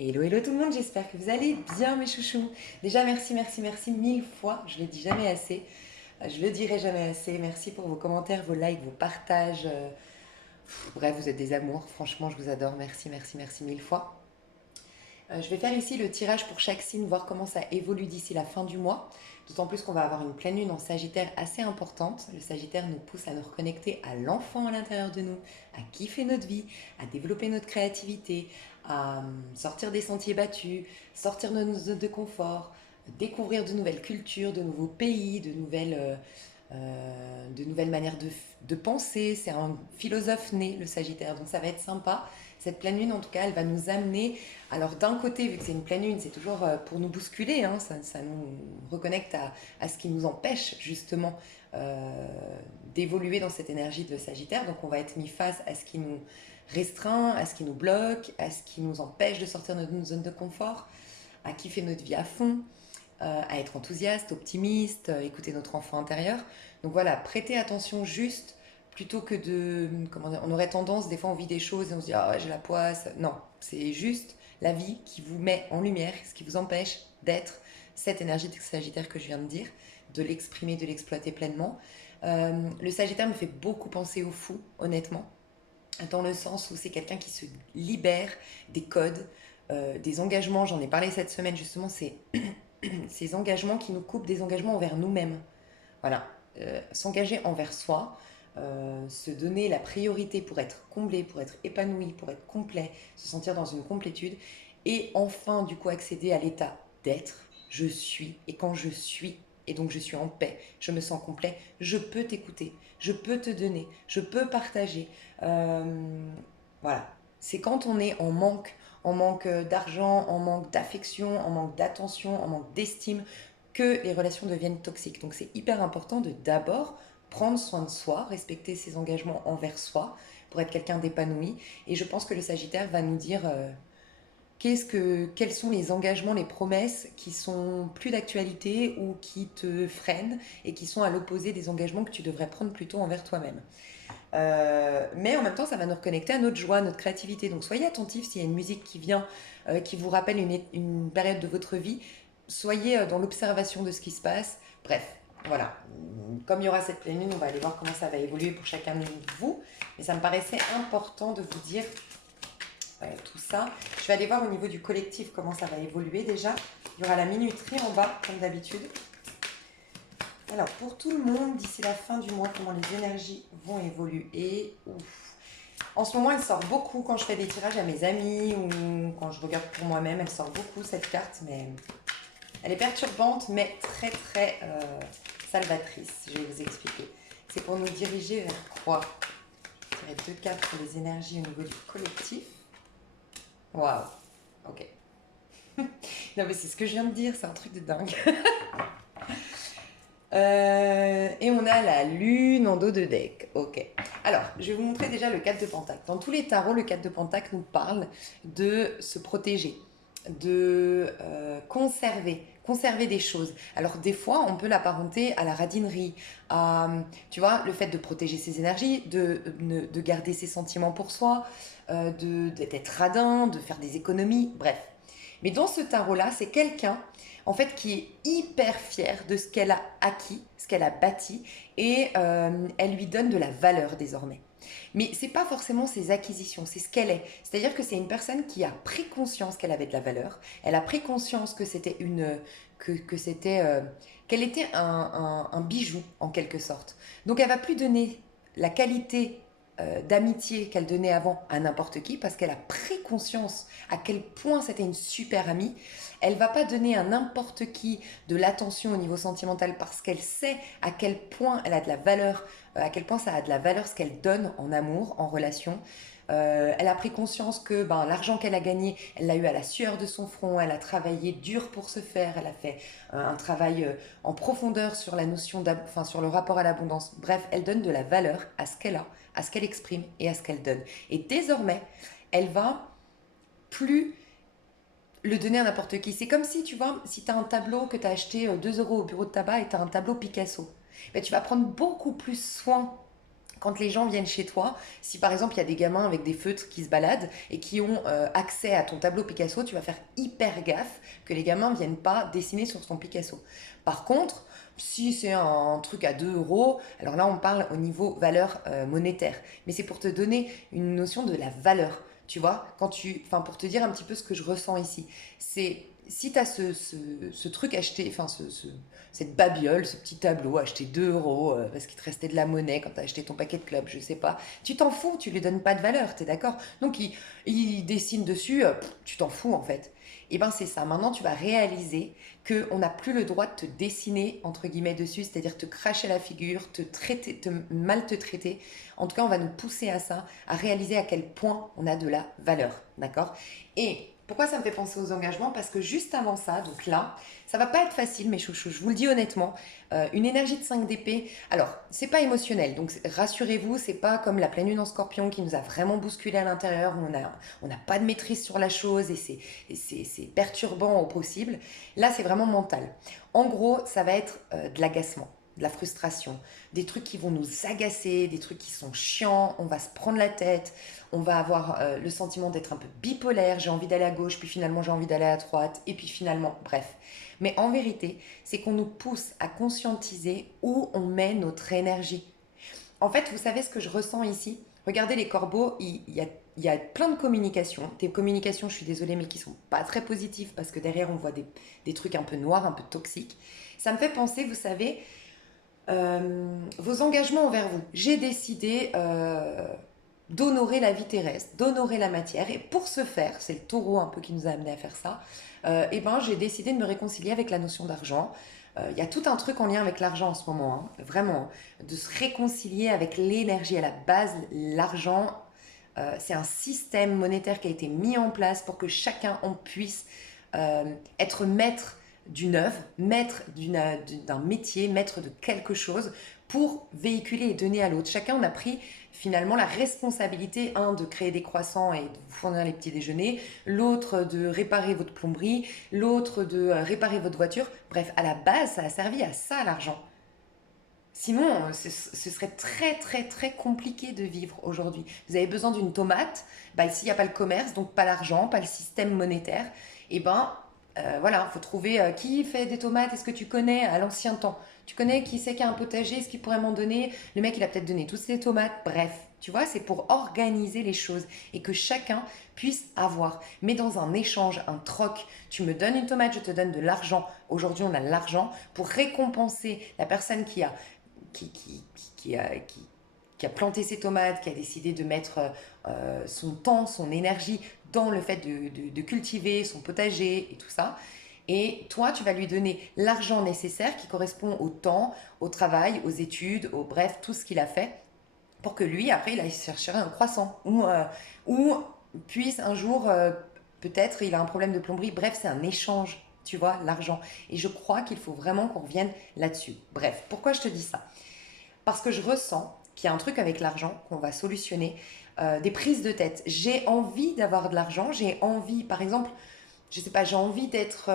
Hello, hello tout le monde, j'espère que vous allez bien mes chouchous. Déjà merci, merci, merci mille fois, je le dis jamais assez, je le dirai jamais assez. Merci pour vos commentaires, vos likes, vos partages. Bref, vous êtes des amours, franchement je vous adore, merci, merci, merci mille fois. Je vais faire ici le tirage pour chaque signe, voir comment ça évolue d'ici la fin du mois. D'autant plus qu'on va avoir une pleine lune en Sagittaire assez importante. Le Sagittaire nous pousse à nous reconnecter à l'enfant à l'intérieur de nous, à kiffer notre vie, à développer notre créativité, à sortir des sentiers battus, sortir de nos zones de confort, découvrir de nouvelles cultures, de nouveaux pays, de nouvelles manières de penser. C'est un philosophe né, le Sagittaire, donc ça va être sympa. Cette pleine lune, en tout cas, elle va nous amener. Alors, d'un côté, vu que c'est une pleine lune, c'est toujours pour nous bousculer, hein, ça nous reconnecte à ce qui nous empêche, justement, d'évoluer dans cette énergie de Sagittaire. Donc, on va être mis face à ce qui nous restreint, à ce qui nous bloque, à ce qui nous empêche de sortir de notre zone de confort, à kiffer notre vie à fond, à être enthousiaste, optimiste, écouter notre enfant intérieur. Donc voilà, prêtez attention juste plutôt que de... Comment dire, on aurait tendance, des fois on vit des choses et on se dit ah ouais, j'ai la poisse. Non, c'est juste la vie qui vous met en lumière, ce qui vous empêche d'être cette énergie de Sagittaire que je viens de dire, de l'exprimer, de l'exploiter pleinement. Le Sagittaire me fait beaucoup penser au fou, honnêtement, dans le sens où c'est quelqu'un qui se libère des codes, des engagements. J'en ai parlé cette semaine justement, c'est ces engagements qui nous coupent des engagements envers nous-mêmes. Voilà, s'engager envers soi, se donner la priorité pour être comblé, pour être épanoui, pour être complet, se sentir dans une complétude, et enfin du coup accéder à l'état d'être, je suis, et quand je suis, et donc je suis en paix, je me sens complet, je peux t'écouter, je peux te donner, je peux partager. Voilà, c'est quand on est en manque d'argent, en manque d'affection, en manque d'attention, en manque d'estime, que les relations deviennent toxiques. Donc c'est hyper important de d'abord prendre soin de soi, respecter ses engagements envers soi pour être quelqu'un d'épanoui. Et je pense que le Sagittaire va nous dire quels sont les engagements, les promesses qui sont plus d'actualité ou qui te freinent et qui sont à l'opposé des engagements que tu devrais prendre plutôt envers toi-même. Mais en même temps, ça va nous reconnecter à notre joie, notre créativité. Donc soyez attentifs s'il y a une musique qui vient, qui vous rappelle une période de votre vie. Soyez dans l'observation de ce qui se passe. Bref, voilà. Comme il y aura cette pleine lune, on va aller voir comment ça va évoluer pour chacun de vous. Mais ça me paraissait important de vous dire tout ça. Je vais aller voir au niveau du collectif comment ça va évoluer déjà. Il y aura la minuterie en bas, comme d'habitude. Alors, pour tout le monde, d'ici la fin du mois, comment les énergies vont évoluer. Ouf. En ce moment, elle sort beaucoup quand je fais des tirages à mes amis ou quand je regarde pour moi-même. Elle sort beaucoup cette carte, mais elle est perturbante, mais très très salvatrice. Je vais vous expliquer. C'est pour nous diriger vers quoi? Je dirais deux cartes pour les énergies au niveau du collectif. Waouh, ok. Non, mais c'est ce que je viens de dire, c'est un truc de dingue. Et on a la lune en dos de deck. Ok. Alors, je vais vous montrer déjà le 4 de Pentacle. Dans tous les tarots, le 4 de Pentacle nous parle de se protéger, de conserver des choses. Alors, des fois, on peut l'apparenter à la radinerie, à, tu vois, le fait de protéger ses énergies, de garder ses sentiments pour soi, d'être radin, de faire des économies, bref. Mais dans ce tarot-là, c'est quelqu'un en fait qui est hyper fière de ce qu'elle a acquis, ce qu'elle a bâti, et elle lui donne de la valeur désormais. Mais c'est pas forcément ses acquisitions, c'est ce qu'elle est. C'est-à-dire que c'est une personne qui a pris conscience qu'elle avait de la valeur. Elle a pris conscience que c'était que c'était qu'elle était un bijou en quelque sorte. Donc elle va plus donner la qualité d'amitié qu'elle donnait avant à n'importe qui parce qu'elle a pris conscience à quel point c'était une super amie. Elle va pas donner à n'importe qui de l'attention au niveau sentimental parce qu'elle sait à quel point elle a de la valeur, à quel point ça a de la valeur ce qu'elle donne en amour, en relation. Elle a pris conscience que ben, l'argent qu'elle a gagné, elle l'a eu à la sueur de son front, elle a travaillé dur pour se faire, elle a fait un travail en profondeur sur la notion, enfin, sur le rapport à l'abondance. Bref, elle donne de la valeur à ce qu'elle a, à ce qu'elle exprime et à ce qu'elle donne. Et désormais, elle va plus le donner à n'importe qui. C'est comme si, tu vois, si tu as un tableau que tu as acheté 2 € au bureau de tabac et tu as un tableau Picasso, ben, tu vas prendre beaucoup plus soin quand les gens viennent chez toi, si par exemple il y a des gamins avec des feutres qui se baladent et qui ont accès à ton tableau Picasso, tu vas faire hyper gaffe que les gamins ne viennent pas dessiner sur ton Picasso. Par contre, si c'est un truc à 2 euros, alors là on parle au niveau valeur monétaire. Mais c'est pour te donner une notion de la valeur. Tu vois, enfin pour te dire un petit peu ce que je ressens ici, c'est si tu as ce truc acheté, enfin cette babiole, ce petit tableau acheté 2 euros parce qu'il te restait de la monnaie quand tu as acheté ton paquet de clubs, je sais pas. Tu t'en fous, tu lui donnes pas de valeur, tu es d'accord? Donc il dessine dessus, tu t'en fous en fait. Et ben c'est ça. Maintenant tu vas réaliser qu'on n'a plus le droit de te dessiner entre guillemets dessus, c'est-à-dire te cracher la figure, te traiter, mal te traiter. En tout cas, on va nous pousser à ça, à réaliser à quel point on a de la valeur, d'accord? Et pourquoi ça me fait penser aux engagements? Parce que juste avant ça, donc là, ça va pas être facile, mes chouchous, je vous le dis honnêtement. Une énergie de 5 d'épée, alors, c'est pas émotionnel, donc rassurez-vous, c'est pas comme la pleine lune en scorpion qui nous a vraiment bousculé à l'intérieur, où on n'a pas de maîtrise sur la chose et c'est perturbant au possible. Là, c'est vraiment mental. En gros, ça va être de l'agacement, de la frustration, des trucs qui vont nous agacer, des trucs qui sont chiants, on va se prendre la tête, on va avoir le sentiment d'être un peu bipolaire, j'ai envie d'aller à gauche, puis finalement j'ai envie d'aller à droite, et puis finalement, bref. Mais en vérité, c'est qu'on nous pousse à conscientiser où on met notre énergie. En fait, vous savez ce que je ressens ici? Regardez les corbeaux, il y a plein de communications. Des communications, je suis désolée, mais qui sont pas très positives parce que derrière, on voit des trucs un peu noirs, un peu toxiques. Ça me fait penser, vous savez, vos engagements envers vous. J'ai décidé d'honorer la vie terrestre, d'honorer la matière. Et pour ce faire, c'est le taureau un peu qui nous a amené à faire ça, et ben, j'ai décidé de me réconcilier avec la notion d'argent. Il y a tout un truc en lien avec l'argent en ce moment, hein, vraiment, de se réconcilier avec l'énergie à la base, l'argent. C'est un système monétaire qui a été mis en place pour que chacun on puisse être maître d'une œuvre, maître d'un métier, maître de quelque chose pour véhiculer et donner à l'autre. Chacun on a pris finalement la responsabilité, un, de créer des croissants et de vous fournir les petits déjeuners, l'autre de réparer votre plomberie, l'autre de réparer votre voiture. Bref, à la base, ça a servi à ça l'argent. Sinon, ce serait très très très compliqué de vivre aujourd'hui. Vous avez besoin d'une tomate, bah ici il n'y a pas le commerce, donc pas l'argent, pas le système monétaire. Et ben voilà, il faut trouver qui fait des tomates, est-ce que tu connais à l'ancien temps? Tu connais qui c'est qui a un potager, est-ce qu'il pourrait m'en donner? Le mec il a peut-être donné toutes ses tomates, bref. Tu vois, c'est pour organiser les choses et que chacun puisse avoir. Mais dans un échange, un troc, tu me donnes une tomate, je te donne de l'argent. Aujourd'hui, on a de l'argent pour récompenser la personne qui, qui, qui a planté ses tomates, qui a décidé de mettre son temps, son énergie dans le fait de cultiver son potager et tout ça. Et toi, tu vas lui donner l'argent nécessaire qui correspond au temps, au travail, aux études, au bref, tout ce qu'il a fait pour que lui, après, il aille chercher un croissant ou puisse un jour, peut-être, il a un problème de plomberie. Bref, c'est un échange, tu vois, l'argent. Et je crois qu'il faut vraiment qu'on revienne là-dessus. Bref, pourquoi je te dis ça? Parce que je ressens qu'il y a un truc avec l'argent qu'on va solutionner, des prises de tête. J'ai envie d'avoir de l'argent, j'ai envie, par exemple, je sais pas, j'ai envie d'être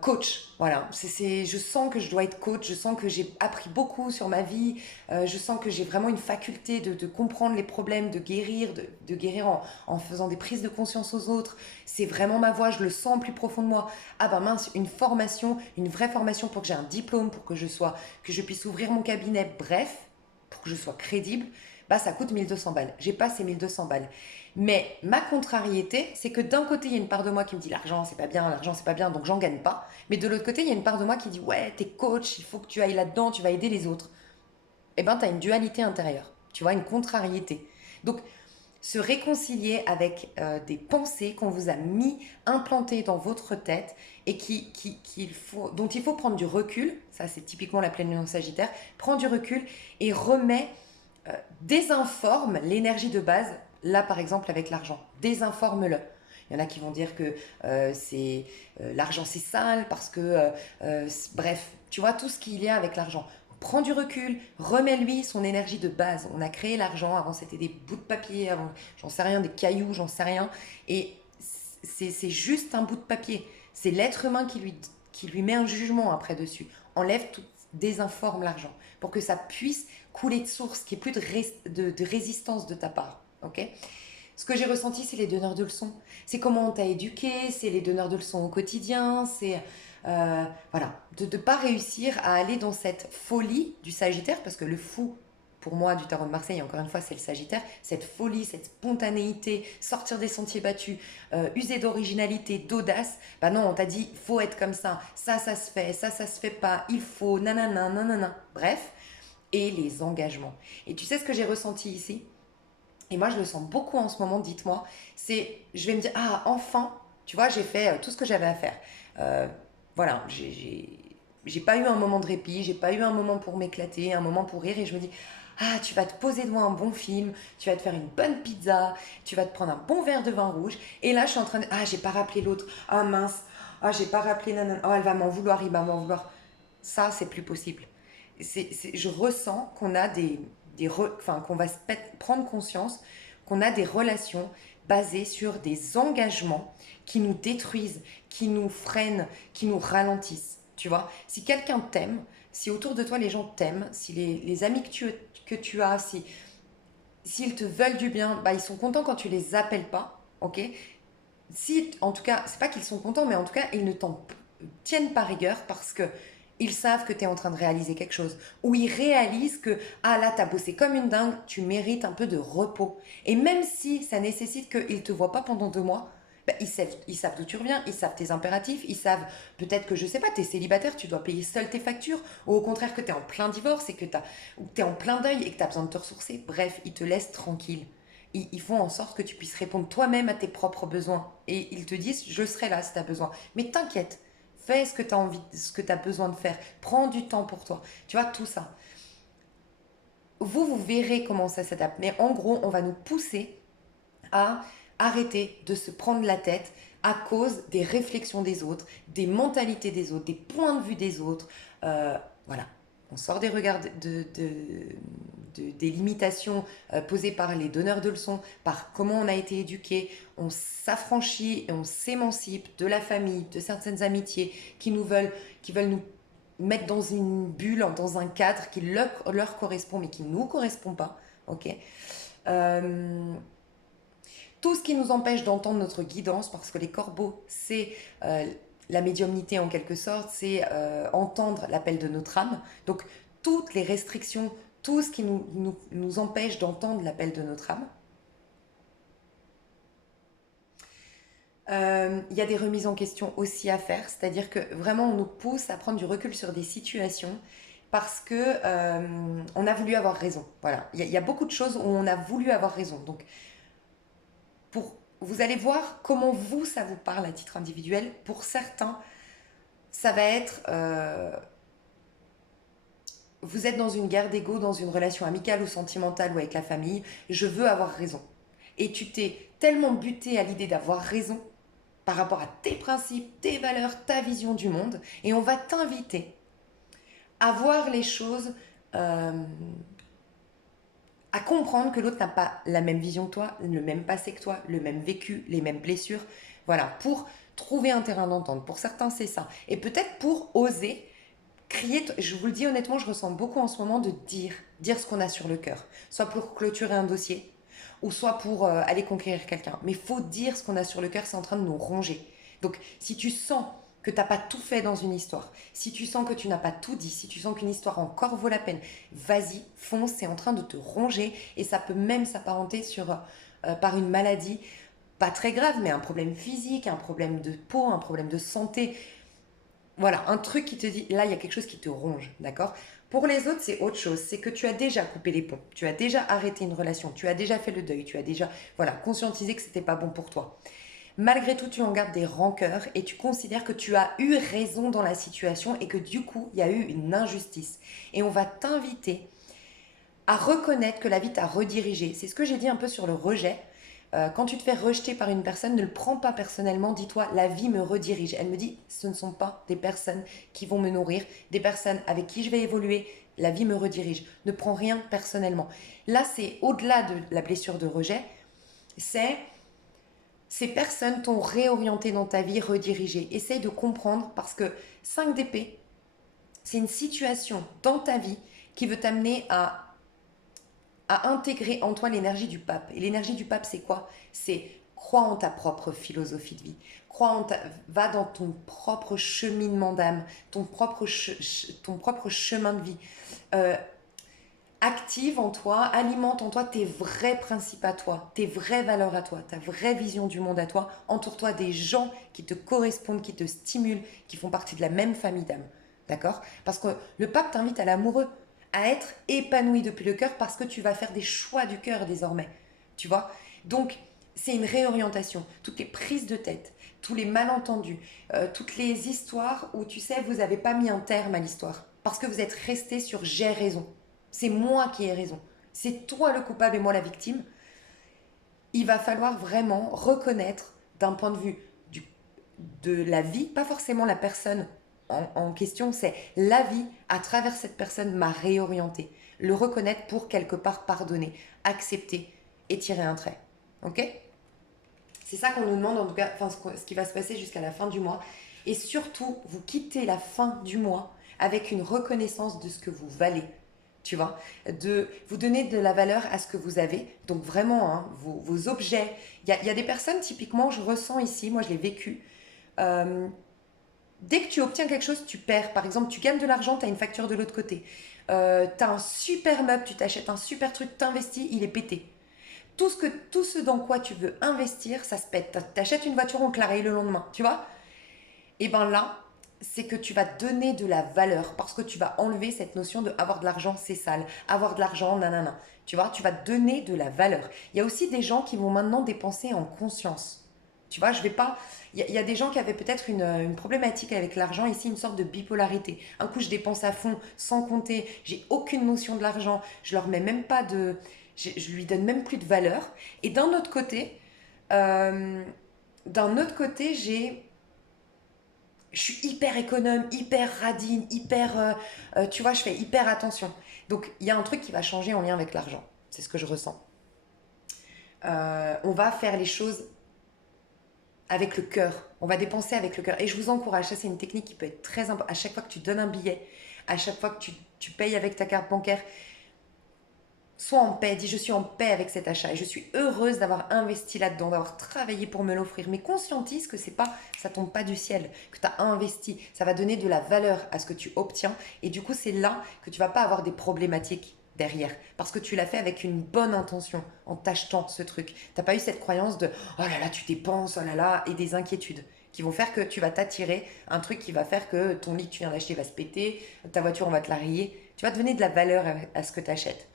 coach. Voilà, je sens que je dois être coach, je sens que j'ai appris beaucoup sur ma vie, je sens que j'ai vraiment une faculté de comprendre les problèmes, de guérir, de guérir en faisant des prises de conscience aux autres. C'est vraiment ma voix, je le sens plus profond de moi. Ah bah mince, une formation, une vraie formation pour que j'ai un diplôme, pour que que je puisse ouvrir mon cabinet, bref, pour que je sois crédible, bah ça coûte 1200 balles. J'ai pas ces 1200 balles. Mais ma contrariété, c'est que d'un côté, il y a une part de moi qui me dit l'argent c'est pas bien, donc j'en gagne pas. Mais de l'autre côté, il y a une part de moi qui dit ouais, t'es coach, il faut que tu ailles là-dedans, tu vas aider les autres. Eh ben, t'as une dualité intérieure, tu vois, une contrariété. Donc, se réconcilier avec des pensées qu'on vous a mis, implantées dans votre tête et dont il faut prendre du recul, ça c'est typiquement la pleine lune en Sagittaire, prends du recul et remets, désinforme l'énergie de base, là par exemple avec l'argent, désinforme-le. Il y en a qui vont dire que l'argent c'est sale parce que, bref, tu vois tout ce qu'il y a avec l'argent. Prends du recul, remets-lui son énergie de base. On a créé l'argent, avant c'était des bouts de papier, avant j'en sais rien, des cailloux, j'en sais rien. Et c'est juste un bout de papier. C'est l'être humain qui lui met un jugement après dessus. Enlève désinforme l'argent, pour que ça puisse couler de source, qu'il n'y ait plus de résistance de ta part. Ok. Ce que j'ai ressenti, c'est les donneurs de leçons. C'est comment on t'a éduqué, c'est les donneurs de leçons au quotidien, c'est voilà, de ne pas réussir à aller dans cette folie du Sagittaire, parce que le fou, pour moi, du tarot de Marseille, encore une fois, c'est le Sagittaire, cette folie, cette spontanéité, sortir des sentiers battus, user d'originalité, d'audace. Bah non, on t'a dit, faut être comme ça se fait, ça se fait pas, il faut, nanana, nanana. Bref, et les engagements. Et tu sais ce que j'ai ressenti ici? Et moi, je le sens beaucoup en ce moment, dites-moi. C'est, je vais me dire, ah, enfin, tu vois, j'ai fait tout ce que j'avais à faire. Euh, voilà, j'ai pas eu un moment de répit, j'ai pas eu un moment pour m'éclater, un moment pour rire. Et je me dis, ah, tu vas te poser devant un bon film, tu vas te faire une bonne pizza, tu vas te prendre un bon verre de vin rouge. Et là, je suis en train de, ah, j'ai pas rappelé l'autre. Ah, mince. Ah, j'ai pas rappelé nanana. Oh, elle va m'en vouloir, il va m'en vouloir. Ça, c'est plus possible. Je ressens qu'on a enfin, qu'on va prendre conscience qu'on a des relations basées sur des engagements qui nous détruisent, qui nous freinent, qui nous ralentissent. Tu vois, si quelqu'un t'aime, si autour de toi les gens t'aiment, si les amis que tu as, si, s'ils te veulent du bien, bah, ils sont contents quand tu les appelles pas, ok. Si, en tout cas, c'est pas qu'ils sont contents, mais en tout cas, ils ne t'en tiennent pas rigueur parce que ils savent que tu es en train de réaliser quelque chose. Ou ils réalisent que, ah là, tu as bossé comme une dingue, tu mérites un peu de repos. Et même si ça nécessite qu'ils ne te voient pas pendant 2 mois, bah, ils savent d'où tu reviens, ils savent tes impératifs, ils savent peut-être que, je sais pas, tu es célibataire, tu dois payer seul tes factures, ou au contraire que tu es en plein divorce et que tu es en plein deuil et que tu as besoin de te ressourcer. Bref, ils te laissent tranquille. Ils font en sorte que tu puisses répondre toi-même à tes propres besoins. Et ils te disent, je serai là si tu as besoin. Mais t'inquiète, fais ce que tu as envie, ce que tu as besoin de faire. Prends du temps pour toi. Tu vois, tout ça. Vous verrez comment ça s'adapte. Mais en gros, on va nous pousser à arrêter de se prendre la tête à cause des réflexions des autres, des mentalités des autres, des points de vue des autres. Voilà, on sort des regards des limitations posées par les donneurs de leçons, par comment on a été éduqué, on s'affranchit et on s'émancipe de la famille, de certaines amitiés qui veulent nous mettre dans une bulle, dans un cadre qui leur correspond mais qui ne nous correspond pas. Ok. Euh, tout ce qui nous empêche d'entendre notre guidance, parce que les corbeaux, c'est la médiumnité en quelque sorte, c'est entendre l'appel de notre âme. Donc toutes les restrictions, tout ce qui nous empêche d'entendre l'appel de notre âme. Il y a des remises en question aussi à faire, c'est-à-dire que vraiment on nous pousse à prendre du recul sur des situations parce que on a voulu avoir raison. Voilà, il y a beaucoup de choses où on a voulu avoir raison. Donc vous allez voir comment vous, ça vous parle à titre individuel. Pour certains, ça va être, vous êtes dans une guerre d'ego, dans une relation amicale ou sentimentale ou avec la famille, je veux avoir raison. Et tu t'es tellement buté à l'idée d'avoir raison par rapport à tes principes, tes valeurs, ta vision du monde, et on va t'inviter à voir les choses euh, à comprendre que l'autre n'a pas la même vision que toi, le même passé que toi, le même vécu, les mêmes blessures. Voilà, pour trouver un terrain d'entente. Pour certains, c'est ça. Et peut-être pour oser crier, je vous le dis honnêtement, je ressens beaucoup en ce moment de dire ce qu'on a sur le cœur. Soit pour clôturer un dossier, ou soit pour aller conquérir quelqu'un. Mais il faut dire ce qu'on a sur le cœur, c'est en train de nous ronger. Donc si tu sens que tu n'as pas tout fait dans une histoire, si tu sens que tu n'as pas tout dit, si tu sens qu'une histoire encore vaut la peine, vas-y, fonce, c'est en train de te ronger et ça peut même s'apparenter par une maladie, pas très grave, mais un problème physique, un problème de peau, un problème de santé. Voilà, un truc qui te dit, là, il y a quelque chose qui te ronge, d'accord? Pour les autres, c'est autre chose. C'est que tu as déjà coupé les ponts, tu as déjà arrêté une relation, tu as déjà fait le deuil, tu as déjà, voilà, conscientisé que c'était pas bon pour toi. Malgré tout, tu en gardes des rancœurs et tu considères que tu as eu raison dans la situation et que du coup, il y a eu une injustice. Et on va t'inviter à reconnaître que la vie t'a redirigé. C'est ce que j'ai dit un peu sur le rejet. Quand tu te fais rejeter par une personne, ne le prends pas personnellement, dis-toi, la vie me redirige. Elle me dit, ce ne sont pas des personnes qui vont me nourrir, des personnes avec qui je vais évoluer, la vie me redirige. Ne prends rien personnellement. Là, c'est au-delà de la blessure de rejet, c'est ces personnes t'ont réorienté dans ta vie, redirigé. Essaye de comprendre parce que 5 d'épée, C'est une situation dans ta vie qui veut t'amener à intégrer en toi l'énergie du pape. Et l'énergie du pape, c'est quoi? C'est crois en ta propre philosophie de vie. Va dans ton propre cheminement d'âme, ton propre chemin de vie. Euh, Active en toi, alimente en toi tes vrais principes à toi, tes vraies valeurs à toi, ta vraie vision du monde à toi. Entoure-toi des gens qui te correspondent, qui te stimulent, qui font partie de la même famille d'âme. D'accord? Parce que le pape t'invite à l'amoureux, à être épanoui depuis le cœur parce que tu vas faire des choix du cœur désormais. Tu vois? Donc, c'est une réorientation. Toutes les prises de tête, tous les malentendus, toutes les histoires où tu sais, vous n'avez pas mis un terme à l'histoire parce que vous êtes resté sur j'ai raison. C'est moi qui ai raison. C'est toi le coupable et moi la victime. Il va falloir vraiment reconnaître d'un point de vue de la vie, pas forcément la personne en question, c'est la vie à travers cette personne m'a réorienté. Le reconnaître pour quelque part pardonner, accepter et tirer un trait. Ok? C'est ça qu'on nous demande en tout cas, enfin, ce qui va se passer jusqu'à la fin du mois. Et surtout, vous quittez la fin du mois avec une reconnaissance de ce que vous valez. Tu vois, de vous donner de la valeur à ce que vous avez. Donc vraiment, hein, vos objets. Il y a des personnes, typiquement, je ressens ici, moi je l'ai vécu. euh, Dès que tu obtiens quelque chose, tu perds. Par exemple, tu gagnes de l'argent, tu as une facture de l'autre côté. Tu as un super meuble, tu t'achètes un super truc, t'investis, il est pété. Tout ce dans quoi tu veux investir, ça se pète. T'achètes une voiture en claré le lendemain, tu vois. Et ben là, c'est que tu vas donner de la valeur parce que tu vas enlever cette notion de avoir de l'argent, c'est sale, avoir de l'argent, nanana. Tu vois, tu vas donner de la valeur. Il y a aussi des gens qui vont maintenant dépenser en conscience. Tu vois, je vais pas. Il y a des gens qui avaient peut-être une problématique avec l'argent, ici une sorte de bipolarité. Un coup, je dépense à fond, sans compter, j'ai aucune notion de l'argent, je leur mets même pas de. Je lui donne même plus de valeur. Et euh, d'un autre côté, je suis hyper économe, hyper radine, tu vois, je fais hyper attention. Donc, il y a un truc qui va changer en lien avec l'argent. C'est ce que je ressens. On va faire les choses avec le cœur. On va dépenser avec le cœur. Et je vous encourage, ça c'est une technique qui peut être très importante. À chaque fois que tu donnes un billet, à chaque fois que tu payes avec ta carte bancaire, sois en paix, dis je suis en paix avec cet achat et je suis heureuse d'avoir investi là-dedans, d'avoir travaillé pour me l'offrir. Mais conscientise que c'est pas, ça tombe pas du ciel, que tu as investi, ça va donner de la valeur à ce que tu obtiens et du coup c'est là que tu vas pas avoir des problématiques derrière parce que tu l'as fait avec une bonne intention en t'achetant ce truc. T'as pas eu cette croyance de oh là là tu dépenses, oh là là et des inquiétudes qui vont faire que tu vas t'attirer un truc qui va faire que ton lit que tu viens d'acheter va se péter, ta voiture on va te la rayer. Tu vas donner de la valeur à ce que tu achètes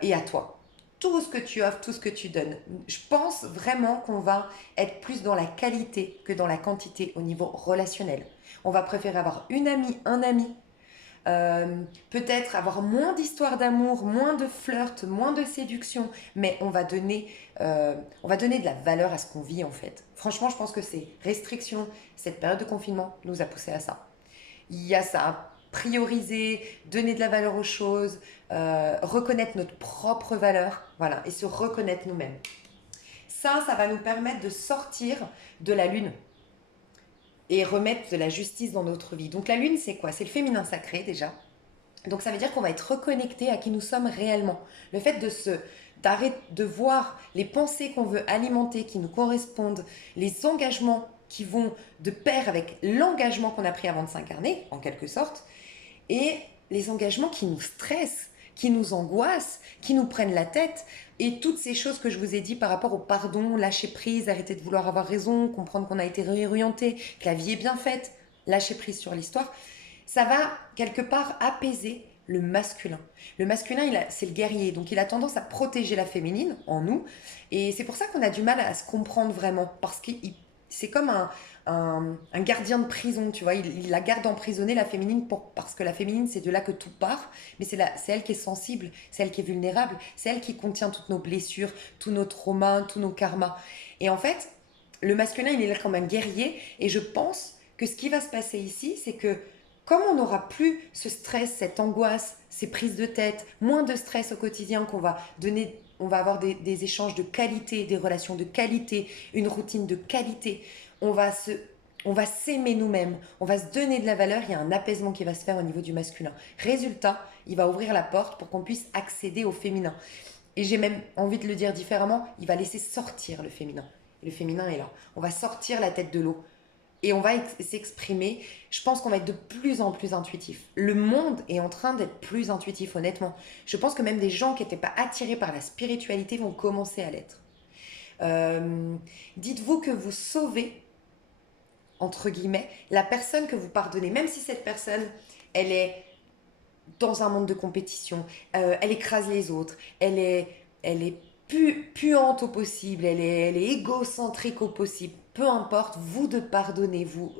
et à toi. Tout ce que tu offres, tout ce que tu donnes. Je pense vraiment qu'on va être plus dans la qualité que dans la quantité au niveau relationnel. On va préférer avoir une amie, un ami, peut-être avoir moins d'histoires d'amour, moins de flirt, moins de séduction, mais on va donner de la valeur à ce qu'on vit en fait. Franchement, je pense que ces restrictions, cette période de confinement nous a poussé à ça. Il y a ça, prioriser, donner de la valeur aux choses, reconnaître notre propre valeur, voilà, et se reconnaître nous-mêmes. Ça va nous permettre de sortir de la lune et remettre de la justice dans notre vie. Donc la lune, c'est quoi? C'est le féminin sacré déjà. Donc ça veut dire qu'on va être reconnecté à qui nous sommes réellement. Le fait d'arrêter de voir les pensées qu'on veut alimenter, qui nous correspondent, les engagements qui vont de pair avec l'engagement qu'on a pris avant de s'incarner, en quelque sorte, et les engagements qui nous stressent, qui nous angoissent, qui nous prennent la tête, et toutes ces choses que je vous ai dit par rapport au pardon, lâcher prise, arrêter de vouloir avoir raison, comprendre qu'on a été réorienté, que la vie est bien faite, lâcher prise sur l'histoire, ça va quelque part apaiser le masculin. Le masculin, c'est le guerrier, donc il a tendance à protéger la féminine en nous, et c'est pour ça qu'on a du mal à se comprendre vraiment, parce que c'est comme un gardien de prison, tu vois, il la garde emprisonnée, la féminine, parce que la féminine, c'est de là que tout part, mais c'est elle qui est sensible, c'est elle qui est vulnérable, c'est elle qui contient toutes nos blessures, tous nos traumas, tous nos karmas. Et en fait, le masculin, il est là comme un guerrier, et je pense que ce qui va se passer ici, c'est que comme on n'aura plus ce stress, cette angoisse, ces prises de tête, moins de stress au quotidien qu'on va donner, on va avoir des échanges de qualité, des relations de qualité, une routine de qualité. On va se On va s'aimer nous-mêmes, on va se donner de la valeur, il y a un apaisement qui va se faire au niveau du masculin. Résultat, il va ouvrir la porte pour qu'on puisse accéder au féminin. Et j'ai même envie de le dire différemment, il va laisser sortir le féminin. Et le féminin est là. On va sortir la tête de l'eau. Et on va s'exprimer. Je pense qu'on va être de plus en plus intuitif. Le monde est en train d'être plus intuitif, honnêtement. Je pense que même des gens qui n'étaient pas attirés par la spiritualité vont commencer à l'être. Euh, Dites-vous que vous sauvez, entre guillemets, la personne que vous pardonnez, même si cette personne, elle est dans un monde de compétition, elle écrase les autres, elle est puante au possible, elle est égocentrique au possible. Peu importe, vous de pardonner, vous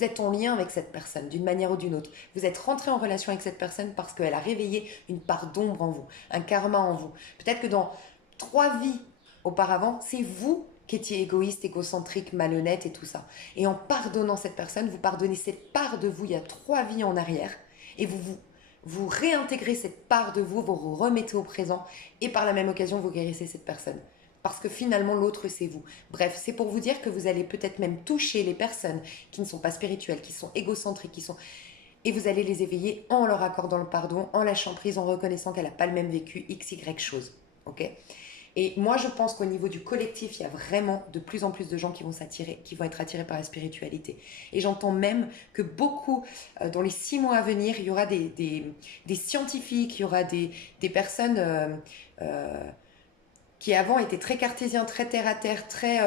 êtes en lien avec cette personne d'une manière ou d'une autre. Vous êtes rentré en relation avec cette personne parce qu'elle a réveillé une part d'ombre en vous, un karma en vous. Peut-être que dans 3 vies auparavant, c'est vous qui étiez égoïste, égocentrique, malhonnête et tout ça. Et en pardonnant cette personne, vous pardonnez cette part de vous il y a 3 vies en arrière et vous réintégrez cette part de vous, vous remettez au présent et par la même occasion, vous guérissez cette personne. Parce que finalement, l'autre, c'est vous. Bref, c'est pour vous dire que vous allez peut-être même toucher les personnes qui ne sont pas spirituelles, qui sont égocentriques, et vous allez les éveiller en leur accordant le pardon, en lâchant prise, en reconnaissant qu'elle n'a pas le même vécu, x, y chose. Ok. Et moi, je pense qu'au niveau du collectif, il y a vraiment de plus en plus de gens qui vont s'attirer, qui vont être attirés par la spiritualité. Et j'entends même que beaucoup, dans les 6 mois à venir, il y aura des scientifiques, il y aura des personnes euh, qui avant étaient très cartésiens, très terre à terre, très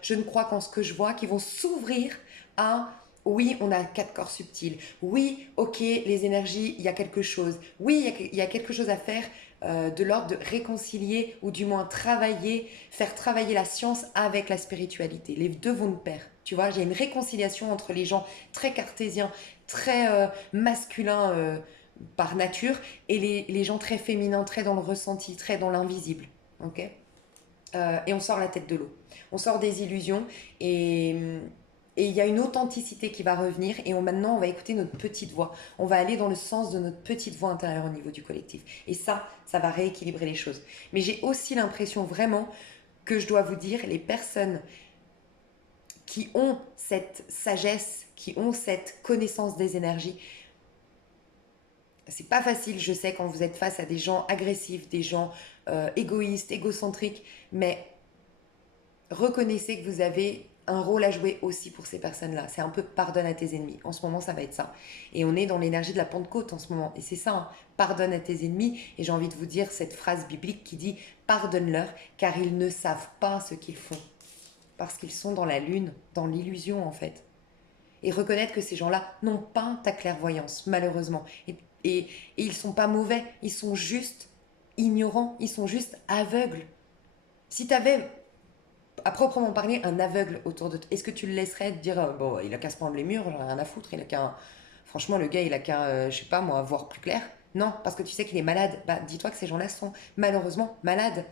je ne crois qu'en ce que je vois, qui vont s'ouvrir à oui, on a 4 corps subtils. Oui, ok, les énergies, il y a quelque chose. Oui, il y a quelque chose à faire de l'ordre de réconcilier ou du moins travailler, faire travailler la science avec la spiritualité. Les deux vont de pair. Tu vois, j'ai une réconciliation entre les gens très cartésiens, très masculins par nature et les gens très féminins, très dans le ressenti, très dans l'invisible. Ok. Et on sort la tête de l'eau. On sort des illusions et il y a une authenticité qui va revenir et maintenant on va écouter notre petite voix. On va aller dans le sens de notre petite voix intérieure au niveau du collectif. Et ça va rééquilibrer les choses. Mais j'ai aussi l'impression vraiment que je dois vous dire, les personnes qui ont cette sagesse, qui ont cette connaissance des énergies, c'est pas facile, je sais, quand vous êtes face à des gens agressifs, des gens égoïstes, égocentriques, mais reconnaissez que vous avez un rôle à jouer aussi pour ces personnes-là. C'est un peu pardonne à tes ennemis. En ce moment, ça va être ça. Et on est dans l'énergie de la Pentecôte en ce moment. Et c'est ça, hein, pardonne à tes ennemis. Et j'ai envie de vous dire cette phrase biblique qui dit pardonne-leur car ils ne savent pas ce qu'ils font. Parce qu'ils sont dans la lune, dans l'illusion en fait. Et reconnaître que ces gens-là n'ont pas ta clairvoyance, malheureusement. Et ils sont pas mauvais, ils sont juste ignorants, ils sont juste aveugles. Si tu avais à proprement parler un aveugle autour de toi, est-ce que tu le laisserais te dire bon, il a qu'à se prendre les murs, j'en ai rien à foutre, il a qu'à franchement le gars, il a qu'à je sais pas moi, voir plus clair. Non, parce que tu sais qu'il est malade. Bah dis-toi que ces gens-là sont malheureusement malades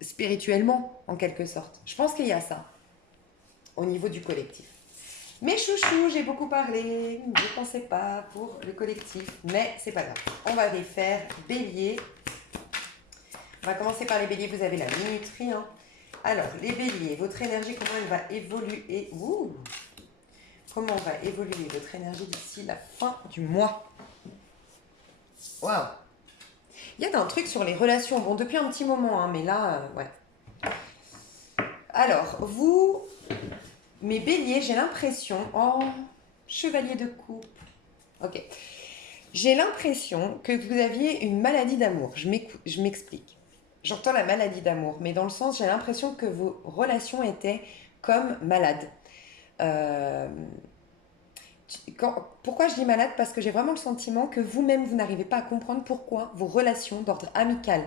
spirituellement en quelque sorte. Je pense qu'il y a ça au niveau du collectif. Mes chouchous, j'ai beaucoup parlé, ne pensais pas pour le collectif, mais c'est pas grave. On va les faire bélier. On va commencer par les béliers, vous avez la minuterie. Hein. Alors, les béliers, votre énergie, comment elle va évoluer? Comment va évoluer votre énergie d'ici la fin du mois? Waouh! Il y a un truc sur les relations, bon, depuis un petit moment, hein, mais là, ouais. Alors, vous, mes béliers, j'ai l'impression... Oh, chevalier de coupe. Ok. J'ai l'impression que vous aviez une maladie d'amour. Je m'explique. J'entends la maladie d'amour, mais dans le sens, j'ai l'impression que vos relations étaient comme malades. Euh, Pourquoi je dis malade? Parce que j'ai vraiment le sentiment que vous-même, vous n'arrivez pas à comprendre pourquoi vos relations d'ordre amical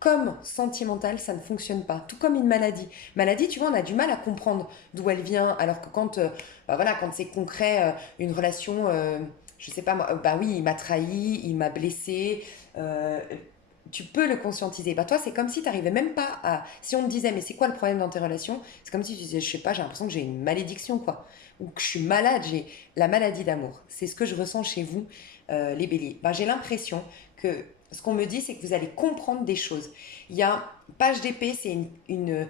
comme sentimental, ça ne fonctionne pas. Tout comme une maladie. Maladie, tu vois, on a du mal à comprendre d'où elle vient, alors que quand, bah voilà, quand c'est concret, une relation, je sais pas moi, bah oui, il m'a trahi, il m'a blessé, euh, tu peux le conscientiser. Bah toi, c'est comme si tu n'arrivais même pas à... Si on te disait, mais c'est quoi le problème dans tes relations? C'est comme si tu disais, je sais pas, j'ai l'impression que j'ai une malédiction, quoi. Ou que je suis malade, j'ai la maladie d'amour. C'est ce que je ressens chez vous, les béliers. Bah, j'ai l'impression que ce qu'on me dit, c'est que vous allez comprendre des choses. Il y a page d'épée, c'est une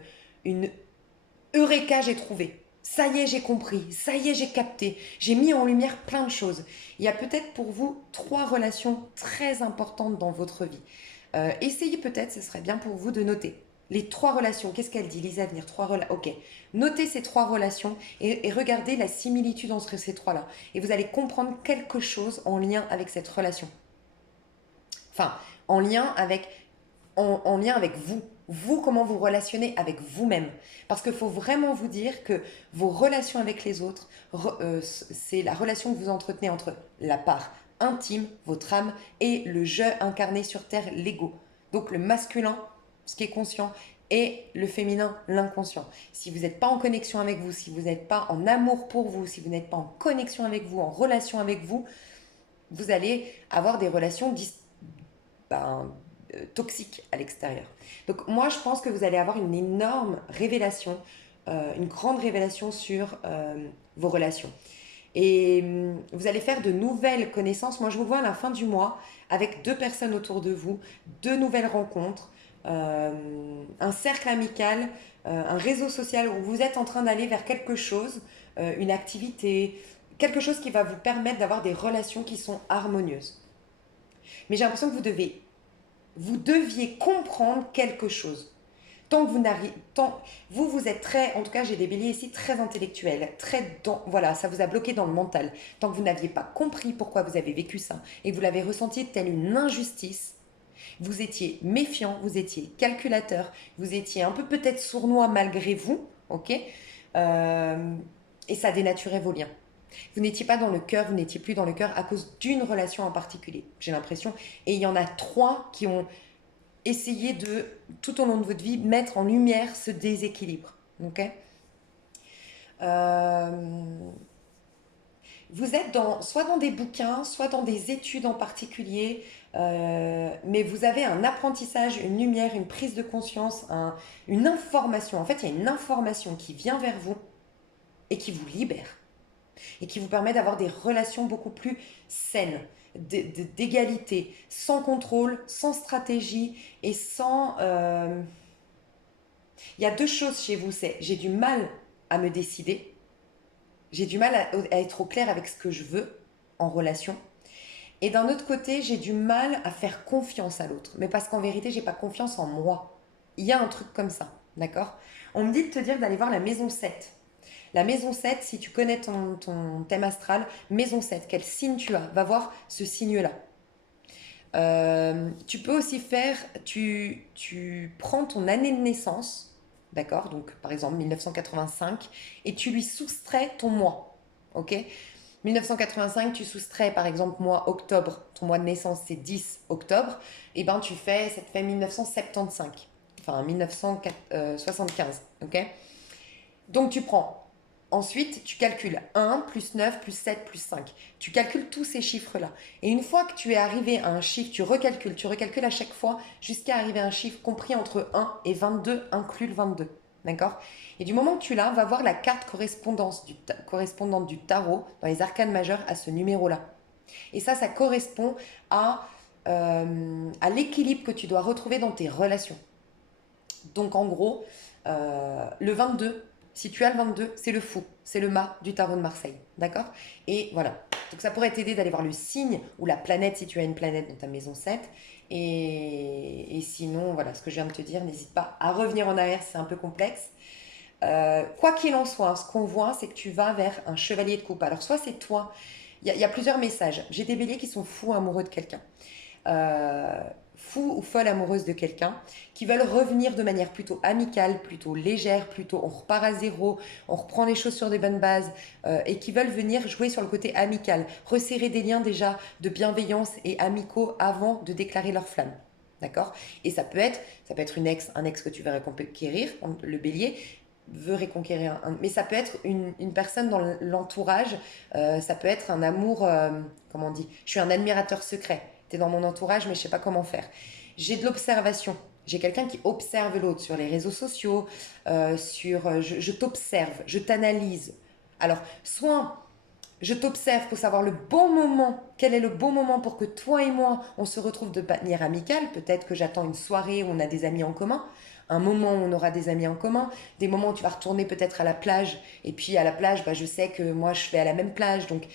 eureka, j'ai trouvé. Ça y est, j'ai compris. Ça y est, j'ai capté. J'ai mis en lumière plein de choses. Il y a peut-être pour vous 3 relations très importantes dans votre vie. Essayez peut-être, ce serait bien pour vous de noter. Les 3 relations, qu'est-ce qu'elle dit, Lisa, à venir Ok. Notez ces 3 relations et regardez la similitude entre ces trois-là. Et vous allez comprendre quelque chose en lien avec cette relation. Enfin, en lien avec en lien avec vous. Vous, comment vous relationnez avec vous-même. Parce qu'il faut vraiment vous dire que vos relations avec les autres, c'est la relation que vous entretenez entre la part intime, votre âme, et le je incarné sur Terre, l'ego. Donc le masculin, ce qui est conscient, et le féminin, l'inconscient. Si vous n'êtes pas en connexion avec vous, si vous n'êtes pas en amour pour vous, si vous n'êtes pas en connexion avec vous, en relation avec vous, vous allez avoir des relations ben, toxiques à l'extérieur. Donc moi, je pense que vous allez avoir une énorme révélation, une grande révélation sur vos relations. Et vous allez faire de nouvelles connaissances. Moi, je vous vois à la fin du mois avec 2 personnes autour de vous, 2 nouvelles rencontres, un cercle amical, un réseau social où vous êtes en train d'aller vers quelque chose, une activité, quelque chose qui va vous permettre d'avoir des relations qui sont harmonieuses. Mais j'ai l'impression que vous deviez comprendre quelque chose. Tant que vous n'arrivez, vous êtes très, en tout cas j'ai des béliers ici très intellectuels, voilà, ça vous a bloqué dans le mental. Tant que vous n'aviez pas compris pourquoi vous avez vécu ça et que vous l'avez ressenti telle une injustice, vous étiez méfiant, vous étiez calculateur, vous étiez un peu peut-être sournois malgré vous, ok. Euh, et ça dénaturait vos liens. Vous n'étiez pas dans le cœur, vous n'étiez plus dans le cœur à cause d'une relation en particulier, j'ai l'impression. Et il y en a 3 qui ont essayé de, tout au long de votre vie, mettre en lumière ce déséquilibre. Ok. Euh, vous êtes soit dans des bouquins, soit dans des études en particulier, mais vous avez un apprentissage, une lumière, une prise de conscience, une information. En fait, il y a une information qui vient vers vous et qui vous libère et qui vous permet d'avoir des relations beaucoup plus saines, d'égalité, sans contrôle, sans stratégie et sans... Il y a 2 choses chez vous, c'est j'ai du mal à me décider, j'ai du mal à être au clair avec ce que je veux en relation. Et d'un autre côté, j'ai du mal à faire confiance à l'autre. Mais parce qu'en vérité, j'ai pas confiance en moi. Il y a un truc comme ça, d'accord. On me dit de te dire d'aller voir la maison 7. La maison 7, si tu connais ton thème astral, maison 7, quel signe tu as, va voir ce signe-là. Tu peux aussi faire, tu prends ton année de naissance, d'accord, donc par exemple 1985, et tu lui soustrais ton mois, ok. 1985, tu soustrais par exemple mois octobre, ton mois de naissance c'est 10 octobre, et ben ça te fait 1975, enfin 1975, ok. Donc tu prends. Ensuite, tu calcules 1 plus 9 plus 7 plus 5. Tu calcules tous ces chiffres-là. Et une fois que tu es arrivé à un chiffre, tu recalcules à chaque fois jusqu'à arriver à un chiffre compris entre 1 et 22, inclus le 22. D'accord. Et du moment que tu l'as, va voir la carte correspondante du tarot dans les arcanes majeures à ce numéro-là. Et ça correspond à l'équilibre que tu dois retrouver dans tes relations. Donc en gros, le 22, si tu as le 22, c'est le fou, c'est le mât du tarot de Marseille. D'accord. Et voilà. Donc ça pourrait t'aider d'aller voir le signe ou la planète si tu as une planète dans ta maison 7. Et sinon, voilà ce que je viens de te dire, n'hésite pas à revenir en arrière, c'est un peu complexe. Quoi qu'il en soit, ce qu'on voit, c'est que tu vas vers un chevalier de coupe. Alors soit c'est toi, il y a plusieurs messages. J'ai des béliers qui sont fous amoureux de quelqu'un. Euh, Fou ou folle amoureuse de quelqu'un, qui veulent revenir de manière plutôt amicale, plutôt légère, plutôt on repart à zéro, on reprend les choses sur des bonnes bases, et qui veulent venir jouer sur le côté amical, resserrer des liens déjà de bienveillance et amicaux avant de déclarer leur flamme. D'accord. Et ça peut être un ex que tu veux reconquérir, le bélier veut reconquérir mais ça peut être une personne dans l'entourage, ça peut être un amour, comment on dit, je suis un admirateur secret, tu es dans mon entourage mais je sais pas comment faire. J'ai de l'observation, j'ai quelqu'un qui observe l'autre sur les réseaux sociaux, je t'observe, je t'analyse. Alors soit je t'observe pour savoir le bon moment, quel est le bon moment pour que toi et moi on se retrouve de manière amicale, peut-être que j'attends une soirée où on a des amis en commun, un moment où on aura des amis en commun, des moments où tu vas retourner peut-être à la plage, et puis à la plage, bah, je sais que moi je vais à la même plage, donc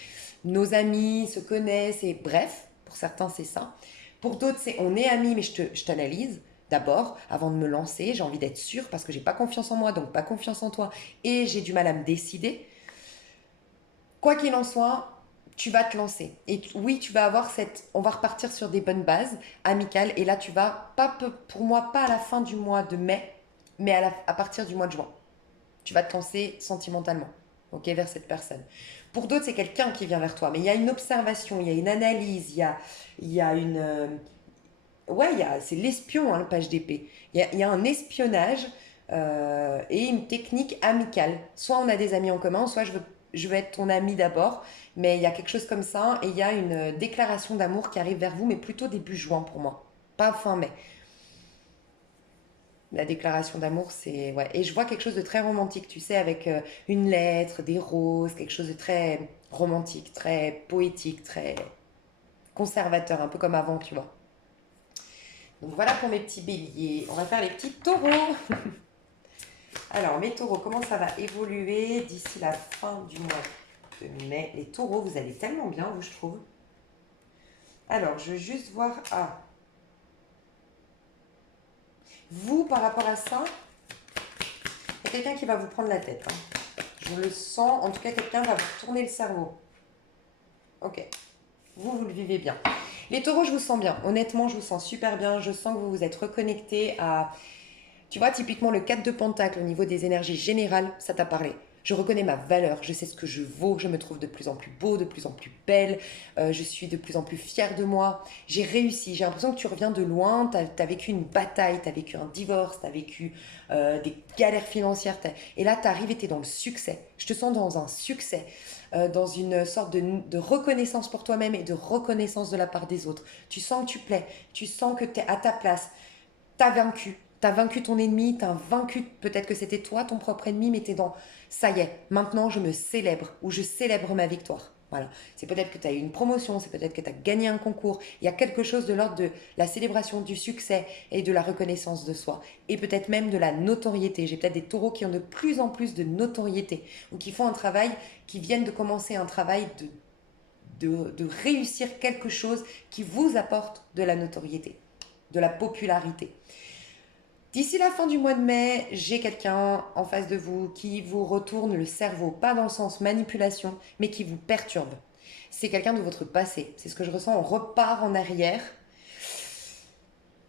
nos amis se connaissent, et bref, pour certains c'est ça. Pour d'autres c'est on est amis, mais je t'analyse. D'abord, avant de me lancer, j'ai envie d'être sûre parce que j'ai pas confiance en moi, donc pas confiance en toi, et j'ai du mal à me décider. Quoi qu'il en soit, tu vas te lancer. Et oui, tu vas avoir cette. On va repartir sur des bonnes bases amicales. Et là, tu vas, pas pour moi, pas à la fin du mois de mai, mais à partir du mois de juin. Tu vas te lancer sentimentalement, ok, vers cette personne. Pour d'autres, c'est quelqu'un qui vient vers toi. Mais il y a une observation, il y a une analyse, il y a une. Ouais, c'est l'espion, hein, le page d'épée. Il y a un espionnage et une technique amicale. Soit on a des amis en commun, soit je veux être ton ami d'abord, mais il y a quelque chose comme ça et il y a une déclaration d'amour qui arrive vers vous, mais plutôt début juin pour moi, pas fin mai. La déclaration d'amour, c'est... Ouais. Et je vois quelque chose de très romantique, tu sais, avec une lettre, des roses, quelque chose de très romantique, très poétique, très conservateur, un peu comme avant, tu vois. Donc voilà pour mes petits béliers. On va faire les petits taureaux. Alors, mes taureaux, comment ça va évoluer d'ici la fin du mois de mai? Les taureaux, vous allez tellement bien, vous, je trouve. Alors, je veux juste voir... Ah, vous, par rapport à ça, il y a quelqu'un qui va vous prendre la tête. Hein. Je le sens. En tout cas, quelqu'un va vous tourner le cerveau. Ok. Vous le vivez bien. Les taureaux, je vous sens bien. Honnêtement, je vous sens super bien. Je sens que vous vous êtes reconnectés à... Tu vois, typiquement, le 4 de Pentacle au niveau des énergies générales, ça t'a parlé. Je reconnais ma valeur, je sais ce que je vaux, je me trouve de plus en plus beau, de plus en plus belle, je suis de plus en plus fière de moi. J'ai réussi, j'ai l'impression que tu reviens de loin, t'as vécu une bataille, t'as vécu un divorce, t'as vécu des galères financières, et là t'arrives et t'es dans le succès. Je te sens dans un succès, dans une sorte de reconnaissance pour toi-même et de reconnaissance de la part des autres. Tu sens que tu plais, tu sens que t'es à ta place, t'as vaincu. T'as vaincu ton ennemi, t'as vaincu, peut-être que c'était toi ton propre ennemi, mais t'es dans, ça y est, maintenant je me célèbre, ou je célèbre ma victoire. Voilà. C'est peut-être que tu as eu une promotion, c'est peut-être que tu as gagné un concours. Il y a quelque chose de l'ordre de la célébration du succès et de la reconnaissance de soi. Et peut-être même de la notoriété. J'ai peut-être des taureaux qui ont de plus en plus de notoriété, ou qui font un travail, qui viennent de commencer un travail de réussir quelque chose qui vous apporte de la notoriété, de la popularité. D'ici la fin du mois de mai, j'ai quelqu'un en face de vous qui vous retourne le cerveau, pas dans le sens manipulation, mais qui vous perturbe. C'est quelqu'un de votre passé. C'est ce que je ressens. On repart en arrière.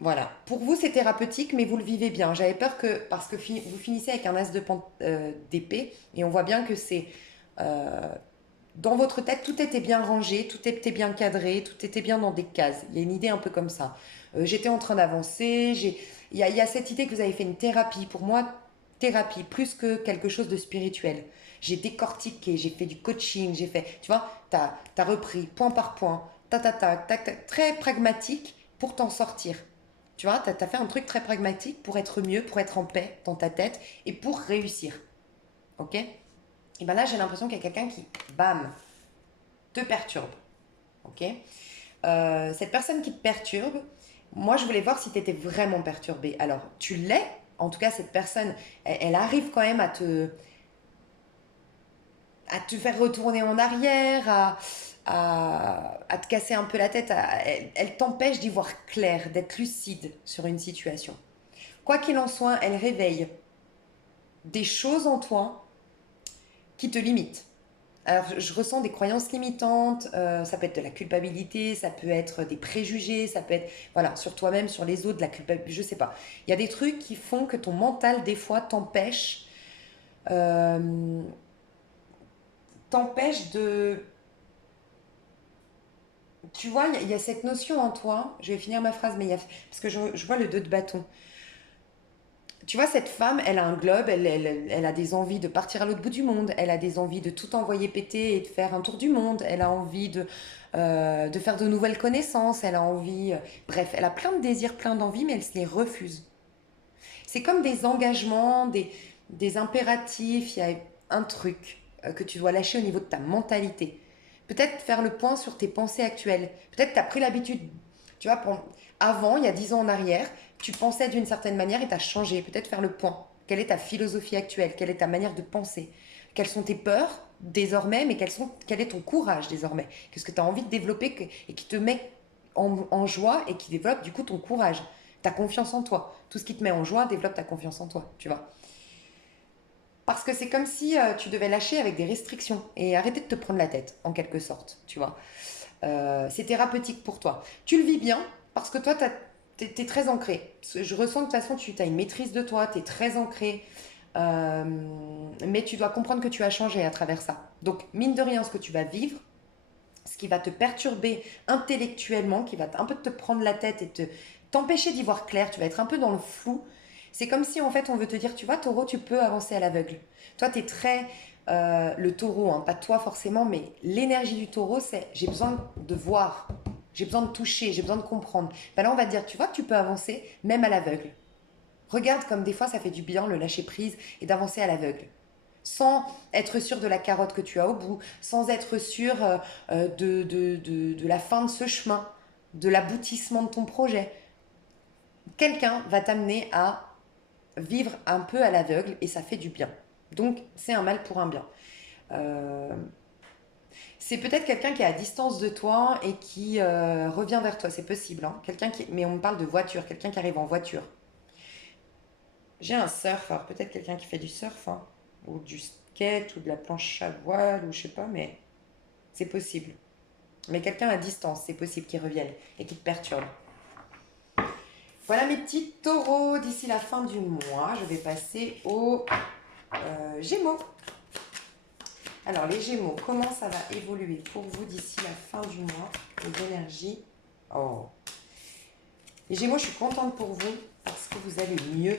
Voilà. Pour vous, c'est thérapeutique, mais vous le vivez bien. J'avais peur que, parce que vous finissez avec un as d'épée, et on voit bien que c'est euh, dans votre tête, tout était bien rangé, tout était bien cadré, tout était bien dans des cases. Il y a une idée un peu comme ça. J'étais en train d'avancer, il y a cette idée que vous avez fait une thérapie. Pour moi, thérapie, plus que quelque chose de spirituel. J'ai décortiqué, j'ai fait du coaching, j'ai fait, tu vois, t'as repris point par point, très pragmatique pour t'en sortir. Tu vois, t'as fait un truc très pragmatique pour être mieux, pour être en paix dans ta tête et pour réussir. Ok? Et bien là, j'ai l'impression qu'il y a quelqu'un qui, bam, te perturbe. Ok? Cette personne qui te perturbe, moi, je voulais voir si tu étais vraiment perturbé. Alors, tu l'es. En tout cas, cette personne, elle arrive quand même à te faire retourner en arrière, à te casser un peu la tête. Elle t'empêche d'y voir clair, d'être lucide sur une situation. Quoi qu'il en soit, elle réveille des choses en toi qui te limitent. Alors, je ressens des croyances limitantes, ça peut être de la culpabilité, ça peut être des préjugés, ça peut être, voilà, sur toi-même, sur les autres, de la culpabilité, je sais pas. Il y a des trucs qui font que ton mental, des fois, euh, t'empêche de... Tu vois, il y a cette notion en toi, je vais finir ma phrase, mais parce que je vois le 2 de bâton. Tu vois, cette femme, elle a un globe, elle a des envies de partir à l'autre bout du monde, elle a des envies de tout envoyer péter et de faire un tour du monde, elle a envie de faire de nouvelles connaissances, elle a envie... bref, elle a plein de désirs, plein d'envies, mais elle se les refuse. C'est comme des engagements, des impératifs, il y a un truc que tu dois lâcher au niveau de ta mentalité. Peut-être faire le point sur tes pensées actuelles. Peut-être que tu as pris l'habitude, tu vois, avant, il y a 10 ans en arrière, Tu pensais d'une certaine manière et tu as changé. Peut-être faire le point. Quelle est ta philosophie actuelle? Quelle est ta manière de penser? Quelles sont tes peurs désormais, mais quel est ton courage désormais? Qu'est-ce que tu as envie de développer et qui te met en joie et qui développe du coup ton courage, ta confiance en toi. Tout ce qui te met en joie développe ta confiance en toi, tu vois. Parce que c'est comme si tu devais lâcher avec des restrictions et arrêter de te prendre la tête, en quelque sorte, tu vois. C'est thérapeutique pour toi. Tu le vis bien parce que toi, t'es très ancré. Je ressens que de toute façon, tu as une maîtrise de toi, tu es très ancré. Euh, mais tu dois comprendre que tu as changé à travers ça. Donc, mine de rien, ce que tu vas vivre, ce qui va te perturber intellectuellement, qui va un peu te prendre la tête et t'empêcher d'y voir clair, tu vas être un peu dans le flou. C'est comme si en fait on veut te dire, tu vois, taureau, tu peux avancer à l'aveugle. Toi, tu es très... le taureau, hein, pas toi forcément, mais l'énergie du taureau, c'est j'ai besoin de voir, j'ai besoin de toucher, j'ai besoin de comprendre. Ben là, on va te dire, tu vois, tu peux avancer même à l'aveugle. Regarde comme des fois ça fait du bien le lâcher prise et d'avancer à l'aveugle sans être sûr de la carotte que tu as au bout, sans être sûr de la fin de ce chemin, de l'aboutissement de ton projet. Quelqu'un va t'amener à vivre un peu à l'aveugle et ça fait du bien. Donc c'est un mal pour un bien. Euh, c'est peut-être quelqu'un qui est à distance de toi et qui revient vers toi, c'est possible. Hein. Mais on me parle de voiture, quelqu'un qui arrive en voiture. J'ai un surf, alors peut-être quelqu'un qui fait du surf, hein, ou du skate, ou de la planche à voile, ou je sais pas, mais c'est possible. Mais quelqu'un à distance, c'est possible qu'il revienne et qu'il te perturbe. Voilà mes petits taureaux, d'ici la fin du mois, je vais passer aux Gémeaux. Alors les Gémeaux, comment ça va évoluer pour vous d'ici la fin du mois? Les énergies. Oh. Les Gémeaux, je suis contente pour vous parce que vous allez mieux.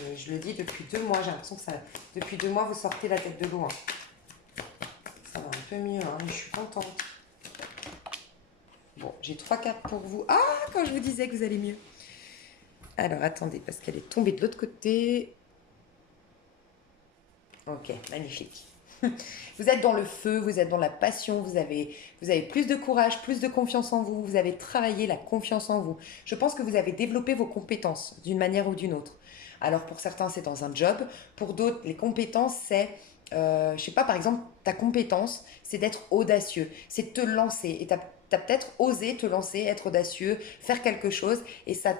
Et je le dis depuis 2 mois, j'ai l'impression que ça. Depuis 2 mois, vous sortez la tête de l'eau. Hein. Ça va un peu mieux, hein, mais je suis contente. Bon, j'ai 3 cartes pour vous. Ah, quand je vous disais que vous allez mieux. Alors, attendez, parce qu'elle est tombée de l'autre côté. Ok, magnifique. Vous êtes dans le feu, vous êtes dans la passion, vous avez plus de courage, plus de confiance en vous, vous avez travaillé la confiance en vous. Je pense que vous avez développé vos compétences d'une manière ou d'une autre. Alors pour certains c'est dans un job, pour d'autres les compétences c'est, je sais pas par exemple ta compétence c'est d'être audacieux, c'est de te lancer et t'as peut-être osé te lancer, être audacieux, faire quelque chose et ça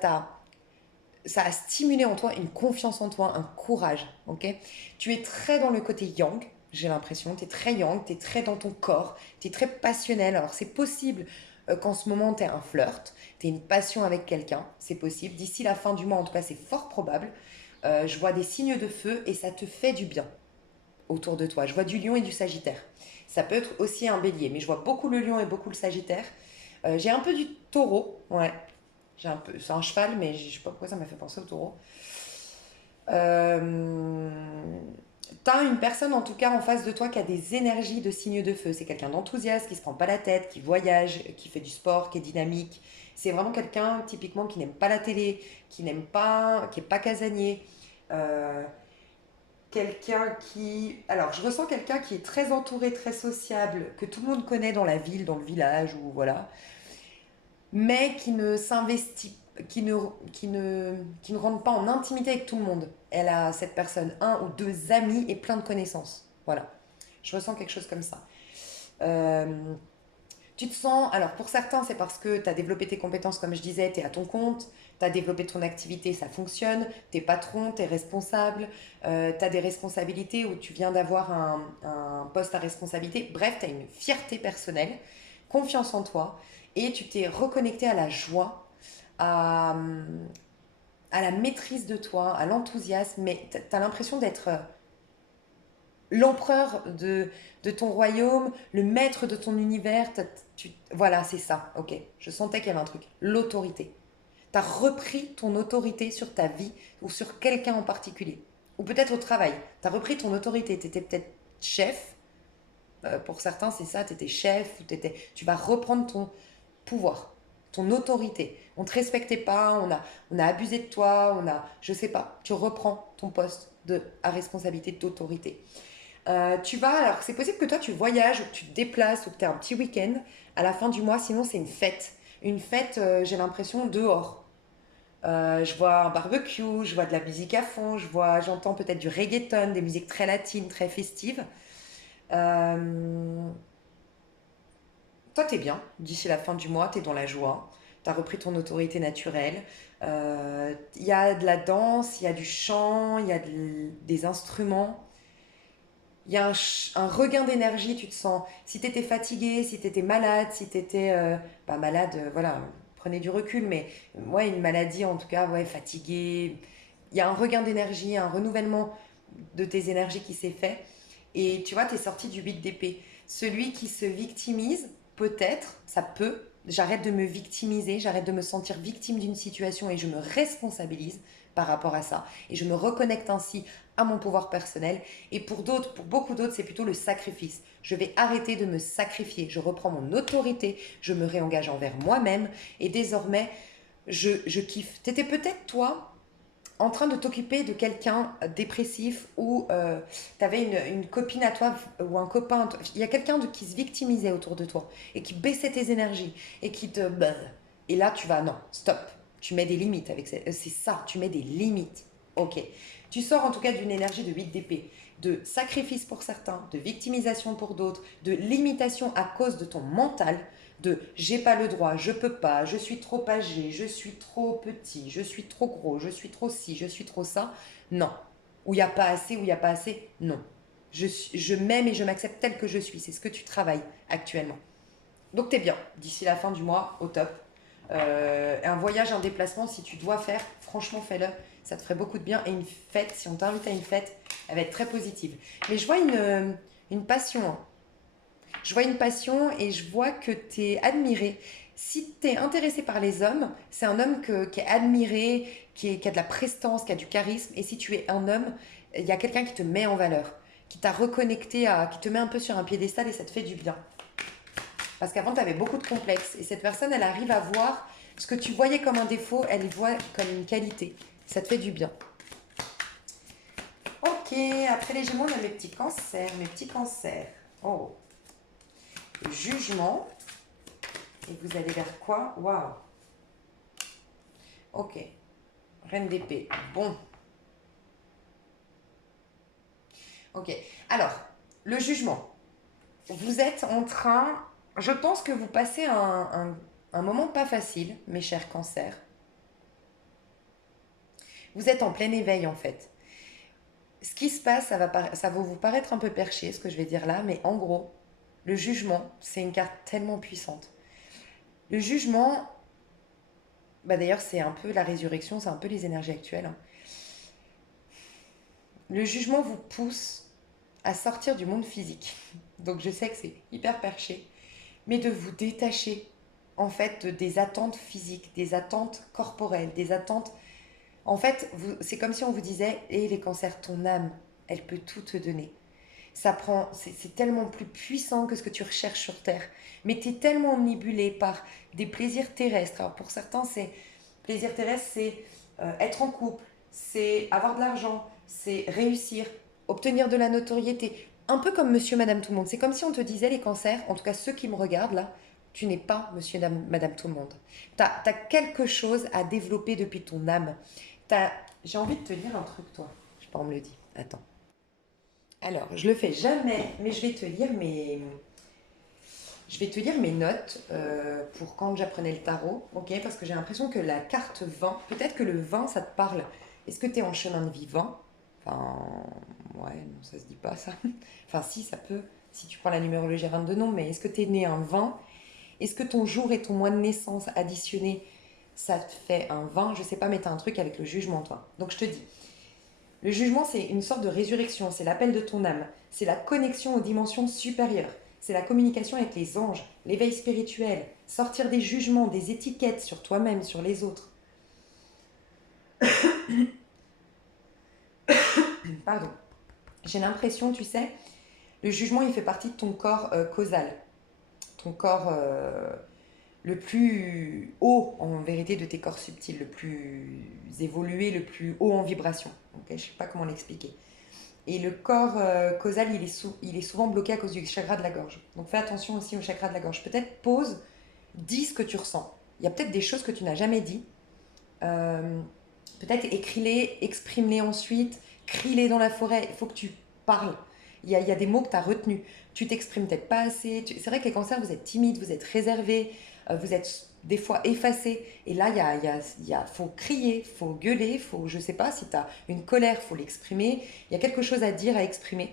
a stimulé en toi une confiance en toi, un courage, ok. Tu es très dans le côté yang, j'ai l'impression, tu es très yang, tu es très dans ton corps, tu es très passionnel. Alors c'est possible qu'en ce moment tu es un flirt, tu es une passion avec quelqu'un, c'est possible. D'ici la fin du mois, en tout cas c'est fort probable. Je vois des signes de feu et ça te fait du bien autour de toi. Je vois du lion et du sagittaire. Ça peut être aussi un bélier, mais je vois beaucoup le lion et beaucoup le sagittaire. J'ai un peu du taureau, ouais. C'est un cheval, mais je sais pas pourquoi ça m'a fait penser au taureau. Euh, T'as une personne en tout cas en face de toi qui a des énergies de signe de feu. C'est quelqu'un d'enthousiaste, qui se prend pas la tête, qui voyage, qui fait du sport, qui est dynamique. C'est vraiment quelqu'un typiquement qui n'aime pas la télé, qui n'aime pas, qui est pas casanier. Euh, Quelqu'un qui... Alors, je ressens quelqu'un qui est très entouré, très sociable, que tout le monde connaît dans la ville, dans le village, ou voilà, mais qui ne s'investit, qui ne rentre pas en intimité avec tout le monde. Elle a, cette personne, un ou deux amis et plein de connaissances. Voilà. Je ressens quelque chose comme ça. Euh, Tu te sens, alors pour certains, c'est parce que tu as développé tes compétences, comme je disais, tu es à ton compte, tu as développé ton activité, ça fonctionne, tu es patron, tu es responsable, tu as des responsabilités ou tu viens d'avoir un poste à responsabilité. Bref, tu as une fierté personnelle, confiance en toi et tu t'es reconnecté à la joie, à, à la maîtrise de toi, à l'enthousiasme, mais tu as l'impression d'être l'empereur de ton royaume, le maître de ton univers. Voilà, c'est ça. Ok, je sentais qu'il y avait un truc. L'autorité. Tu as repris ton autorité sur ta vie ou sur quelqu'un en particulier. Ou peut-être au travail. Tu as repris ton autorité. Tu étais peut-être chef. Pour certains, c'est ça. Tu étais chef. Tu vas reprendre ton pouvoir, ton autorité. On ne te respectait pas. On a abusé de toi. Je sais pas. Tu reprends ton poste à responsabilité d'autorité. Tu vas, alors c'est possible que toi tu voyages ou que tu te déplaces ou que tu as un petit week-end à la fin du mois, sinon c'est une fête. Une fête, j'ai l'impression, dehors. Je vois un barbecue, je vois de la musique à fond, j'entends peut-être du reggaeton, des musiques très latines, très festives. Euh, Toi, t'es bien. D'ici la fin du mois, t'es dans la joie. T'as repris ton autorité naturelle. Il y a de la danse, il y a du chant, il y a des instruments. Il y a un regain d'énergie, tu te sens. Si t'étais fatigué, si t'étais malade, si t'étais pas malade, voilà, prenez du recul, mais ouais, une maladie en tout cas, ouais, fatigué. Il y a un regain d'énergie, un renouvellement de tes énergies qui s'est fait. Et tu vois, t'es sorti du 8 d'épée. Celui qui se victimise, peut-être, ça peut. J'arrête de me victimiser, j'arrête de me sentir victime d'une situation et je me responsabilise par rapport à ça. Et je me reconnecte ainsi à mon pouvoir personnel. Et pour d'autres, pour beaucoup d'autres, c'est plutôt le sacrifice. Je vais arrêter de me sacrifier. Je reprends mon autorité, je me réengage envers moi-même et désormais, je kiffe. T'étais peut-être, toi, en train de t'occuper de quelqu'un dépressif ou t'avais une copine à toi ou un copain. Il y a quelqu'un qui se victimisait autour de toi et qui baissait tes énergies et qui te. Et là, tu vas, non, stop. Tu mets des limites avec ça. C'est ça, tu mets des limites. Ok. Tu sors en tout cas d'une énergie de 8 d'épée, de sacrifice pour certains, de victimisation pour d'autres, de limitation à cause de ton mental, de j'ai pas le droit, je peux pas, je suis trop âgé, je suis trop petit, je suis trop gros, je suis trop ci, je suis trop ça. Non. Ou il n'y a pas assez, ou il n'y a pas assez. Non. Je m'aime et je m'accepte tel que je suis. C'est ce que tu travailles actuellement. Donc t'es bien. D'ici la fin du mois, au top. Un voyage, un déplacement, si tu dois faire, franchement fais-le. Ça te ferait beaucoup de bien. Et une fête, si on t'invite à une fête, elle va être très positive. Mais je vois une passion, hein. Je vois une passion et je vois que tu es admiré. Si tu es intéressé par les hommes, c'est un homme qui est admiré, qui a de la prestance, qui a du charisme. Et si tu es un homme, il y a quelqu'un qui te met en valeur, qui t'a reconnecté, qui te met un peu sur un piédestal et ça te fait du bien. Parce qu'avant, tu avais beaucoup de complexes. Et cette personne, elle arrive à voir ce que tu voyais comme un défaut, elle y voit comme une qualité. Ça te fait du bien. Ok, après les Gémeaux, on a mes petits cancers. Mes petits cancers. Oh, le jugement. Et vous allez vers quoi? Waouh. Ok. Reine d'épée. Bon. Ok. Alors, le jugement. Vous êtes en train... Je pense que vous passez un moment pas facile, mes chers cancers. Vous êtes en plein éveil, en fait. Ce qui se passe, ça va vous paraître un peu perché, ce que je vais dire là, mais en gros, le jugement, c'est une carte tellement puissante. Le jugement, bah d'ailleurs, c'est un peu la résurrection, c'est un peu les énergies actuelles, hein. Le jugement vous pousse à sortir du monde physique. Donc je sais que c'est hyper perché, mais de vous détacher en fait des attentes physiques, des attentes corporelles, des attentes. En fait, c'est comme si on vous disait, et les cancers, ton âme, elle peut tout te donner. C'est tellement plus puissant que ce que tu recherches sur Terre. Mais tu es tellement omnibulé par des plaisirs terrestres. Alors pour certains, c'est plaisir terrestre, c'est être en couple, c'est avoir de l'argent, c'est réussir, obtenir de la notoriété. Un peu comme monsieur, madame, tout le monde. C'est comme si on te disait les cancers, en tout cas ceux qui me regardent là, tu n'es pas monsieur, madame, tout le monde. Tu as quelque chose à développer depuis ton âme. J'ai envie de te lire un truc, toi. Je sais pas, on me le dit. Attends. Alors, je le fais jamais, mais je vais te lire mes notes pour quand j'apprenais le tarot, ok? Parce que j'ai l'impression que la carte 20, peut-être que le 20, ça te parle. Est-ce que tu es en chemin de vie 20? Enfin, ouais, non, ça se dit pas ça. Enfin, si, ça peut. Si tu prends la numérologie à 22, non, mais est-ce que tu es né un 20? Est-ce que ton jour et ton mois de naissance additionnés, ça te fait un 20? Je sais pas, mais tu as un truc avec le jugement, toi. Donc, je te dis, le jugement, c'est une sorte de résurrection, c'est l'appel de ton âme, c'est la connexion aux dimensions supérieures, c'est la communication avec les anges, l'éveil spirituel, sortir des jugements, des étiquettes sur toi-même, sur les autres. Pardon. J'ai l'impression, tu sais, le jugement, il fait partie de ton corps causal, ton corps le plus haut, en vérité, de tes corps subtils, le plus évolué, le plus haut en vibration. Okay, je ne sais pas comment l'expliquer. Et le corps causal, il est souvent bloqué à cause du chakra de la gorge. Donc fais attention aussi au chakra de la gorge. Peut-être pose, dis ce que tu ressens. Il y a peut-être des choses que tu n'as jamais dit Euh, Peut-être écris-les, exprime-les ensuite, crie-les dans la forêt. Il faut que tu parles. Il y a des mots que tu as retenus. Tu t'exprimes peut-être pas assez. C'est vrai que les cancers, vous êtes timide, vous êtes réservé, vous êtes des fois effacé. Et là, faut crier, faut gueuler, faut, je sais pas, si tu as une colère, faut l'exprimer. Il y a quelque chose à dire, à exprimer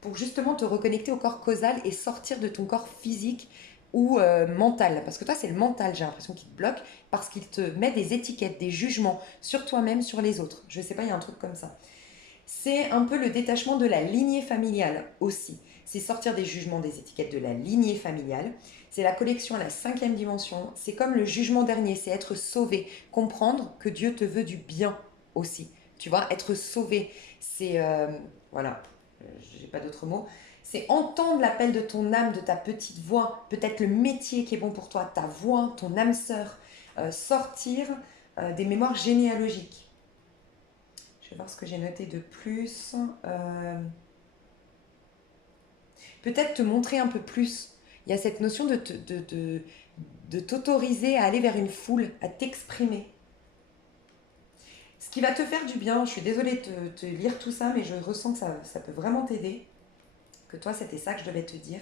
pour justement te reconnecter au corps causal et sortir de ton corps physique ou mental. Parce que toi, c'est le mental, j'ai l'impression, qui te bloque parce qu'il te met des étiquettes, des jugements sur toi-même, sur les autres. Je sais pas, il y a un truc comme ça. C'est un peu le détachement de la lignée familiale aussi. C'est sortir des jugements, des étiquettes de la lignée familiale. C'est la collection à la cinquième dimension. C'est comme le jugement dernier, c'est être sauvé. Comprendre que Dieu te veut du bien aussi. Tu vois, être sauvé, c'est... voilà, j'ai pas d'autres mots. C'est entendre l'appel de ton âme, de ta petite voix, peut-être le métier qui est bon pour toi, ta voix, ton âme sœur, sortir des mémoires généalogiques. Je vais voir ce que j'ai noté de plus. Peut-être te montrer un peu plus. Il y a cette notion de t'autoriser à aller vers une foule, à t'exprimer. Ce qui va te faire du bien, je suis désolée de te lire tout ça, mais je ressens que ça peut vraiment t'aider. Que toi, c'était ça que je devais te dire.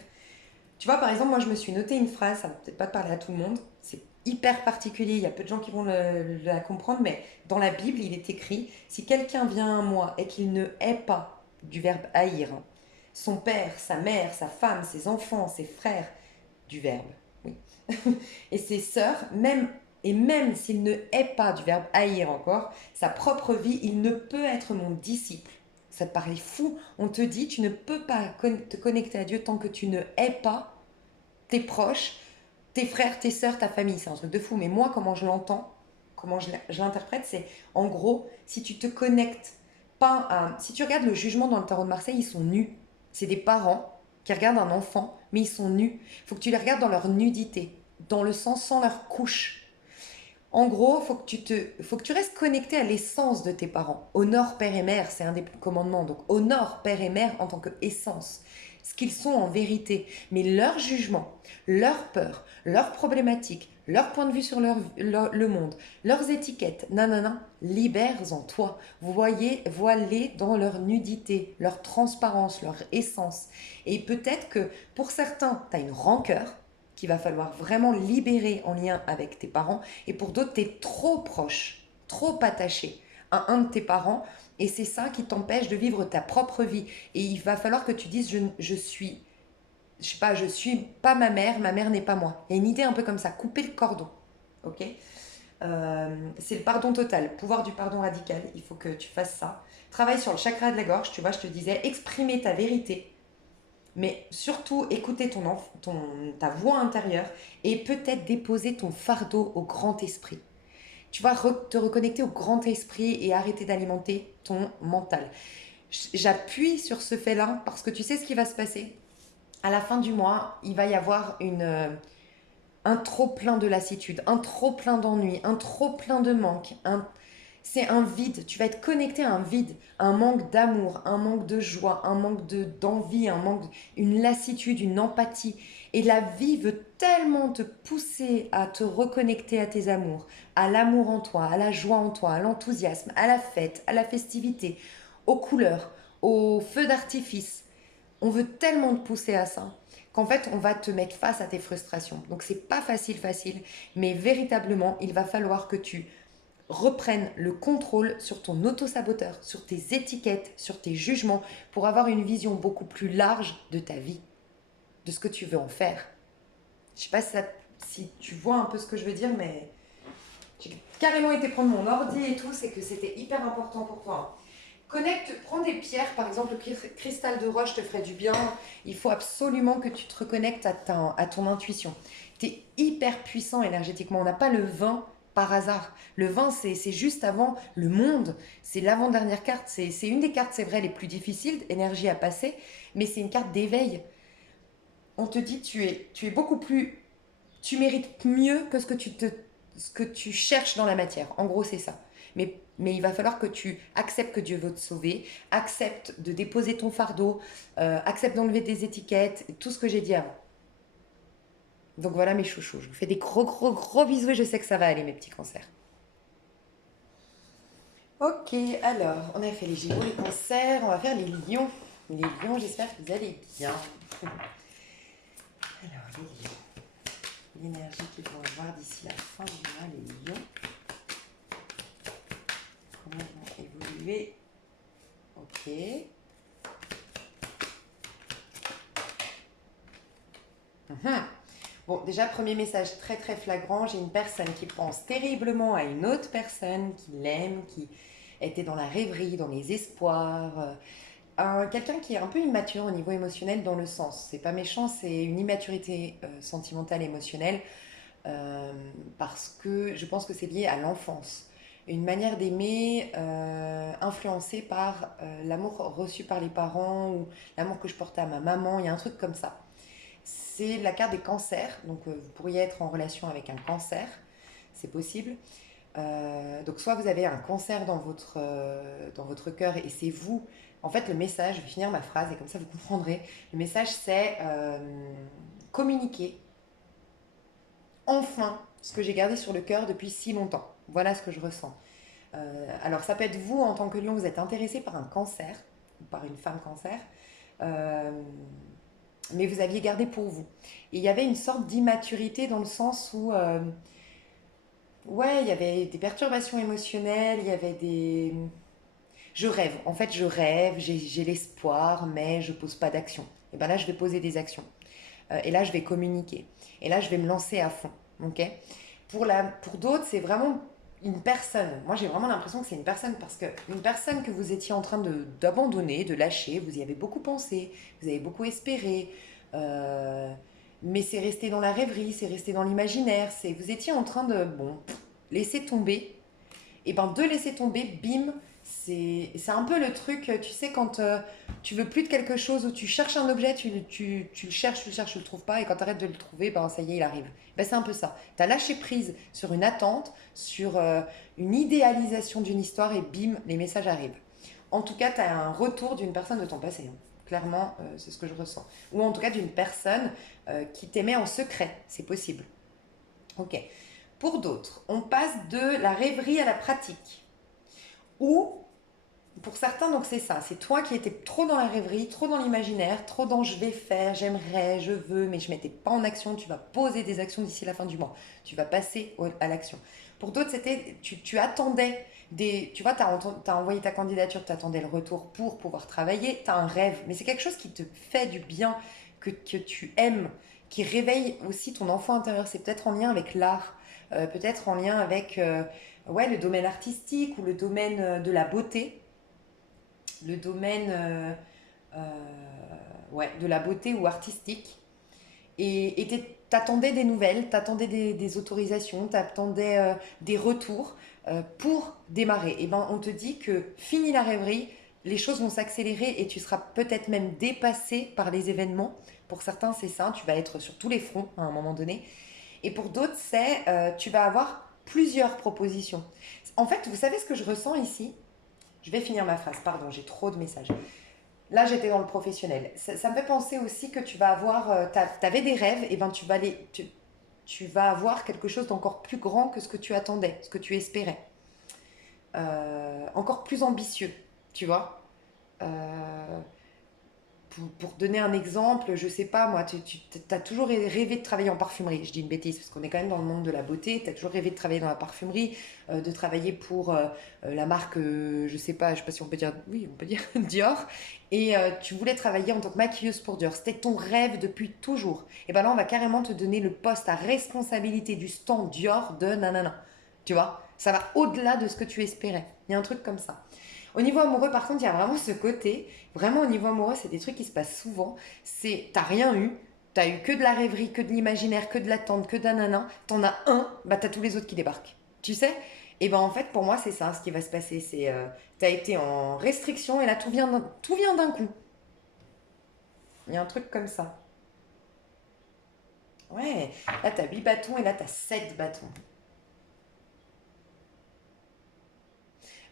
Tu vois, par exemple, moi, je me suis noté une phrase, ça va peut-être pas te parler à tout le monde, c'est hyper particulier, il y a peu de gens qui vont la comprendre, mais dans la Bible, il est écrit, si quelqu'un vient à moi et qu'il ne hait pas, du verbe haïr, hein, son père, sa mère, sa femme, ses enfants, ses frères, du verbe, oui, et ses sœurs, même s'il ne hait pas, du verbe haïr encore, sa propre vie, il ne peut être mon disciple. Ça te paraît fou. On te dit, tu ne peux pas te connecter à Dieu tant que tu ne hais pas tes proches, tes frères, tes sœurs, ta famille. C'est un truc de fou. Mais moi, comment je l'entends, comment je l'interprète, c'est en gros, si tu te connectes pas à... Si tu regardes le jugement dans le tarot de Marseille, ils sont nus. C'est des parents qui regardent un enfant, mais ils sont nus. Il faut que tu les regardes dans leur nudité, dans le sens sans leur couche. En gros, faut que tu restes connecté à l'essence de tes parents. Honore père et mère, c'est un des commandements. Donc honore père et mère en tant qu'essence, ce qu'ils sont en vérité. Mais leur jugement, leur peur, leurs problématiques, leur point de vue sur le monde, leurs étiquettes, nanana, libère en toi. Vous voyez, voilés dans leur nudité, leur transparence, leur essence. Et peut-être que pour certains, tu as une rancœur qu'il va falloir vraiment libérer en lien avec tes parents. Et pour d'autres, tu es trop proche, trop attaché à un de tes parents. Et c'est ça qui t'empêche de vivre ta propre vie. Et il va falloir que tu dises, je sais pas, je suis pas ma mère n'est pas moi. Il y a une idée un peu comme ça, couper le cordon. Ok. C'est le pardon total, le pouvoir du pardon radical. Il faut que tu fasses ça. Travaille sur le chakra de la gorge, tu vois, je te disais, exprimer ta vérité, mais surtout écouter ta voix intérieure et peut-être déposer ton fardeau au grand esprit. Tu vas te reconnecter au grand esprit et arrêter d'alimenter ton mental. J'appuie sur ce fait-là parce que tu sais ce qui va se passer. À la fin du mois, il va y avoir un trop plein de lassitude, un trop plein d'ennui, un trop plein de manque, c'est un vide. Tu vas être connecté à un vide, un manque d'amour, un manque de joie, un manque d'envie, une lassitude, une empathie. Et la vie veut tellement te pousser à te reconnecter à tes amours, à l'amour en toi, à la joie en toi, à l'enthousiasme, à la fête, à la festivité, aux couleurs, aux feux d'artifice. On veut tellement te pousser à ça qu'en fait, on va te mettre face à tes frustrations. Donc, c'est pas facile, mais véritablement, il va falloir que tu reprennes le contrôle sur ton auto-saboteur, sur tes étiquettes, sur tes jugements, pour avoir une vision beaucoup plus large de ta vie, de ce que tu veux en faire. Je sais pas si tu vois un peu ce que je veux dire, mais j'ai carrément été prendre mon ordi et tout, c'est que c'était hyper important pour toi. Prends des pierres, par exemple, le cristal de roche te ferait du bien. Il faut absolument que tu te reconnectes à ton intuition. Tu es hyper puissant énergétiquement. On n'a pas le vin par hasard. Le vin, c'est juste avant le monde. C'est l'avant-dernière carte. C'est une des cartes, c'est vrai, les plus difficiles, énergie à passer, mais c'est une carte d'éveil. On te dit, tu es beaucoup plus... Tu mérites mieux que ce que tu cherches dans la matière. En gros, c'est ça. Mais il va falloir que tu acceptes que Dieu veut te sauver, accepte de déposer ton fardeau, accepte d'enlever des étiquettes, tout ce que j'ai dit avant. Donc voilà mes chouchous, je vous fais des gros bisous et je sais que ça va aller mes petits cancers. Ok, alors, on a fait les Gémeaux, les Cancers, on va faire les Lions. Les Lions, j'espère que vous allez bien. Alors, les Lions, l'énergie qu'ils vont avoir d'ici la fin du mois, les Lions. Comment ils vont évoluer? Ok. Mhm. Bon, déjà, premier message très très flagrant, j'ai une personne qui pense terriblement à une autre personne, qui l'aime, qui était dans la rêverie, dans les espoirs. Quelqu'un qui est un peu immature au niveau émotionnel dans le sens, c'est pas méchant, c'est une immaturité sentimentale émotionnelle euh, parce que je pense que c'est lié à l'enfance. Une manière d'aimer influencée par l'amour reçu par les parents ou l'amour que je portais à ma maman, il y a un truc comme ça. C'est la carte des cancers, donc vous pourriez être en relation avec un cancer, c'est possible. Donc soit vous avez un cancer dans votre cœur et c'est vous. En fait, le message, je vais finir ma phrase et comme ça vous comprendrez. Le message c'est communiquer enfin ce que j'ai gardé sur le cœur depuis si longtemps. Voilà ce que je ressens. Alors ça peut être vous en tant que lion, vous êtes intéressé par un cancer, ou par une femme cancer, euh, mais vous aviez gardé pour vous. Et il y avait une sorte d'immaturité dans le sens où, ouais, il y avait des perturbations émotionnelles, il y avait des... Je rêve, en fait je rêve, j'ai l'espoir, mais je pose pas d'action. Et bien là, je vais poser des actions. Et là, je vais communiquer. Et là, je vais me lancer à fond. Ok. Pour d'autres, c'est vraiment une personne. Moi, j'ai vraiment l'impression que c'est une personne parce que une personne que vous étiez en train d'abandonner, de lâcher, vous y avez beaucoup pensé, vous avez beaucoup espéré, euh, mais c'est resté dans la rêverie, c'est resté dans l'imaginaire. Vous étiez en train de bon laisser tomber et ben de laisser tomber, bim, c'est un peu le truc, tu sais, quand tu veux plus de quelque chose ou tu cherches un objet, tu le cherches, tu le trouves pas, et quand tu arrêtes de le trouver, ben ça y est, il arrive. Ben, c'est un peu ça. Tu as lâché prise sur une attente, sur une idéalisation d'une histoire, et bim, les messages arrivent. En tout cas, tu as un retour d'une personne de ton passé, hein. Clairement, c'est ce que je ressens. Ou en tout cas d'une personne qui t'aimait en secret, c'est possible. Ok. Pour d'autres, on passe de la rêverie à la pratique. Ou, pour certains, donc c'est ça, c'est toi qui étais trop dans la rêverie, trop dans l'imaginaire, trop dans je vais faire, j'aimerais, je veux, mais je ne mettais pas en action. Tu vas poser des actions d'ici la fin du mois. Tu vas passer à l'action. Pour d'autres, c'était, tu attendais tu vois, tu as envoyé ta candidature, tu attendais le retour pour pouvoir travailler, tu as un rêve, mais c'est quelque chose qui te fait du bien, que tu aimes, qui réveille aussi ton enfant intérieur. C'est peut-être en lien avec l'art, peut-être en lien avec ouais, le domaine artistique ou le domaine de la beauté, le domaine ouais, de la beauté ou artistique. Et t'attendais des nouvelles, t'attendais des autorisations, t'attendais des retours pour démarrer. Et ben on te dit que fini la rêverie, les choses vont s'accélérer et tu seras peut-être même dépassé par les événements. Pour certains, c'est ça, tu vas être sur tous les fronts à un moment donné. Et pour d'autres, c'est tu vas avoir plusieurs propositions. En fait, vous savez ce que je ressens ici? Je vais finir ma phrase, pardon, j'ai trop de messages. Là, j'étais dans le professionnel. Ça me fait penser aussi que tu vas avoir, t'avais des rêves, et ben tu vas avoir quelque chose d'encore plus grand que ce que tu attendais, ce que tu espérais. Encore plus ambitieux, tu vois. Euh, pour donner un exemple, je sais pas, moi, tu as toujours rêvé de travailler en parfumerie. Je dis une bêtise, parce qu'on est quand même dans le monde de la beauté. Tu as toujours rêvé de travailler dans la parfumerie, de travailler pour la marque, je sais pas si on peut dire, oui, on peut dire Dior. Et tu voulais travailler en tant que maquilleuse pour Dior. C'était ton rêve depuis toujours. Et ben là, on va carrément te donner le poste à responsabilité du stand Dior de nanana. Tu vois, ça va au-delà de ce que tu espérais. Il y a un truc comme ça. Au niveau amoureux, par contre, il y a vraiment ce côté, vraiment au niveau amoureux, c'est des trucs qui se passent souvent. C'est, t'as rien eu, t'as eu que de la rêverie, que de l'imaginaire, que de l'attente, que d'un nanan. T'en as un, bah t'as tous les autres qui débarquent. Tu sais? Et ben en fait, pour moi, c'est ça ce qui va se passer. C'est, t'as été en restriction et là, tout vient d'un coup. Il y a un truc comme ça. Ouais, là, t'as 8 bâtons et là, t'as 7 bâtons.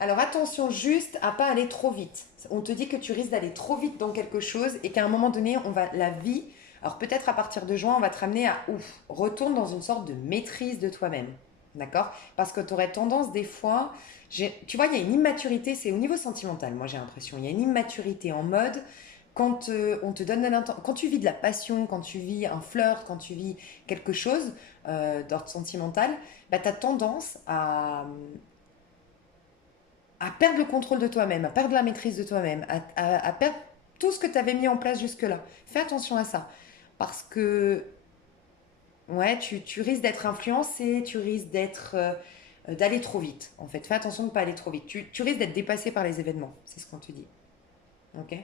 Alors attention juste à pas aller trop vite. On te dit que tu risques d'aller trop vite dans quelque chose et qu'à un moment donné, la vie, alors peut-être à partir de juin, on va te ramener à ouf, retourne dans une sorte de maîtrise de toi-même. D'accord? Parce que tu aurais tendance des fois, tu vois, il y a une immaturité, c'est au niveau sentimental, moi j'ai l'impression, il y a une immaturité en mode, quand on te donne de l'intention, quand tu vis de la passion, quand tu vis un flirt, quand tu vis quelque chose d'ordre sentimental, bah, tu as tendance à perdre le contrôle de toi-même, à perdre la maîtrise de toi-même, à perdre tout ce que tu avais mis en place jusque-là. Fais attention à ça. Parce que ouais, tu risques d'être influencé, tu risques d'aller trop vite. En fait, fais attention de ne pas aller trop vite. Tu risques d'être dépassé par les événements, c'est ce qu'on te dit. Ok.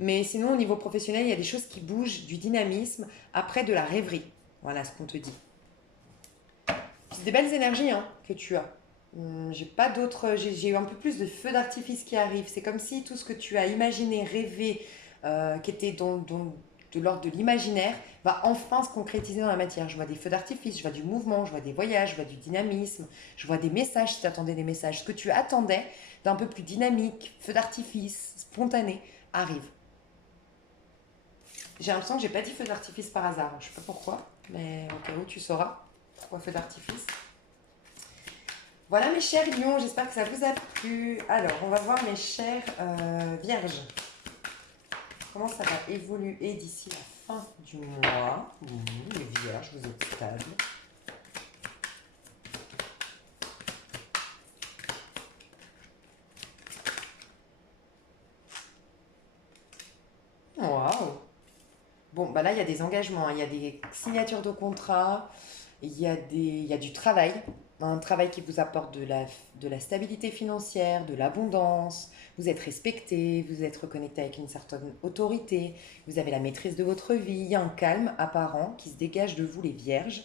Mais sinon, au niveau professionnel, il y a des choses qui bougent, du dynamisme, après de la rêverie. Voilà ce qu'on te dit. C'est des belles énergies hein, que tu as. J'ai pas d'autres. J'ai eu un peu plus de feux d'artifice qui arrivent. C'est comme si tout ce que tu as imaginé, rêvé, qui était de l'ordre de l'imaginaire, va enfin se concrétiser dans la matière. Je vois des feux d'artifice, je vois du mouvement, je vois des voyages, je vois du dynamisme, je vois des messages si tu attendais des messages. Ce que tu attendais d'un peu plus dynamique, feu d'artifice, spontané, arrive. J'ai l'impression que j'ai pas dit feu d'artifice par hasard. Je sais pas pourquoi, mais au cas où tu sauras pourquoi feu d'artifice. Voilà mes chers lions, j'espère que ça vous a plu. Alors, on va voir mes chers vierges. Comment ça va évoluer d'ici la fin du mois. Les vierges, vous êtes stables. Waouh. Bon, bah là, il y a des engagements, hein. Il y a des signatures de contrats, il y a du travail, un travail qui vous apporte de la stabilité financière, de l'abondance, vous êtes respecté, vous êtes reconnecté avec une certaine autorité, vous avez la maîtrise de votre vie, il y a un calme apparent qui se dégage de vous les vierges.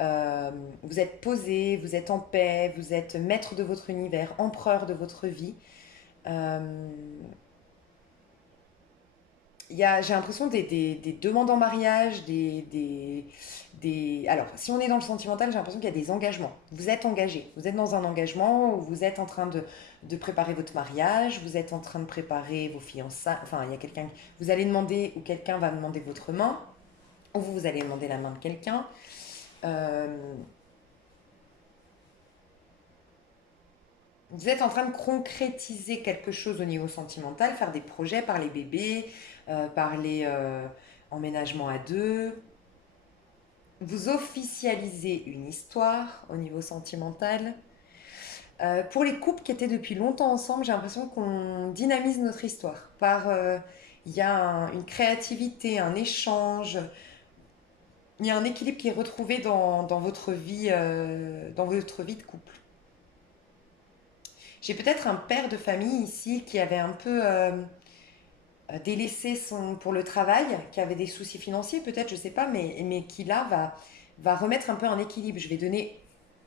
Euh, vous êtes posé, vous êtes en paix, vous êtes maître de votre univers, empereur de votre vie. Euh, j'ai l'impression des demandes en mariage, alors, si on est dans le sentimental, j'ai l'impression qu'il y a des engagements. Vous êtes engagé. Vous êtes dans un engagement où vous êtes en train de préparer votre mariage, vous êtes en train de préparer vos fiançailles. Enfin, il y a quelqu'un. Vous allez demander, ou quelqu'un va demander votre main, ou vous allez demander la main de quelqu'un. Euh, Vous êtes en train de concrétiser quelque chose au niveau sentimental, faire des projets, parler bébé, parler emménagement à deux. Vous officialisez une histoire au niveau sentimental. Pour les couples qui étaient depuis longtemps ensemble, j'ai l'impression qu'on dynamise notre histoire. Il y a une créativité, un échange, il y a un équilibre qui est retrouvé dans votre vie de couple. J'ai peut-être un père de famille ici qui avait un peu délaissé pour le travail, qui avait des soucis financiers peut-être, je sais pas, mais qui là va remettre un peu en équilibre. Je vais donner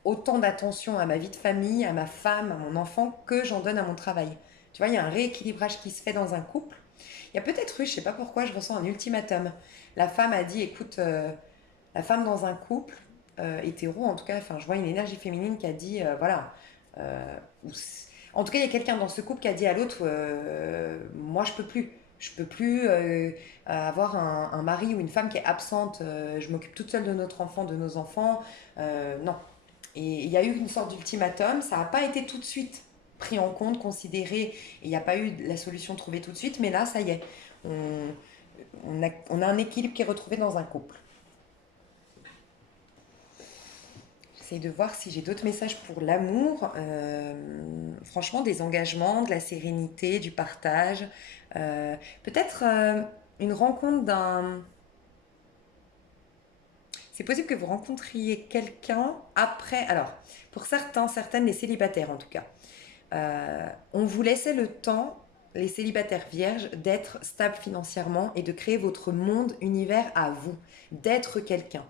autant d'attention à ma vie de famille, à ma femme, à mon enfant, que j'en donne à mon travail. Tu vois, il y a un rééquilibrage qui se fait dans un couple. Il y a peut-être eu, je sais pas pourquoi, je ressens un ultimatum. La femme a dit, écoute, la femme dans un couple, hétéro en tout cas, enfin je vois une énergie féminine qui a dit, voilà, euh, en tout cas il y a quelqu'un dans ce couple qui a dit à l'autre, moi je peux plus. Je peux plus avoir un mari ou une femme qui est absente. Je m'occupe toute seule de notre enfant, de nos enfants. Non. Et il y a eu une sorte d'ultimatum. Ça n'a pas été tout de suite pris en compte, considéré. Et il n'y a pas eu la solution trouvée tout de suite. Mais là, ça y est. On a un équilibre qui est retrouvé dans un couple. J'essaie de voir si j'ai d'autres messages pour l'amour. Franchement, des engagements, de la sérénité, du partage. Peut-être une rencontre d'un... C'est possible que vous rencontriez quelqu'un après... Alors, pour certains, certaines, les célibataires en tout cas. On vous laissait le temps, les célibataires vierges, d'être stable financièrement et de créer votre monde univers à vous, d'être quelqu'un,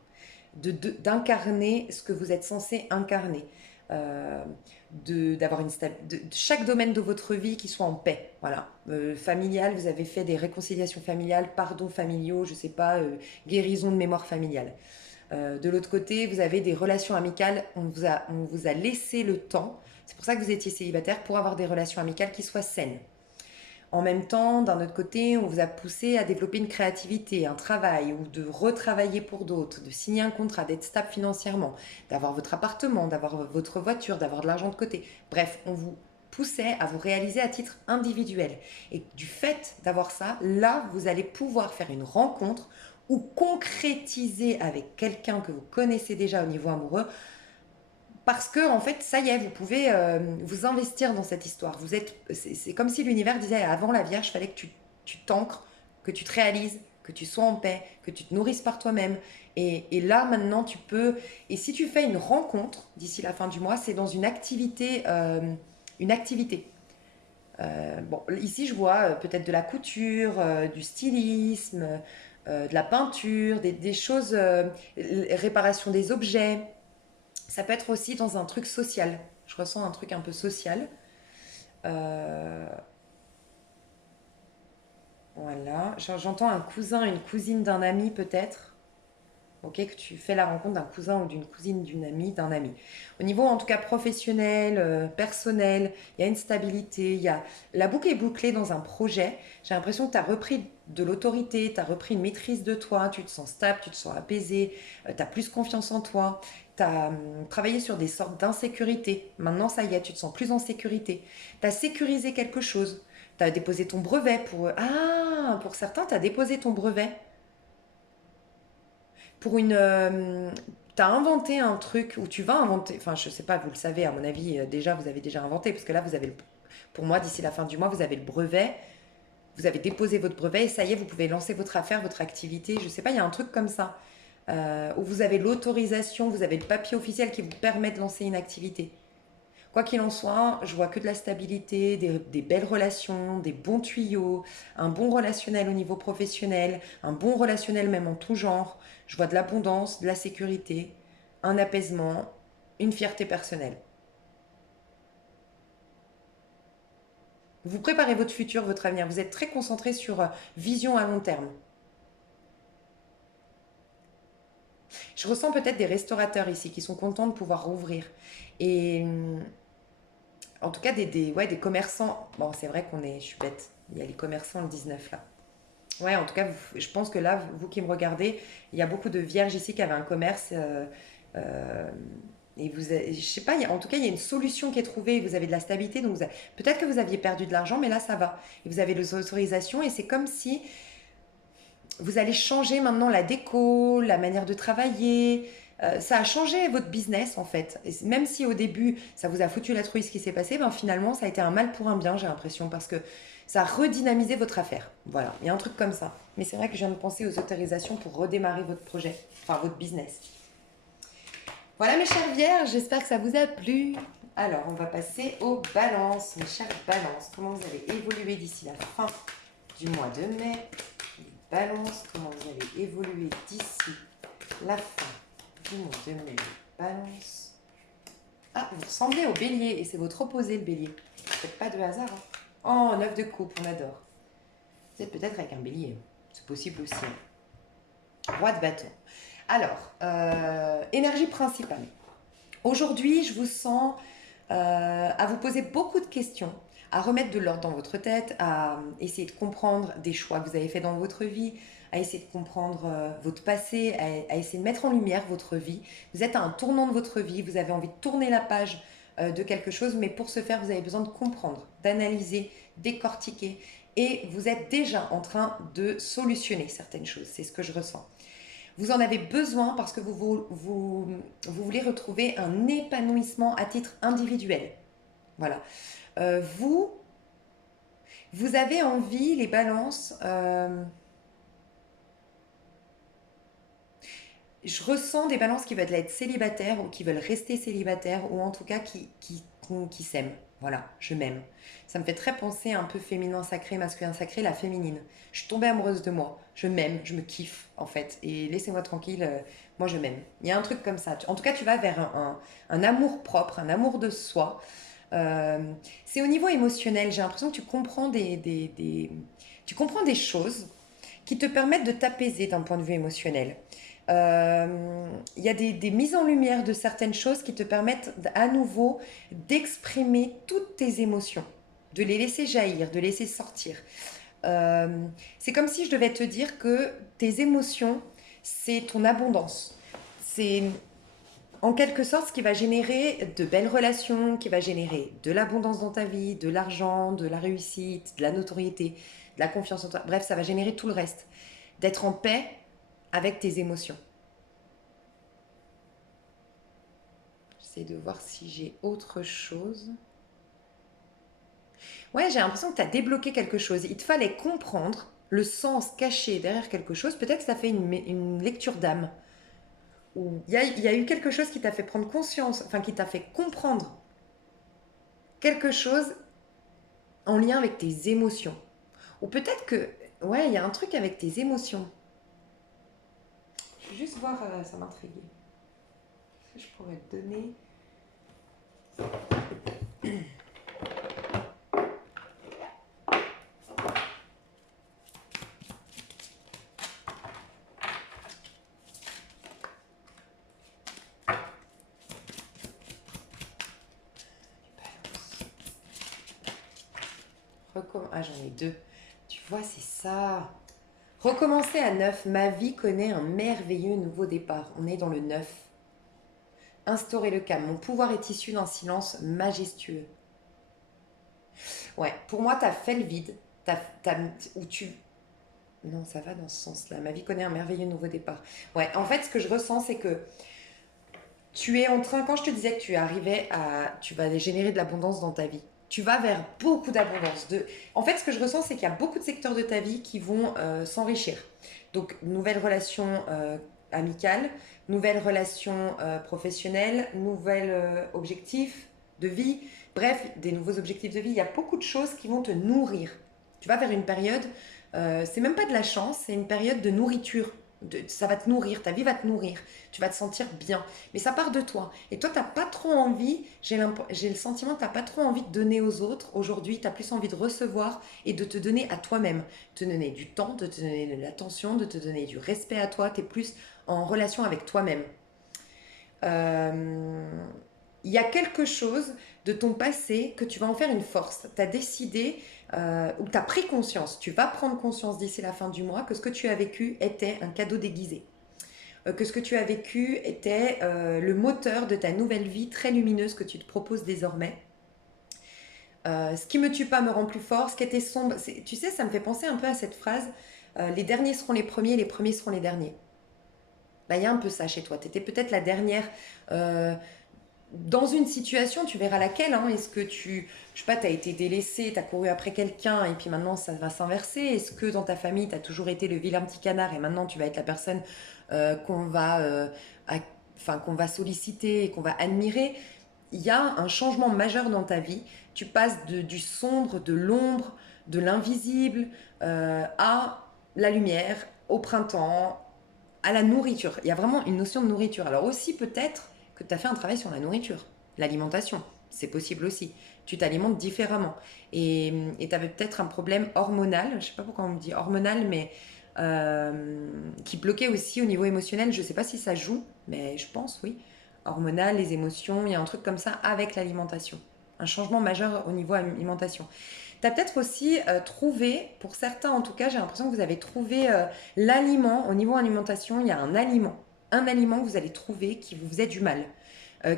d'incarner ce que vous êtes censé incarner, euh, d'avoir de chaque domaine de votre vie qui soit en paix. Voilà. Familial, vous avez fait des réconciliations familiales, pardons familiaux, je sais pas, guérison de mémoire familiale. De l'autre côté, vous avez des relations amicales, on vous a laissé le temps. C'est pour ça que vous étiez célibataire, pour avoir des relations amicales qui soient saines. En même temps, d'un autre côté, on vous a poussé à développer une créativité, un travail, ou de retravailler pour d'autres, de signer un contrat, d'être stable financièrement, d'avoir votre appartement, d'avoir votre voiture, d'avoir de l'argent de côté. Bref, on vous poussait à vous réaliser à titre individuel. Et du fait d'avoir ça, là, vous allez pouvoir faire une rencontre ou concrétiser avec quelqu'un que vous connaissez déjà au niveau amoureux parce que, en fait, ça y est, vous pouvez vous investir dans cette histoire. C'est comme si l'univers disait avant la Vierge, il fallait que tu t'ancres, que tu te réalises, que tu sois en paix, que tu te nourrisses par toi-même. Et là, maintenant, tu peux. Et si tu fais une rencontre d'ici la fin du mois, c'est dans une activité. Une activité. Bon, ici, je vois peut-être de la couture, du stylisme, de la peinture, des choses, réparation des objets. Ça peut être aussi dans un truc social. Je ressens un truc un peu social. Euh, voilà. J'entends un cousin, une cousine d'un ami peut-être. Ok, que tu fais la rencontre d'un cousin ou d'une cousine d'une amie, d'un ami. Au niveau en tout cas professionnel, personnel, il y a une stabilité, la boucle est bouclée dans un projet. J'ai l'impression que tu as repris de l'autorité, tu as repris une maîtrise de toi, tu te sens stable, tu te sens apaisé, tu as plus confiance en toi, tu as travaillé sur des sortes d'insécurité. Maintenant, ça y est, tu te sens plus en sécurité. Tu as sécurisé quelque chose. Tu as déposé ton brevet pour... Ah, pour certains, tu as déposé ton brevet pour une. T'as inventé un truc, ou tu vas inventer, enfin je sais pas, vous le savez, à mon avis, déjà vous avez déjà inventé, parce que là vous avez, pour moi, d'ici la fin du mois, vous avez le brevet, vous avez déposé votre brevet, et ça y est, vous pouvez lancer votre affaire, votre activité, je sais pas, il y a un truc comme ça, où vous avez l'autorisation, vous avez le papier officiel qui vous permet de lancer une activité. Quoi qu'il en soit, je vois que de la stabilité, des belles relations, des bons tuyaux, un bon relationnel au niveau professionnel, un bon relationnel même en tout genre. Je vois de l'abondance, de la sécurité, un apaisement, une fierté personnelle. Vous préparez votre futur, votre avenir. Vous êtes très concentré sur vision à long terme. Je ressens peut-être des restaurateurs ici qui sont contents de pouvoir rouvrir. Et en tout cas, ouais, des commerçants. Bon, c'est vrai je suis bête. Il y a les commerçants le 19 là. Ouais, en tout cas, je pense que là, vous qui me regardez, il y a beaucoup de vierges ici qui avaient un commerce. Euh, et je sais pas, en tout cas, il y a une solution qui est trouvée. Vous avez de la stabilité, donc peut-être que vous aviez perdu de l'argent, mais là, ça va. Et vous avez les autorisations, et c'est comme si vous allez changer maintenant la déco, la manière de travailler. Ça a changé votre business en fait. Et même si au début ça vous a foutu la trouille ce qui s'est passé, ben finalement ça a été un mal pour un bien, j'ai l'impression, parce que ça a redynamisé votre affaire. Voilà, il y a un truc comme ça. Mais c'est vrai que je viens de penser aux autorisations pour redémarrer votre projet, enfin votre business. Voilà mes chères vierges, j'espère que ça vous a plu. Alors on va passer aux balances, mes chères balances. Comment vous allez évoluer d'ici la fin du mois de mai? Balance, comment vous allez évoluer d'ici la fin du mois de mai. Balance. Ah, vous ressemblez au bélier et c'est votre opposé le bélier. Peut-être pas de hasard. Hein. Oh, 9 de coupe, on adore. Vous êtes peut-être avec un bélier. C'est possible aussi. Roi de bâton. Alors, énergie principale. Aujourd'hui, je vous sens à vous poser beaucoup de questions, à remettre de l'ordre dans votre tête, à essayer de comprendre des choix que vous avez faits dans votre vie, à essayer de comprendre votre passé, à essayer de mettre en lumière votre vie. Vous êtes à un tournant de votre vie, vous avez envie de tourner la page de quelque chose, mais pour ce faire, vous avez besoin de comprendre, d'analyser, décortiquer, et vous êtes déjà en train de solutionner certaines choses. C'est ce que je ressens. Vous en avez besoin parce que vous voulez retrouver un épanouissement à titre individuel. Voilà. Vous, vous avez envie, les balances, je ressens des balances qui veulent être célibataires ou qui veulent rester célibataires ou en tout cas qui s'aiment. Voilà, je m'aime. Ça me fait très penser un peu féminin sacré, masculin sacré, la féminine. Je suis tombée amoureuse de moi. Je m'aime, je me kiffe en fait. Et laissez-moi tranquille, moi je m'aime. Il y a un truc comme ça. En tout cas, tu vas vers un amour propre, un amour de soi. Euh, c'est au niveau émotionnel. J'ai l'impression que tu comprends tu comprends des choses qui te permettent de t'apaiser d'un point de vue émotionnel. Il y a des mises en lumière de certaines choses qui te permettent à nouveau d'exprimer toutes tes émotions. de les laisser jaillir, de les laisser sortir. C'est comme si je devais te dire que tes émotions, c'est ton abondance. C'est en quelque sorte ce qui va générer de belles relations, qui va générer de l'abondance dans ta vie, de l'argent, de la réussite, de la notoriété, de la confiance en toi. Bref, ça va générer tout le reste. D'être en paix avec tes émotions. J'essaie de voir si j'ai autre chose. Ouais, j'ai l'impression que tu as débloqué quelque chose. Il te fallait comprendre le sens caché derrière quelque chose. Peut-être que ça fait une lecture d'âme. Ou il y a eu quelque chose qui t'a fait prendre conscience, enfin qui t'a fait comprendre quelque chose en lien avec tes émotions. Ou peut-être que, ouais, il y a un truc avec tes émotions. Je vais juste voir, ça m'intrigue. Qu'est-ce que je pourrais te donner? Ah, j'en ai deux. Tu vois, c'est ça. Recommencer à neuf. Ma vie connaît un merveilleux nouveau départ. On est dans le neuf. Instaurer le calme. Mon pouvoir est issu d'un silence majestueux. Ouais, pour moi, t'as fait le vide. Où tu... Non, ça va dans ce sens-là. Ma vie connaît un merveilleux nouveau départ. Ouais, en fait, ce que je ressens, c'est que tu es en train, quand je te disais que tu arrivais à... Tu vas générer de l'abondance dans ta vie. Tu vas vers beaucoup d'abondance. En fait, ce que je ressens, c'est qu'il y a beaucoup de secteurs de ta vie qui vont s'enrichir. Donc, nouvelles relations amicales, nouvelles relations professionnelles, nouvelles objectifs de vie. Bref, des nouveaux objectifs de vie. Il y a beaucoup de choses qui vont te nourrir. Tu vas vers une période, c'est même pas de la chance, c'est une période de nourriture. Ça va te nourrir, ta vie va te nourrir. Tu vas te sentir bien. Mais ça part de toi. Et toi, tu n'as pas trop envie, j'ai le sentiment que tu n'as pas trop envie de donner aux autres. Aujourd'hui, tu as plus envie de recevoir et de te donner à toi-même. De te donner du temps, de te donner de l'attention, de te donner du respect à toi. Tu es plus en relation avec toi-même. Euh, Il y a quelque chose de ton passé que tu vas en faire une force. Tu as décidé ou tu as pris conscience, tu vas prendre conscience d'ici la fin du mois que ce que tu as vécu était un cadeau déguisé. Que ce que tu as vécu était le moteur de ta nouvelle vie très lumineuse que tu te proposes désormais. Ce qui me tue pas me rend plus fort, ce qui était sombre. Tu sais, ça me fait penser un peu à cette phrase, les derniers seront les premiers seront les derniers. Bah, il y a un peu ça chez toi. Tu étais peut-être la dernière dans une situation, tu verras laquelle. Hein. Est-ce que je sais pas, tu as été délaissé, tu as couru après quelqu'un et puis maintenant ça va s'inverser? Est-ce que dans ta famille, tu as toujours été le vilain petit canard et maintenant tu vas être la personne qu'on va, enfin, qu'on va solliciter et qu'on va admirer? Il y a un changement majeur dans ta vie. Tu passes du sombre, de l'ombre, de l'invisible à la lumière, au printemps, à la nourriture. Il y a vraiment une notion de nourriture. Alors aussi peut-être que tu as fait un travail sur la nourriture, l'alimentation. C'est possible aussi. Tu t'alimentes différemment. Et tu avais peut-être un problème hormonal, je ne sais pas pourquoi on me dit hormonal, mais qui bloquait aussi au niveau émotionnel. Je ne sais pas si ça joue, mais je pense oui. Hormonal, les émotions, il y a un truc comme ça avec l'alimentation. Un changement majeur au niveau alimentation. Tu as peut-être aussi trouvé, pour certains en tout cas, j'ai l'impression que vous avez trouvé l'aliment, au niveau alimentation, il y a un aliment que vous allez trouver qui vous faisait du mal,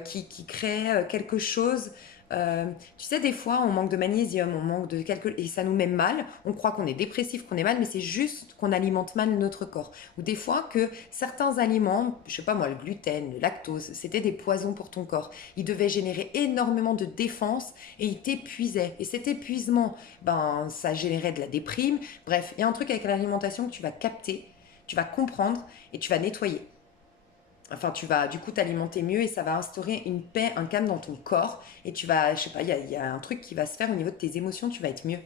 qui crée quelque chose. Tu sais, des fois, on manque de magnésium, on manque de quelque... et ça nous met mal. On croit qu'on est dépressif, qu'on est mal, mais c'est juste qu'on alimente mal notre corps. Ou des fois que certains aliments, je sais pas moi, le gluten, le lactose, c'était des poisons pour ton corps. Ils devaient générer énormément de défense et ils t'épuisaient. Et cet épuisement, ben, ça générait de la déprime. Bref, il y a un truc avec l'alimentation que tu vas capter, tu vas comprendre et tu vas nettoyer. Enfin, tu vas du coup t'alimenter mieux et ça va instaurer une paix, un calme dans ton corps. Et tu vas, je sais pas, il y a un truc qui va se faire au niveau de tes émotions, tu vas être mieux.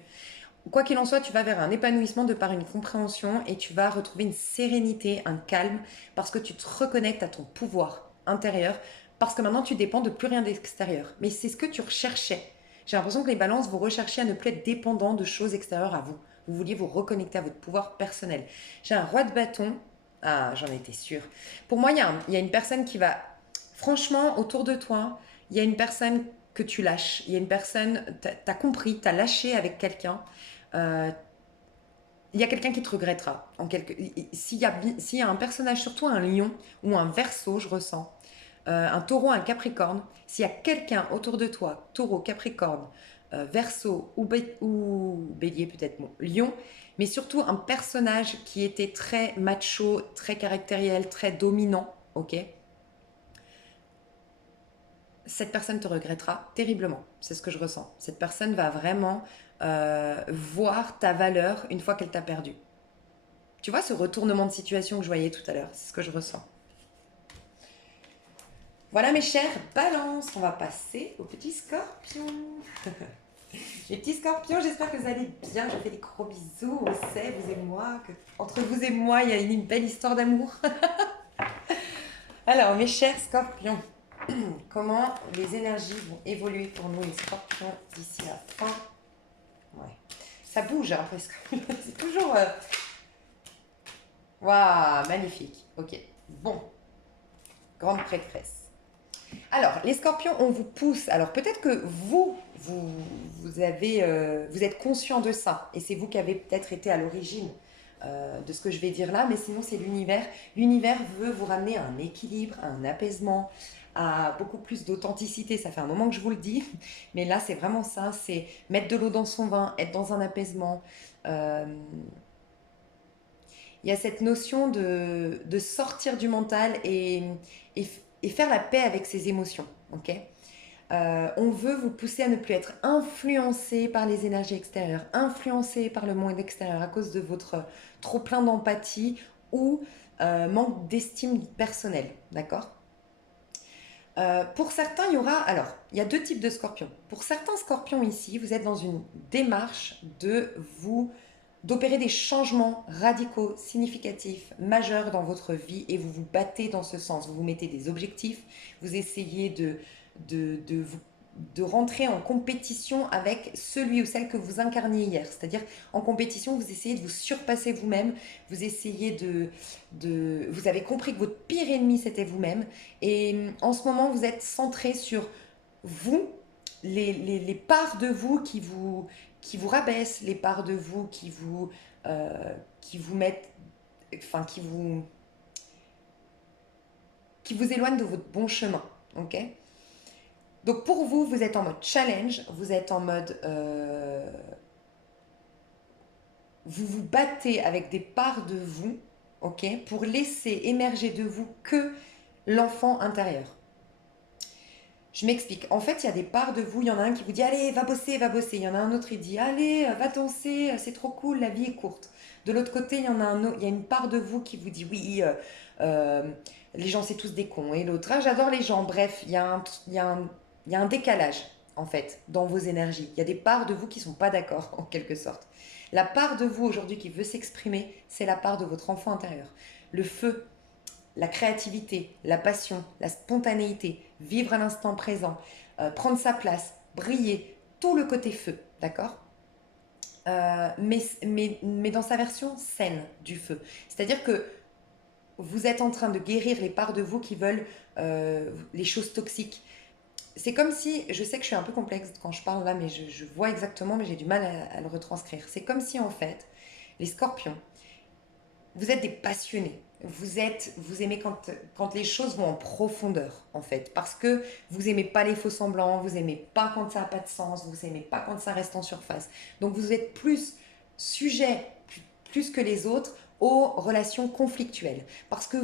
Quoi qu'il en soit, tu vas vers un épanouissement de par une compréhension et tu vas retrouver une sérénité, un calme, parce que tu te reconnectes à ton pouvoir intérieur, parce que maintenant tu dépends de plus rien d'extérieur. Mais c'est ce que tu recherchais. J'ai l'impression que les balances, vous recherchez à ne plus être dépendant de choses extérieures à vous. Vous vouliez vous reconnecter à votre pouvoir personnel. J'ai un roi de bâton. Ah, j'en étais sûre. Pour moi, il y a une personne qui va... Franchement, autour de toi, il y a une personne que tu lâches. Il y a une personne, t'as compris, t'as lâché avec quelqu'un. Euh, il y a quelqu'un qui te regrettera. S'il y a un personnage, surtout un lion ou un verseau, je ressens, un taureau, un capricorne, s'il y a quelqu'un autour de toi, taureau, capricorne, verseau ou bélier peut-être, bon, lion, mais surtout un personnage qui était très macho, très caractériel, très dominant, ok? Cette personne te regrettera terriblement. C'est ce que je ressens. Cette personne va vraiment voir ta valeur une fois qu'elle t'a perdu. Tu vois ce retournement de situation que je voyais tout à l'heure, c'est ce que je ressens. Voilà mes chers balances, on va passer aux petits scorpions. Les petits scorpions, j'espère que vous allez bien. Je fais des gros bisous, on sait, vous et moi, que entre vous et moi, il y a une belle histoire d'amour. Alors mes chers scorpions, comment les énergies vont évoluer pour nous les scorpions d'ici la fin? Ouais. Ça bouge hein, presque. C'est toujours... Waouh, magnifique. Ok, bon. Grande prêtresse. Alors, les scorpions, on vous pousse. Alors, peut-être que vous êtes conscient de ça. Et c'est vous qui avez peut-être été à l'origine de ce que je vais dire là. Mais sinon, c'est l'univers. L'univers veut vous ramener à un équilibre, à un apaisement, à beaucoup plus d'authenticité. Ça fait un moment que je vous le dis. Mais là, c'est vraiment ça. C'est mettre de l'eau dans son vin, être dans un apaisement. Euh, il y a cette notion de sortir du mental et, et faire la paix avec ses émotions. Ok. On veut vous pousser à ne plus être influencé par les énergies extérieures, influencé par le monde extérieur à cause de votre trop plein d'empathie ou manque d'estime personnelle. D'accord. Pour certains, il y aura... Alors, il y a deux types de scorpions. Pour certains scorpions ici, vous êtes dans une démarche d'opérer des changements radicaux, significatifs, majeurs dans votre vie et vous vous battez dans ce sens. Vous vous mettez des objectifs, vous essayez de rentrer en compétition avec celui ou celle que vous incarniez hier. C'est-à-dire, en compétition, vous essayez de vous surpasser vous-même, vous essayez Vous avez compris que votre pire ennemi, c'était vous-même. Et en ce moment, vous êtes centré sur vous, les parts de vous qui vous rabaissent, les parts de vous qui vous mettent, enfin, qui vous éloignent de votre bon chemin. Ok. Donc pour vous, vous êtes en mode challenge, vous êtes en mode... vous vous battez avec des parts de vous, ok, pour laisser émerger de vous que l'enfant intérieur. Je m'explique. En fait, il y a des parts de vous. Il y en a un qui vous dit allez, va bosser, va bosser. Il y en a un autre qui dit allez, va danser, c'est trop cool, la vie est courte. De l'autre côté, il y en a un autre, il y a une part de vous qui vous dit oui, euh, les gens c'est tous des cons. Et l'autre, ah, j'adore les gens. Bref, il y a un décalage en fait dans vos énergies. Il y a des parts de vous qui sont pas d'accord en quelque sorte. La part de vous aujourd'hui qui veut s'exprimer, c'est la part de votre enfant intérieur. Le feu, la créativité, la passion, la spontanéité, vivre à l'instant présent, prendre sa place, briller, tout le côté feu, d'accord. Mais dans sa version saine du feu. C'est-à-dire que vous êtes en train de guérir les parts de vous qui veulent les choses toxiques. C'est comme si, je sais que je suis un peu complexe quand je parle là, mais je vois exactement, mais j'ai du mal à le retranscrire. C'est comme si en fait, les scorpions, vous êtes des passionnés. Vous aimez quand les choses vont en profondeur, en fait. Parce que vous aimez pas les faux semblants, vous aimez pas quand ça n'a pas de sens, vous aimez pas quand ça reste en surface. Donc vous êtes plus sujet, plus que les autres, aux relations conflictuelles. Parce que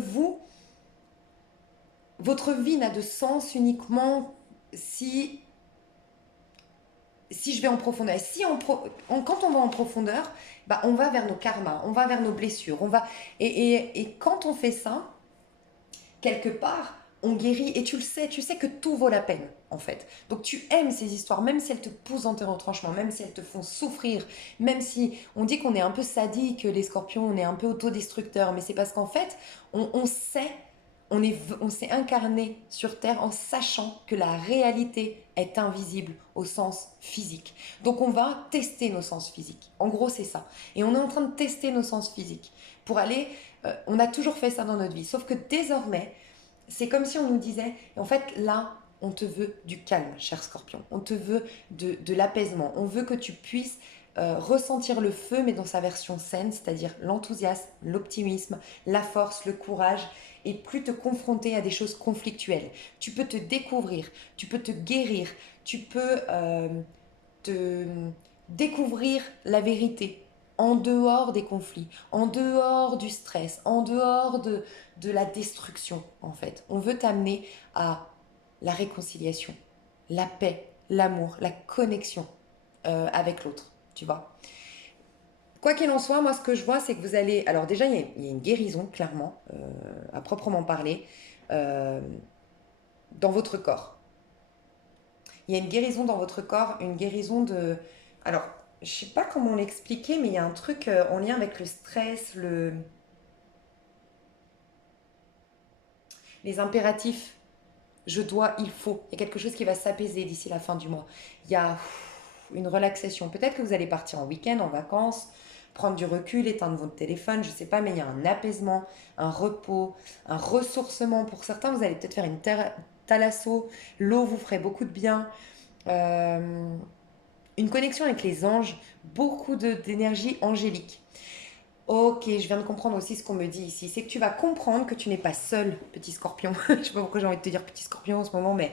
votre vie n'a de sens uniquement si je vais en profondeur. Quand on va en profondeur, bah, on va vers nos karmas, on va vers nos blessures. Et quand on fait ça, quelque part, on guérit. Et tu sais que tout vaut la peine, en fait. Donc tu aimes ces histoires, même si elles te poussent dans tes retranchements, même si elles te font souffrir, même si on dit qu'on est un peu sadique, les scorpions, on est un peu autodestructeurs. Mais c'est parce qu'en fait, on sait on s'est incarné sur Terre en sachant que la réalité est invisible au sens physique. Donc on va tester nos sens physiques. En gros, c'est ça. Et on est en train de tester nos sens physiques pour aller... on a toujours fait ça dans notre vie. Sauf que désormais, c'est comme si on nous disait, en fait, là, On te veut du calme, cher Scorpion. On te veut de l'apaisement. On veut que tu puisses ressentir le feu, mais dans sa version saine, c'est-à-dire l'enthousiasme, l'optimisme, la force, le courage, et plus te confronter à des choses conflictuelles. Tu peux te découvrir, tu peux te guérir, tu peux te découvrir la vérité en dehors des conflits, en dehors du stress, en dehors de la destruction, en fait. On veut t'amener à la réconciliation, la paix, l'amour, la connexion avec l'autre, tu vois. Quoi qu'il en soit, moi ce que je vois, c'est que vous allez... Alors déjà, il y a une guérison, clairement, à proprement parler, euh, dans votre corps. Il y a une guérison dans votre corps, une guérison de... Alors, je sais pas comment l'expliquer, mais il y a un truc en lien avec le stress, les impératifs. Je dois, il faut. Il y a quelque chose qui va s'apaiser d'ici la fin du mois. Il y a une relaxation. Peut-être que vous allez partir en week-end, en vacances, prendre du recul, éteindre votre téléphone, je ne sais pas, mais il y a un apaisement, un repos, un ressourcement. Pour certains, vous allez peut-être faire une thalasso. L'eau vous ferait beaucoup de bien. Euh, une connexion avec les anges, beaucoup d'énergie angélique. Ok, je viens de comprendre aussi ce qu'on me dit ici. C'est que tu vas comprendre que tu n'es pas seul, petit scorpion. Je sais pas pourquoi j'ai envie de te dire petit scorpion en ce moment, mais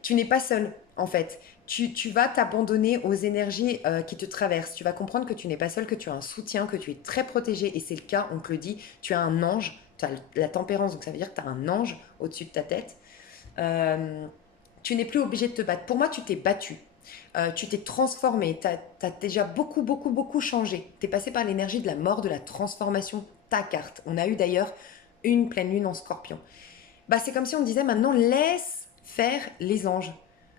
tu n'es pas seul, en fait. Tu vas t'abandonner aux énergies qui te traversent. Tu vas comprendre que tu n'es pas seul, que tu as un soutien, que tu es très protégé. Et c'est le cas, on te le dit. Tu as un ange, tu as la tempérance, donc ça veut dire que tu as un ange au-dessus de ta tête. Euh, tu n'es plus obligé de te battre. Pour moi, tu t'es battu. Tu t'es transformé. Tu as déjà beaucoup, beaucoup, beaucoup changé. Tu es passé par l'énergie de la mort, de la transformation, ta carte. On a eu d'ailleurs une pleine lune en scorpion. Bah, c'est comme si on disait maintenant, laisse faire les anges.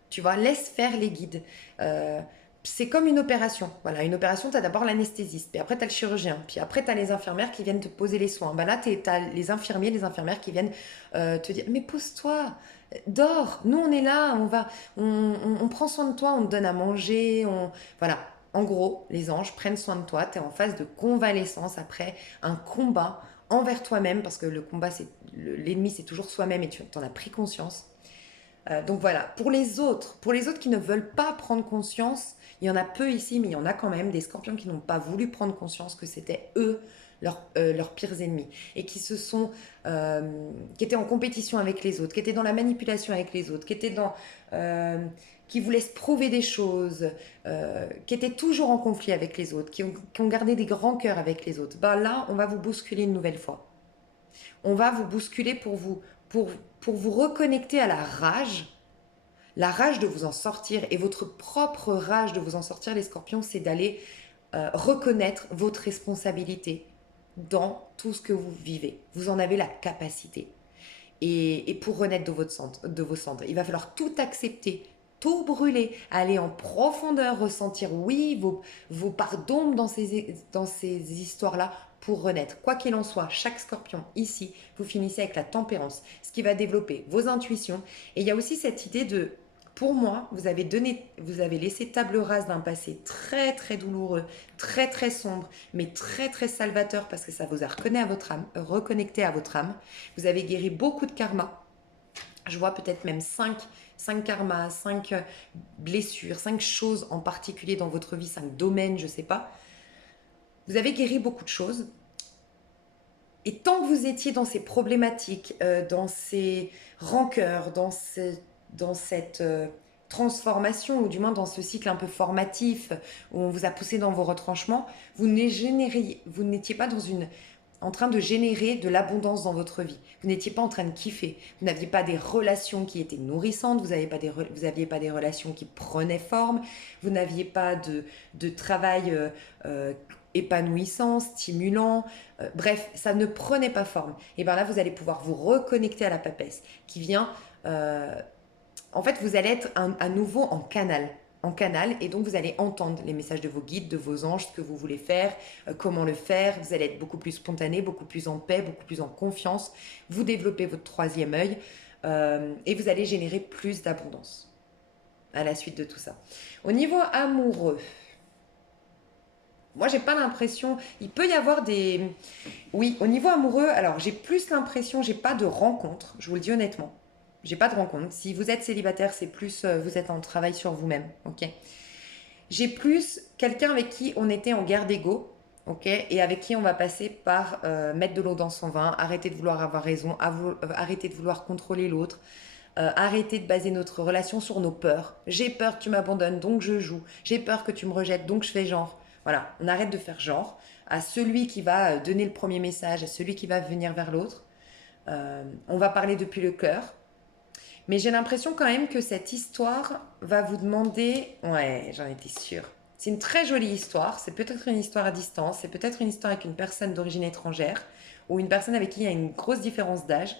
Tu vois, laisse faire les guides. Euh, c'est comme une opération. Voilà, une opération, tu as d'abord l'anesthésiste, puis après tu as le chirurgien, puis après tu as les infirmières qui viennent te poser les soins. Bah là, tu as les infirmiers, les infirmières qui viennent te dire, mais pose-toi, dors, nous on est là, on prend soin de toi, on te donne à manger, voilà. En gros, les anges prennent soin de toi, tu es en phase de convalescence après un combat envers toi-même, parce que le combat, l'ennemi, c'est toujours soi-même et tu en as pris conscience. Donc voilà, pour les autres qui ne veulent pas prendre conscience, il y en a peu ici, mais il y en a quand même des scorpions qui n'ont pas voulu prendre conscience que c'était eux leurs pires ennemis et qui étaient en compétition avec les autres, qui étaient dans la manipulation avec les autres, qui voulaient se prouver des choses, qui étaient toujours en conflit avec les autres, qui ont gardé des grands cœurs avec les autres. Bah là, on va vous bousculer une nouvelle fois. On va vous bousculer pour, pour vous reconnecter à la rage de vous en sortir. Et votre propre rage de vous en sortir, les scorpions, c'est d'aller reconnaître votre responsabilité dans tout ce que vous vivez. Vous en avez la capacité. Et pour renaître de vos cendres, il va falloir tout accepter, tout brûler, aller en profondeur, ressentir, oui, vos parts d'ombre dans ces histoires-là pour renaître. Quoi qu'il en soit, chaque scorpion ici, vous finissez avec la tempérance, ce qui va développer vos intuitions. Et il y a aussi cette idée de, pour moi, vous avez laissé table rase d'un passé très très douloureux, très très sombre, mais très très salvateur parce que ça vous a reconnecté à votre âme. Vous avez guéri beaucoup de karma. Je vois peut-être même 5 karmas, 5 blessures, 5 choses en particulier dans votre vie, 5 domaines, je ne sais pas. Vous avez guéri beaucoup de choses. Et tant que vous étiez dans ces problématiques, dans ces rancœurs, dans cette transformation, ou du moins dans ce cycle un peu formatif, où on vous a poussé dans vos retranchements, vous n'étiez pas en train de générer de l'abondance dans votre vie. Vous n'étiez pas en train de kiffer. Vous n'aviez pas des relations qui étaient nourrissantes, vous n'aviez pas des relations qui prenaient forme, vous n'aviez pas de travail épanouissant, stimulant. Bref, ça ne prenait pas forme. Et bien là, vous allez pouvoir vous reconnecter à la papesse qui vient... en fait, vous allez être à nouveau en canal, et donc vous allez entendre les messages de vos guides, de vos anges, ce que vous voulez faire, comment le faire. Vous allez être beaucoup plus spontané, beaucoup plus en paix, beaucoup plus en confiance. Vous développez votre troisième œil et vous allez générer plus d'abondance à la suite de tout ça. Au niveau amoureux, moi j'ai pas l'impression, il peut y avoir des... Oui, au niveau amoureux, alors j'ai plus l'impression, j'ai pas de rencontre, je vous le dis honnêtement. J'ai pas de rencontre. Si vous êtes célibataire, c'est plus vous êtes en travail sur vous-même, ok? J'ai plus quelqu'un avec qui on était en guerre d'ego, ok? Et avec qui on va passer par mettre de l'eau dans son vin, arrêter de vouloir avoir raison, arrêter de vouloir contrôler l'autre, arrêter de baser notre relation sur nos peurs. J'ai peur que tu m'abandonnes, donc je joue. J'ai peur que tu me rejettes, donc je fais genre. Voilà, on arrête de faire genre à celui qui va donner le premier message, à celui qui va venir vers l'autre. On va parler depuis le cœur. Mais j'ai l'impression quand même que cette histoire va vous demander... Ouais, j'en étais sûre. C'est une très jolie histoire. C'est peut-être une histoire à distance. C'est peut-être une histoire avec une personne d'origine étrangère ou une personne avec qui il y a une grosse différence d'âge.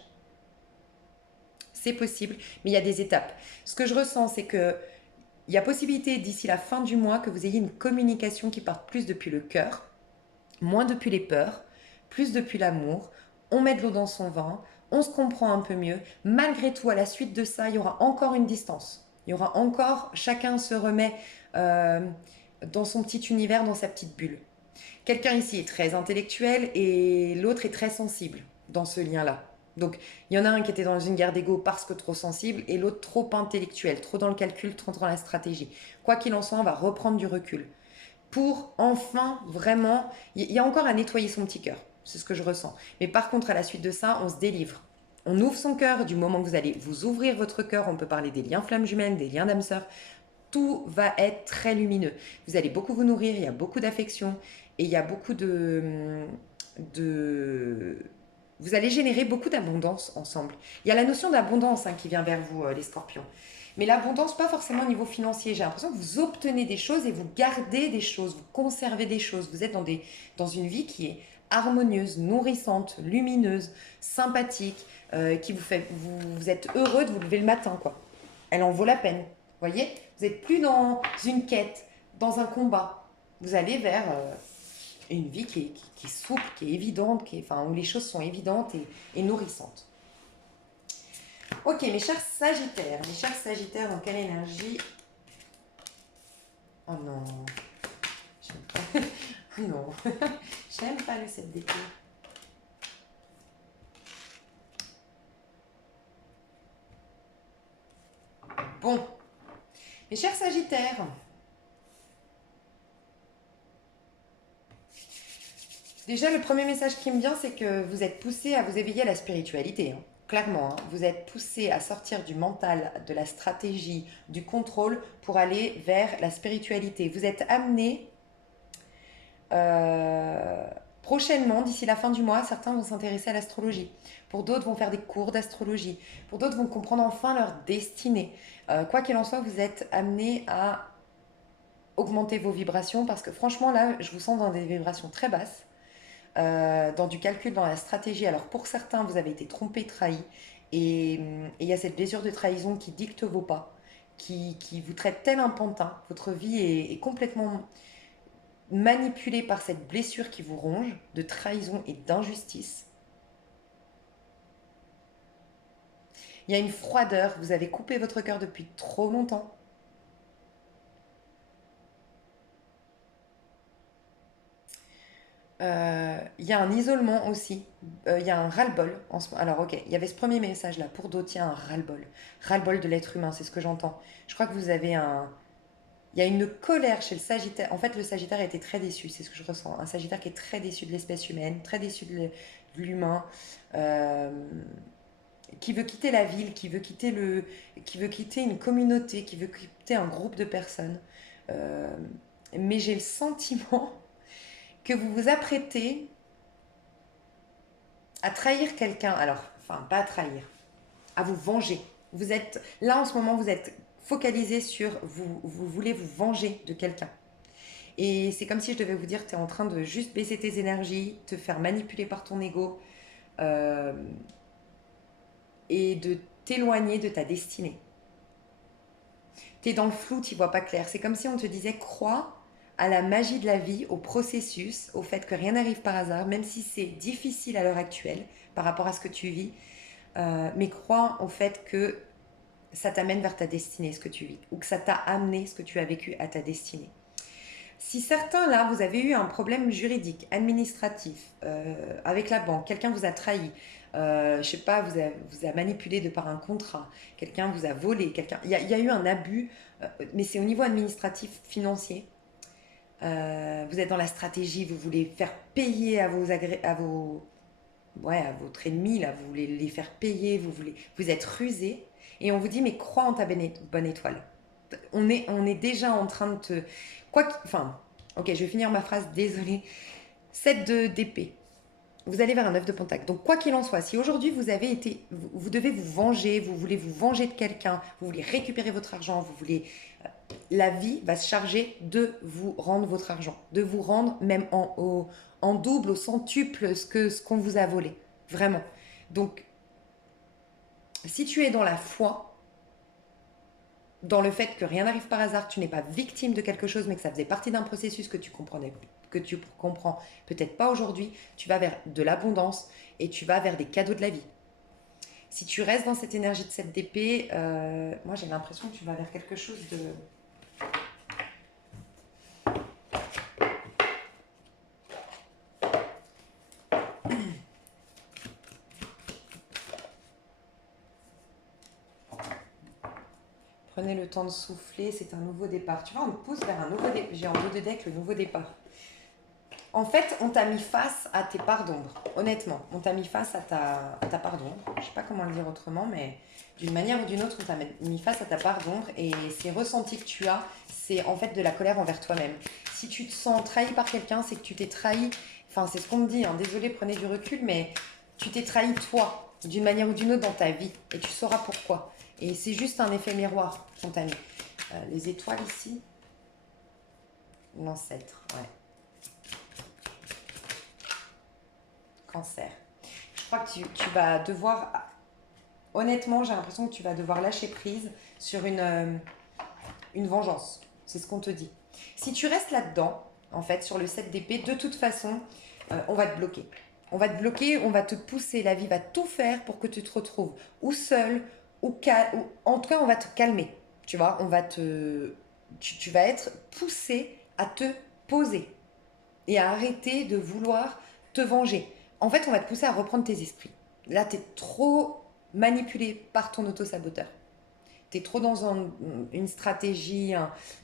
C'est possible, mais il y a des étapes. Ce que je ressens, c'est que il y a possibilité d'ici la fin du mois que vous ayez une communication qui parte plus depuis le cœur, moins depuis les peurs, plus depuis l'amour. On met de l'eau dans son vin, on se comprend un peu mieux. Malgré tout, à la suite de ça, il y aura encore une distance. Il y aura encore, chacun se remet euh, dans son petit univers, dans sa petite bulle. Quelqu'un ici est très intellectuel et l'autre est très sensible dans ce lien-là. Donc, il y en a un qui était dans une guerre d'ego parce que trop sensible et l'autre trop intellectuel, trop dans le calcul, trop dans la stratégie. Quoi qu'il en soit, on va reprendre du recul pour enfin vraiment... Il y a encore à nettoyer son petit cœur, c'est ce que je ressens. Mais par contre, à la suite de ça, on se délivre. On ouvre son cœur du moment que vous allez vous ouvrir votre cœur. On peut parler des liens flammes jumelles, des liens d'âme sœur. Tout va être très lumineux. Vous allez beaucoup vous nourrir, il y a beaucoup d'affection et il y a beaucoup de... Vous allez générer beaucoup d'abondance ensemble. Il y a la notion d'abondance qui vient vers vous, les scorpions. Mais l'abondance, pas forcément au niveau financier. J'ai l'impression que vous obtenez des choses et vous gardez des choses, vous conservez des choses. Vous êtes dans une vie qui est harmonieuse, nourrissante, lumineuse, sympathique, qui vous fait... Vous êtes heureux de vous lever le matin, quoi. Elle en vaut la peine. Vous voyez? Vous n'êtes plus dans une quête, dans un combat. Vous allez vers une vie qui est souple, qui est évidente, enfin, où les choses sont évidentes et nourrissantes. Ok, mes chers Sagittaires, dans quelle énergie? Oh non, j'aime pas. Non, j'aime pas le 7 d'épée. Bon, mes chers Sagittaires, déjà le premier message qui me vient, c'est que vous êtes poussés à vous éveiller à la spiritualité. Hein. Clairement, hein. Vous êtes poussés à sortir du mental, de la stratégie, du contrôle pour aller vers la spiritualité. Vous êtes amenés euh, prochainement, d'ici la fin du mois, certains vont s'intéresser à l'astrologie. Pour d'autres, vont faire des cours d'astrologie. Pour d'autres, vont comprendre enfin leur destinée. Quoi qu'il en soit, vous êtes amenés à augmenter vos vibrations parce que franchement, là, je vous sens dans des vibrations très basses, dans du calcul, dans la stratégie. Alors pour certains, vous avez été trompé, trahi. Et il y a cette blessure de trahison qui dicte vos pas, qui vous traite tel un pantin. Votre vie est complètement manipulé par cette blessure qui vous ronge, de trahison et d'injustice. Il y a une froideur, vous avez coupé votre cœur depuis trop longtemps. Il y a un isolement aussi, il y a un ras-le-bol. Alors ok, il y avait ce premier message là, pour d'autres, il y a un ras-le-bol. Ras-le-bol de l'être humain, c'est ce que j'entends. Je crois que vous avez un... Il y a une colère chez le Sagittaire. En fait, le Sagittaire a été très déçu, c'est ce que je ressens. Un Sagittaire qui est très déçu de l'espèce humaine, très déçu de l'humain, euh, qui veut quitter la ville, qui veut quitter une communauté, qui veut quitter un groupe de personnes. Euh, mais j'ai le sentiment que vous vous apprêtez à trahir quelqu'un. Alors, enfin, pas à trahir, à vous venger. Vous êtes là en ce moment, vous êtes focalisé sur vous voulez vous venger de quelqu'un. Et c'est comme si je devais vous dire, tu es en train de juste baisser tes énergies, te faire manipuler par ton ego euh, et de t'éloigner de ta destinée. Tu es dans le flou, tu vois pas clair. C'est comme si on te disait, crois à la magie de la vie, au processus, au fait que rien n'arrive par hasard, même si c'est difficile à l'heure actuelle par rapport à ce que tu vis, mais crois au fait que ça t'amène vers ta destinée, ce que tu vis, ou que ça t'a amené ce que tu as vécu à ta destinée. Si certains, là, vous avez eu un problème juridique, administratif, avec la banque, quelqu'un vous a trahi, je sais pas, vous a manipulé de par un contrat, quelqu'un vous a volé, il y a eu un abus, mais c'est au niveau administratif, financier. Vous êtes dans la stratégie, vous voulez faire payer ouais, à votre ennemi, là, vous voulez les faire payer, vous êtes rusé, et on vous dit, mais crois en ta bonne étoile. On est déjà en train de te... Enfin, ok, je vais finir ma phrase, désolée. 7 d'épée. Vous allez vers un œuf de pentacle. Donc, quoi qu'il en soit, si aujourd'hui vous avez été... Vous devez vous venger, vous voulez vous venger de quelqu'un, vous voulez récupérer votre argent, vous voulez... La vie va se charger de vous rendre votre argent, de vous rendre même en double, au centuple ce qu'on vous a volé. Vraiment. Donc, si tu es dans la foi, dans le fait que rien n'arrive par hasard, que tu n'es pas victime de quelque chose, mais que ça faisait partie d'un processus que tu comprends peut-être pas aujourd'hui, tu vas vers de l'abondance et tu vas vers des cadeaux de la vie. Si tu restes dans cette énergie de cette d'épée, moi j'ai l'impression que tu vas vers quelque chose de... Prenez le temps de souffler, c'est un nouveau départ. Tu vois, on te pousse vers un nouveau départ. J'ai en dos de deck le nouveau départ. En fait, on t'a mis face à tes parts d'ombre. Honnêtement, on t'a mis face à ta part d'ombre. Je ne sais pas comment le dire autrement, mais d'une manière ou d'une autre, on t'a mis face à ta part d'ombre. Et ces ressentis que tu as, c'est en fait de la colère envers toi-même. Si tu te sens trahi par quelqu'un, c'est que tu t'es trahi. Enfin, c'est ce qu'on me dit. Hein. Désolé, prenez du recul, mais tu t'es trahi toi, d'une manière ou d'une autre dans ta vie. Et tu sauras pourquoi. Et c'est juste un effet miroir qu'on t'a mis. Les étoiles ici. L'ancêtre, ouais. Cancer. Je crois que tu vas devoir... Honnêtement, j'ai l'impression que tu vas devoir lâcher prise sur une vengeance. C'est ce qu'on te dit. Si tu restes là-dedans, en fait, sur le 7 d'épée, de toute façon, on va te bloquer. On va te bloquer, on va te pousser. La vie va tout faire pour que tu te retrouves ou seul, ou en tout cas, on va te calmer. Tu vois, tu vas être poussé à te poser et à arrêter de vouloir te venger. En fait, on va te pousser à reprendre tes esprits. Là, tu es trop manipulé par ton auto-saboteur. Tu es trop dans une stratégie,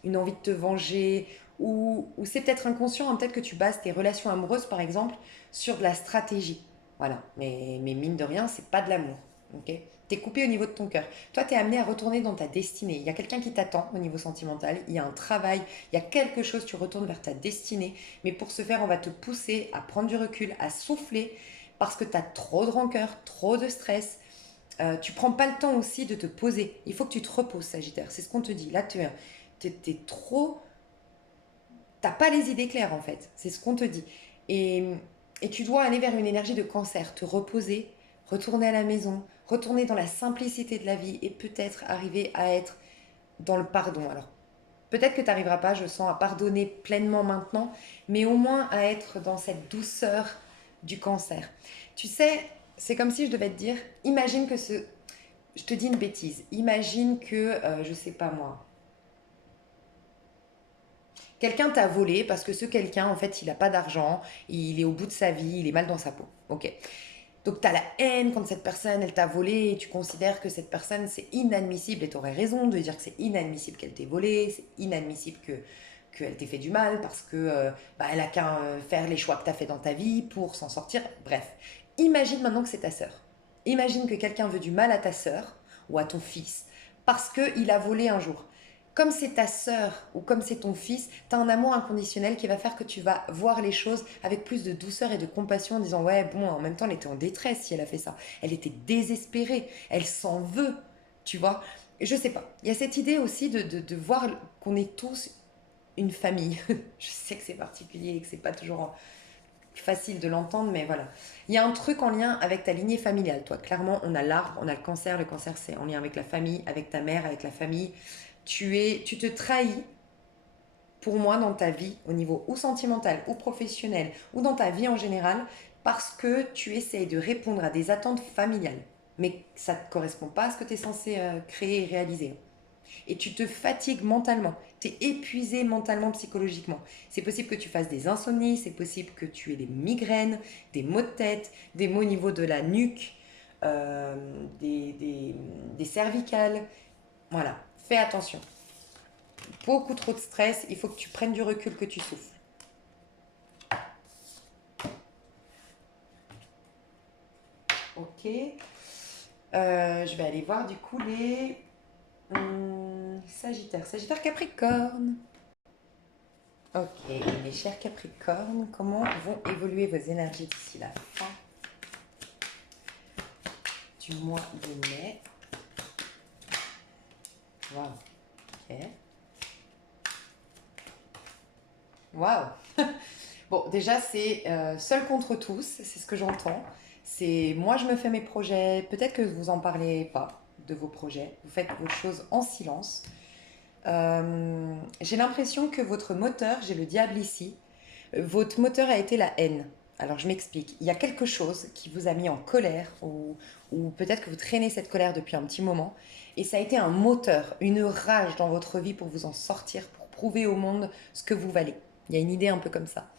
une envie de te venger, ou c'est peut-être inconscient, hein, peut-être que tu bases tes relations amoureuses, par exemple, sur de la stratégie. Voilà, mais mine de rien, c'est pas de l'amour. Ok, tu es coupé au niveau de ton cœur. Toi, tu es amené à retourner dans ta destinée. Il y a quelqu'un qui t'attend au niveau sentimental, il y a un travail, il y a quelque chose, tu retournes vers ta destinée. Mais pour ce faire, on va te pousser à prendre du recul, à souffler, parce que tu as trop de rancœur, trop de stress. Tu prends pas le temps aussi de te poser. Il faut que tu te reposes, Sagittaire. C'est ce qu'on te dit. Là, tu es trop... T'as pas les idées claires, en fait. C'est ce qu'on te dit. Et, et tu dois aller vers une énergie de Cancer, te reposer, retourner à la maison, retourner dans la simplicité de la vie et peut-être arriver à être dans le pardon. Alors, peut-être que tu n'arriveras pas, je sens, à pardonner pleinement maintenant, mais au moins à être dans cette douceur du Cancer. Tu sais, c'est comme si je devais te dire, imagine que ce... Je te dis une bêtise. Imagine que, je sais pas moi, quelqu'un t'a volé parce que ce quelqu'un, en fait, il n'a pas d'argent, il est au bout de sa vie, il est mal dans sa peau. Ok. Donc tu as la haine quand cette personne, elle t'a volé et tu considères que cette personne, c'est inadmissible et tu aurais raison de dire que c'est inadmissible qu'elle t'ait volé, c'est inadmissible qu'elle t'ait fait du mal parce que bah, elle a qu'à faire les choix que tu as fait dans ta vie pour s'en sortir. Bref, imagine maintenant que c'est ta sœur. Imagine que quelqu'un veut du mal à ta sœur ou à ton fils parce qu'il a volé un jour. Comme c'est ta sœur ou comme c'est ton fils, tu as un amour inconditionnel qui va faire que tu vas voir les choses avec plus de douceur et de compassion en disant ouais bon en même temps elle était en détresse si elle a fait ça. Elle était désespérée, elle s'en veut, tu vois. Je sais pas. Il y a cette idée aussi de voir qu'on est tous une famille. Je sais que c'est particulier et que c'est pas toujours facile de l'entendre, mais voilà. Il y a un truc en lien avec ta lignée familiale. Toi, clairement, on a l'arbre, on a le cancer. Le cancer, c'est en lien avec la famille, avec ta mère, avec la famille. Tu te trahis, pour moi, dans ta vie, au niveau ou sentimental, ou professionnel, ou dans ta vie en général, parce que tu essayes de répondre à des attentes familiales. Mais ça ne correspond pas à ce que tu es censé créer et réaliser. et tu te fatigues mentalement. Tu es épuisé mentalement, psychologiquement. C'est possible que tu fasses des insomnies, c'est possible que tu aies des migraines, des maux de tête, des maux au niveau de la nuque, euh, des cervicales. Voilà, fais attention. Beaucoup trop de stress, il faut que tu prennes du recul, que tu souffles. Ok. Je vais aller voir du coup les Sagittaires. Sagittaire Capricorne. Ok, mes chers Capricornes, comment vont évoluer vos énergies d'ici la fin du mois de mai? Waouh, ok. Waouh. Bon, déjà, c'est seul contre tous, c'est ce que j'entends. C'est moi, je me fais mes projets. Peut-être que vous en parlez pas de vos projets. Vous faites vos choses en silence. J'ai l'impression que votre moteur, j'ai le diable ici, votre moteur a été la haine. Alors je m'explique. Il y a quelque chose qui vous a mis en colère ou peut-être que vous traînez cette colère depuis un petit moment et ça a été un moteur, une rage dans votre vie pour vous en sortir, pour prouver au monde ce que vous valez. Il y a une idée un peu comme ça.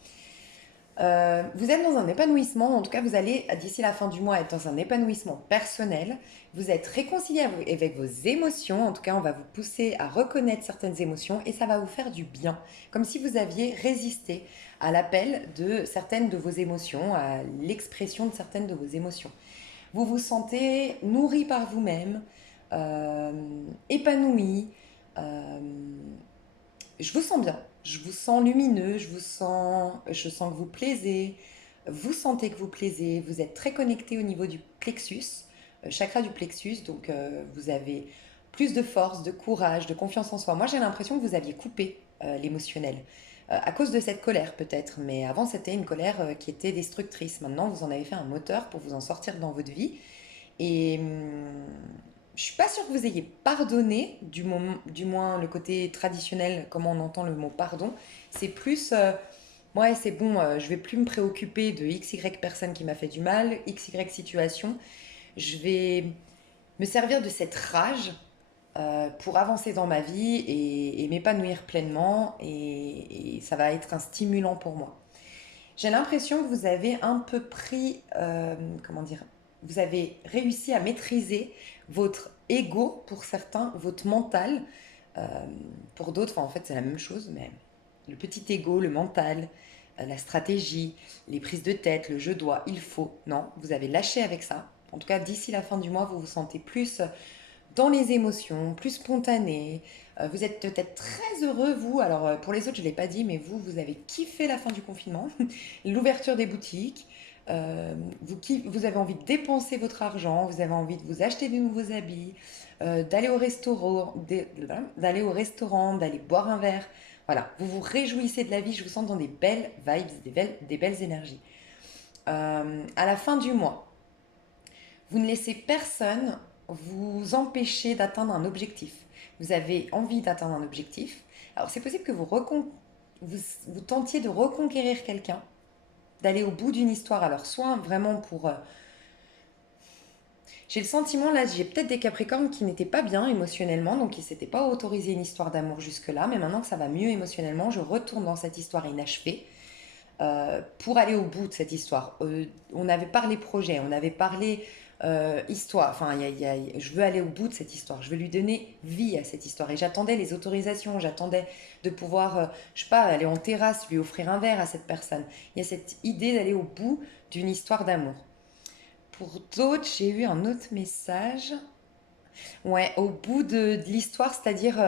Vous êtes dans un épanouissement, en tout cas vous allez d'ici la fin du mois être dans un épanouissement personnel, vous êtes réconcilié avec vos émotions, en tout cas on va vous pousser à reconnaître certaines émotions et ça va vous faire du bien, comme si vous aviez résisté à l'appel de certaines de vos émotions, à l'expression de certaines de vos émotions. Vous vous sentez nourri par vous-même, euh, épanoui, euh, je vous sens bien, je vous sens lumineux, je sens que vous plaisez, vous sentez que vous plaisez, vous êtes très connecté au niveau du plexus, chakra du plexus, donc vous avez plus de force, de courage, de confiance en soi. Moi j'ai l'impression que vous aviez coupé l'émotionnel, à cause de cette colère peut-être, mais avant c'était une colère qui était destructrice. Maintenant vous en avez fait un moteur pour vous en sortir dans votre vie et je suis pas sûre que vous ayez pardonné, du moins le côté traditionnel, comment on entend le mot pardon. C'est plus, ouais, c'est bon, je vais plus me préoccuper de x, y personne qui m'a fait du mal, x, y situation. Je vais me servir de cette rage pour avancer dans ma vie et m'épanouir pleinement et ça va être un stimulant pour moi. J'ai l'impression que vous avez un peu pris, comment dire, vous avez réussi à maîtriser votre ego pour certains, votre mental euh, pour d'autres. Enfin, en fait, c'est la même chose, mais le petit ego, le mental, la stratégie, les prises de tête, le je dois, il faut. Non, vous avez lâché avec ça. En tout cas, d'ici la fin du mois, vous vous sentez plus dans les émotions, plus spontané. Vous êtes peut-être très heureux, vous. Alors, pour les autres, je ne l'ai pas dit, mais vous, vous avez kiffé la fin du confinement, l'ouverture des boutiques. Vous avez envie de dépenser votre argent, vous avez envie de vous acheter de nouveaux habits, d'aller au restaurant, d'aller boire un verre. Voilà, vous vous réjouissez de la vie, je vous sens dans des belles vibes, des belles énergies. À la fin du mois, vous ne laissez personne vous empêcher d'atteindre un objectif. Vous avez envie d'atteindre un objectif. Alors c'est possible que vous tentiez de reconquérir quelqu'un, d'aller au bout d'une histoire. Alors soit vraiment pour... j'ai le sentiment là, j'ai peut-être des Capricornes qui n'étaient pas bien émotionnellement, donc qui ne s'étaient pas autorisé une histoire d'amour jusque-là, mais maintenant que ça va mieux émotionnellement, je retourne dans cette histoire inachevée pour aller au bout de cette histoire. On avait parlé projet, on avait parlé histoire. Enfin, je veux aller au bout de cette histoire. Je veux lui donner vie à cette histoire. Et j'attendais les autorisations. J'attendais de pouvoir, je sais pas, aller en terrasse, lui offrir un verre à cette personne. Il y a cette idée d'aller au bout d'une histoire d'amour. Pour d'autres, j'ai eu un autre message. Ouais, au bout de l'histoire, c'est-à-dire,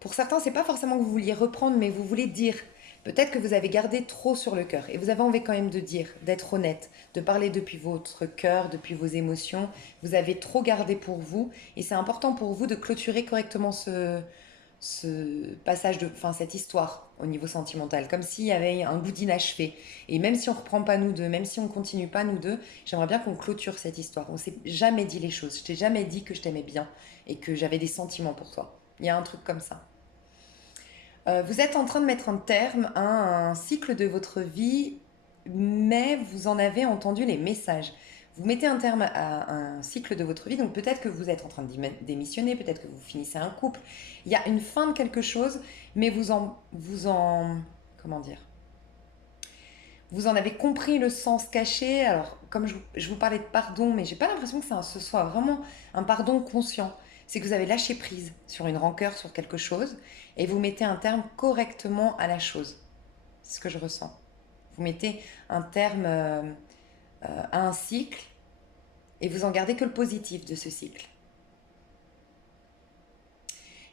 pour certains, c'est pas forcément que vous vouliez reprendre, mais vous voulez dire. Peut-être que vous avez gardé trop sur le cœur et vous avez envie quand même de dire, d'être honnête, de parler depuis votre cœur, depuis vos émotions. Vous avez trop gardé pour vous et c'est important pour vous de clôturer correctement ce passage enfin cette histoire au niveau sentimental, comme s'il y avait un goût d'inachevé. Et même si on reprend pas nous deux, même si on continue pas nous deux, j'aimerais bien qu'on clôture cette histoire. On s'est jamais dit les choses. Je t'ai jamais dit que je t'aimais bien et que j'avais des sentiments pour toi. Il y a un truc comme ça. Vous êtes en train de mettre un terme à un cycle de votre vie, mais vous en avez entendu les messages. Vous mettez un terme à un cycle de votre vie, donc peut-être que vous êtes en train de démissionner, peut-être que vous finissez un couple. Il y a une fin de quelque chose, mais comment dire, vous en avez compris le sens caché. Alors, comme je vous parlais de pardon, mais j'ai pas l'impression que ce soit vraiment un pardon conscient. C'est que vous avez lâché prise sur une rancœur, sur quelque chose, et vous mettez un terme correctement à la chose. C'est ce que je ressens. Vous mettez un terme à un cycle et vous en gardez que le positif de ce cycle.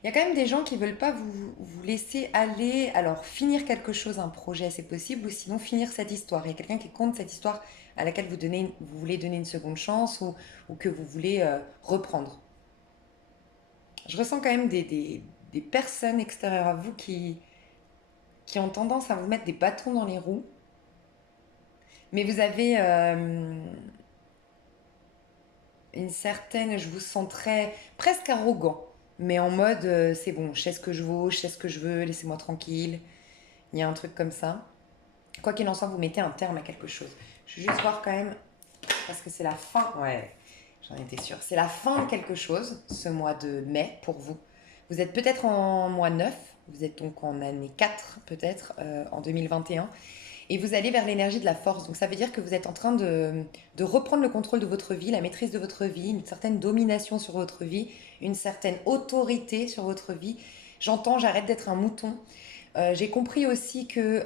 Il y a quand même des gens qui ne veulent pas vous laisser aller. Alors, finir quelque chose, un projet, c'est possible, ou sinon finir cette histoire. Il y a quelqu'un qui compte cette histoire à laquelle vous voulez donner une seconde chance ou que vous voulez reprendre. Je ressens quand même des personnes extérieures à vous qui ont tendance à vous mettre des bâtons dans les roues, mais vous avez une certaine, je vous sens très, presque arrogant, mais en mode c'est bon, je sais ce que je vaux, je sais ce que je veux, laissez-moi tranquille. Il y a un truc comme ça. Quoi qu'il en soit, vous mettez un terme à quelque chose. Je vais juste voir quand même, parce que c'est la fin, ouais, j'en étais sûre. C'est la fin de quelque chose, ce mois de mai pour vous. Vous êtes peut-être en mois 9, vous êtes donc en année 4 peut-être, en 2021. Et vous allez vers l'énergie de la force. Donc ça veut dire que vous êtes en train de reprendre le contrôle de votre vie, la maîtrise de votre vie, une certaine domination sur votre vie, une certaine autorité sur votre vie. J'entends, j'arrête d'être un mouton. J'ai compris aussi que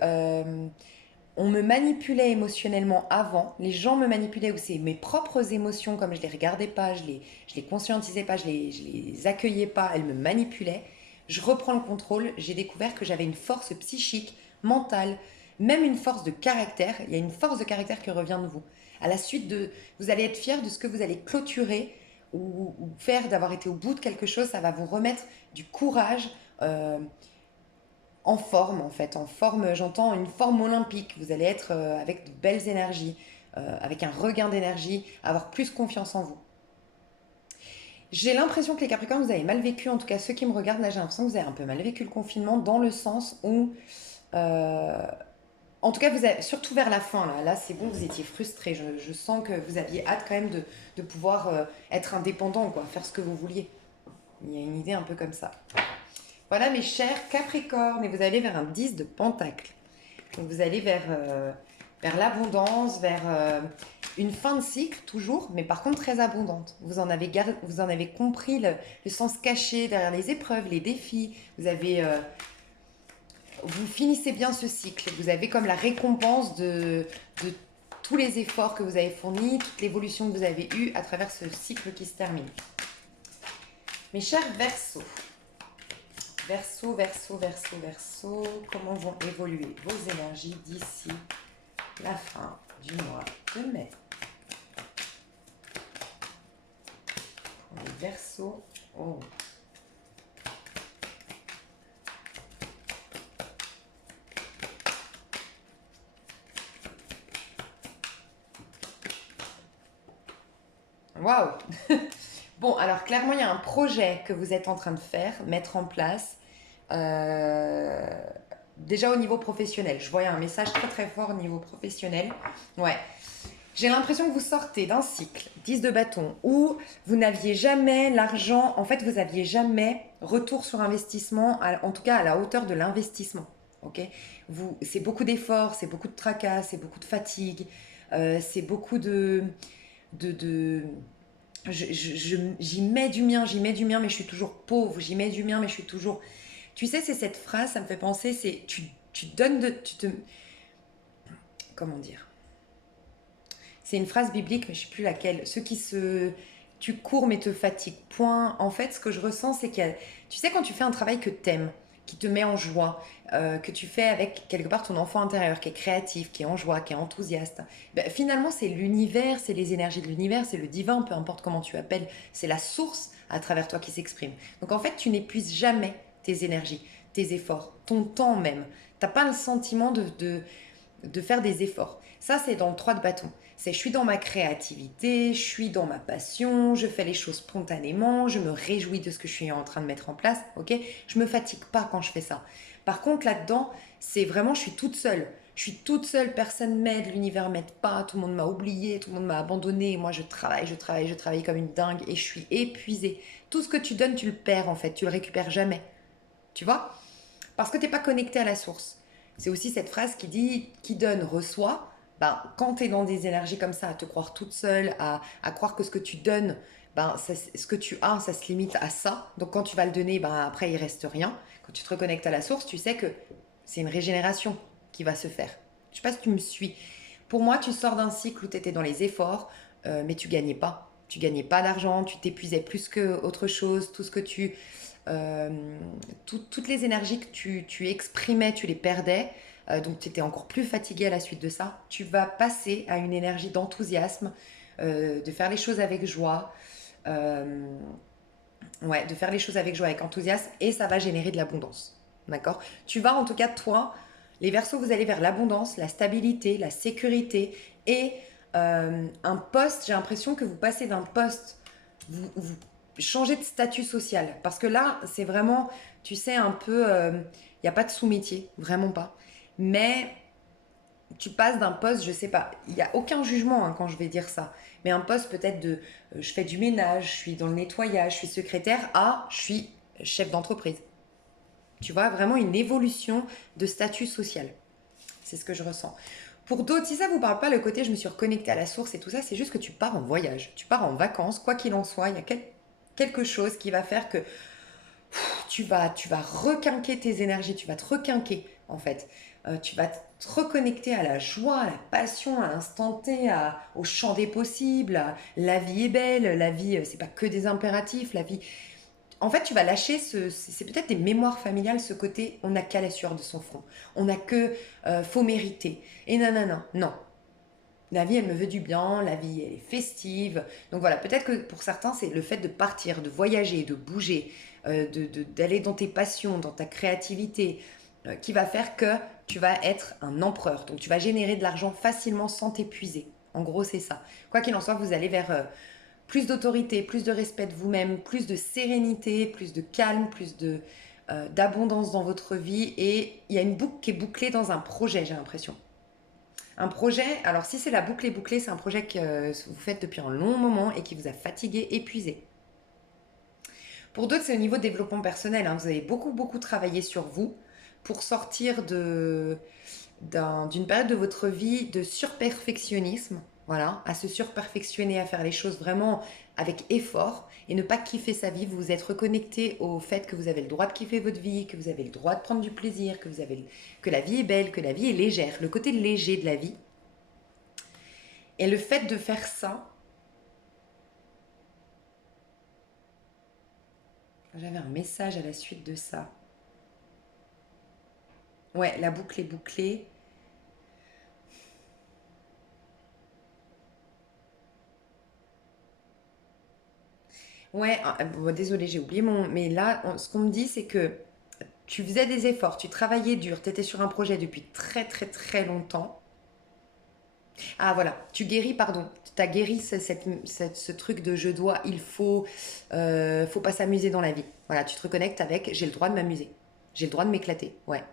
on me manipulait émotionnellement avant. Les gens me manipulaient ou c'est mes propres émotions, comme je les regardais pas, je les conscientisais pas, je les accueillais pas, elles me manipulaient. Je reprends le contrôle. J'ai découvert que j'avais une force psychique, mentale, même une force de caractère. Il y a une force de caractère qui revient de vous. À la suite de, vous allez être fier de ce que vous allez clôturer ou faire, d'avoir été au bout de quelque chose. Ça va vous remettre du courage. En forme en fait, en forme, j'entends une forme olympique. Vous allez être avec de belles énergies, avec un regain d'énergie, avoir plus confiance en vous. J'ai l'impression que les Capricornes, vous avez mal vécu, en tout cas ceux qui me regardent, là j'ai l'impression que vous avez un peu mal vécu le confinement dans le sens où, euh, en tout cas vous avez, surtout vers la fin, là c'est bon, vous étiez frustré. Je sens que vous aviez hâte quand même de pouvoir être indépendant, quoi, faire ce que vous vouliez. Il y a une idée un peu comme ça. Voilà mes chers Capricornes, et vous allez vers un 10 de Pentacle. Donc vous allez vers l'abondance, vers une fin de cycle toujours, mais par contre très abondante. Vous en avez compris le sens caché derrière les épreuves, les défis. Vous finissez bien ce cycle. Vous avez comme la récompense de tous les efforts que vous avez fournis, toute l'évolution que vous avez eue à travers ce cycle qui se termine. Mes chers Verseaux. Verseau, Verseau, Verseau, Verseau, comment vont évoluer vos énergies d'ici la fin du mois de mai? Pour les Verseaux, oh. Waouh. Bon, alors clairement, il y a un projet que vous êtes en train de faire, mettre en place. Euh, Déjà au niveau professionnel. Je voyais un message très très fort au niveau professionnel. Ouais. J'ai l'impression que vous sortez d'un cycle, 10 de bâton, où vous n'aviez jamais l'argent, en fait, vous n'aviez jamais retour sur investissement, en tout cas à la hauteur de l'investissement. Ok. C'est beaucoup d'efforts, c'est beaucoup de tracas, c'est beaucoup de fatigue, c'est beaucoup de j'y mets du mien, mais je suis toujours pauvre, j'y mets du mien, mais je suis toujours. Tu sais, c'est cette phrase, ça me fait penser, c'est tu donnes de. Comment dire? C'est une phrase biblique, mais je ne sais plus laquelle. Ceux qui se. Tu cours mais te fatigues. Point. En fait, ce que je ressens, c'est qu'il y a. Tu sais, quand tu fais un travail que t'aimes, qui te met en joie, que tu fais avec quelque part ton enfant intérieur, qui est créatif, qui est en joie, qui est enthousiaste, ben, finalement, c'est l'univers, c'est les énergies de l'univers, c'est le divin, peu importe comment tu appelles, c'est la source à travers toi qui s'exprime. Donc en fait, tu n'épuises jamais tes énergies, tes efforts, ton temps même. Tu n'as pas le sentiment de faire des efforts. Ça, c'est dans le 3 de bâton. C'est je suis dans ma créativité, je suis dans ma passion, je fais les choses spontanément, je me réjouis de ce que je suis en train de mettre en place, ok? Je me fatigue pas quand je fais ça. Par contre, là-dedans, c'est vraiment, je suis toute seule. Je suis toute seule, personne m'aide, l'univers m'aide pas, tout le monde m'a oublié, tout le monde m'a abandonné. Moi, je travaille comme une dingue et je suis épuisée. Tout ce que tu donnes, tu le perds en fait, tu le récupères jamais. Tu vois? Parce que tu n'es pas connecté à la source. C'est aussi cette phrase qui dit qui donne, reçoit. Ben, quand tu es dans des énergies comme ça, à te croire toute seule, à croire que ce que tu donnes, ben, ce que tu as, ça se limite à ça. Donc quand tu vas le donner, ben, après, il reste rien. Quand tu te reconnectes à la source, tu sais que c'est une régénération qui va se faire. Je ne sais pas si tu me suis. Pour moi, tu sors d'un cycle où tu étais dans les efforts, mais tu gagnais pas. Tu gagnais pas d'argent, tu t'épuisais plus que autre chose. Tout ce que euh, toutes les énergies que tu exprimais, tu les perdais. Donc tu étais encore plus fatigué à la suite de ça. Tu vas passer à une énergie d'enthousiasme, de faire les choses avec joie. euh, ouais, de faire les choses avec joie, avec enthousiasme, et ça va générer de l'abondance. D'accord? Tu vas en tout cas, toi, les Verseaux, vous allez vers l'abondance, la stabilité, la sécurité et un poste. J'ai l'impression que vous passez d'un poste, vous changez de statut social. Parce que là, c'est vraiment, tu sais, un peu, il n'y a pas de sous-métier, vraiment pas. Mais tu passes d'un poste, je sais pas, il n'y a aucun jugement hein, quand je vais dire ça, mais un poste peut-être de je fais du ménage, je suis dans le nettoyage, je suis secrétaire, à je suis chef d'entreprise. Tu vois, vraiment une évolution de statut social. C'est ce que je ressens. Pour d'autres, si ça vous parle pas, le côté je me suis reconnectée à la source et tout ça, c'est juste que tu pars en voyage, tu pars en vacances, quoi qu'il en soit, il y a quelque chose qui va faire que tu vas requinquer tes énergies, tu vas te requinquer en fait. Tu vas te reconnecter à la joie, à la passion, à l'instant T, au champ des possibles. La vie est belle, la vie, c'est pas que des impératifs, la vie. En fait, tu vas lâcher c'est peut-être des mémoires familiales, ce côté on n'a qu'à la sueur de son front, on n'a que faut mériter. Et non, non, non, non. La vie, elle me veut du bien, la vie, elle est festive. Donc voilà, peut-être que pour certains, c'est le fait de partir, de voyager, de bouger, d'aller dans tes passions, dans ta créativité, qui va faire que tu vas être un empereur. Donc tu vas générer de l'argent facilement sans t'épuiser. En gros, c'est ça. Quoi qu'il en soit, vous allez vers plus d'autorité, plus de respect de vous-même, plus de sérénité, plus de calme, d'abondance dans votre vie. Et il y a une boucle qui est bouclée dans un projet, j'ai l'impression. Un projet, alors si c'est la boucle est bouclée, c'est un projet que vous faites depuis un long moment et qui vous a fatigué, épuisé. Pour d'autres, c'est au niveau développement personnel, hein. Vous avez beaucoup, beaucoup travaillé sur vous pour sortir d'une période de votre vie de surperfectionnisme, voilà, à se surperfectionner, à faire les choses vraiment avec effort et ne pas kiffer sa vie. Vous vous êtes reconnecté au fait que vous avez le droit de kiffer votre vie, que vous avez le droit de prendre du plaisir, que la vie est belle, que la vie est légère, le côté léger de la vie. Et le fait de faire ça, j'avais un message à la suite de ça. Ouais, la boucle est bouclée. Ouais, bon, désolé, j'ai oublié mon. Mais là, ce qu'on me dit, c'est que tu faisais des efforts, tu travaillais dur, tu étais sur un projet depuis très très très longtemps. Ah voilà, tu guéris, pardon, tu as guéri ce truc de je dois, faut pas s'amuser dans la vie. Voilà, tu te reconnectes avec j'ai le droit de m'amuser, j'ai le droit de m'éclater. Ouais,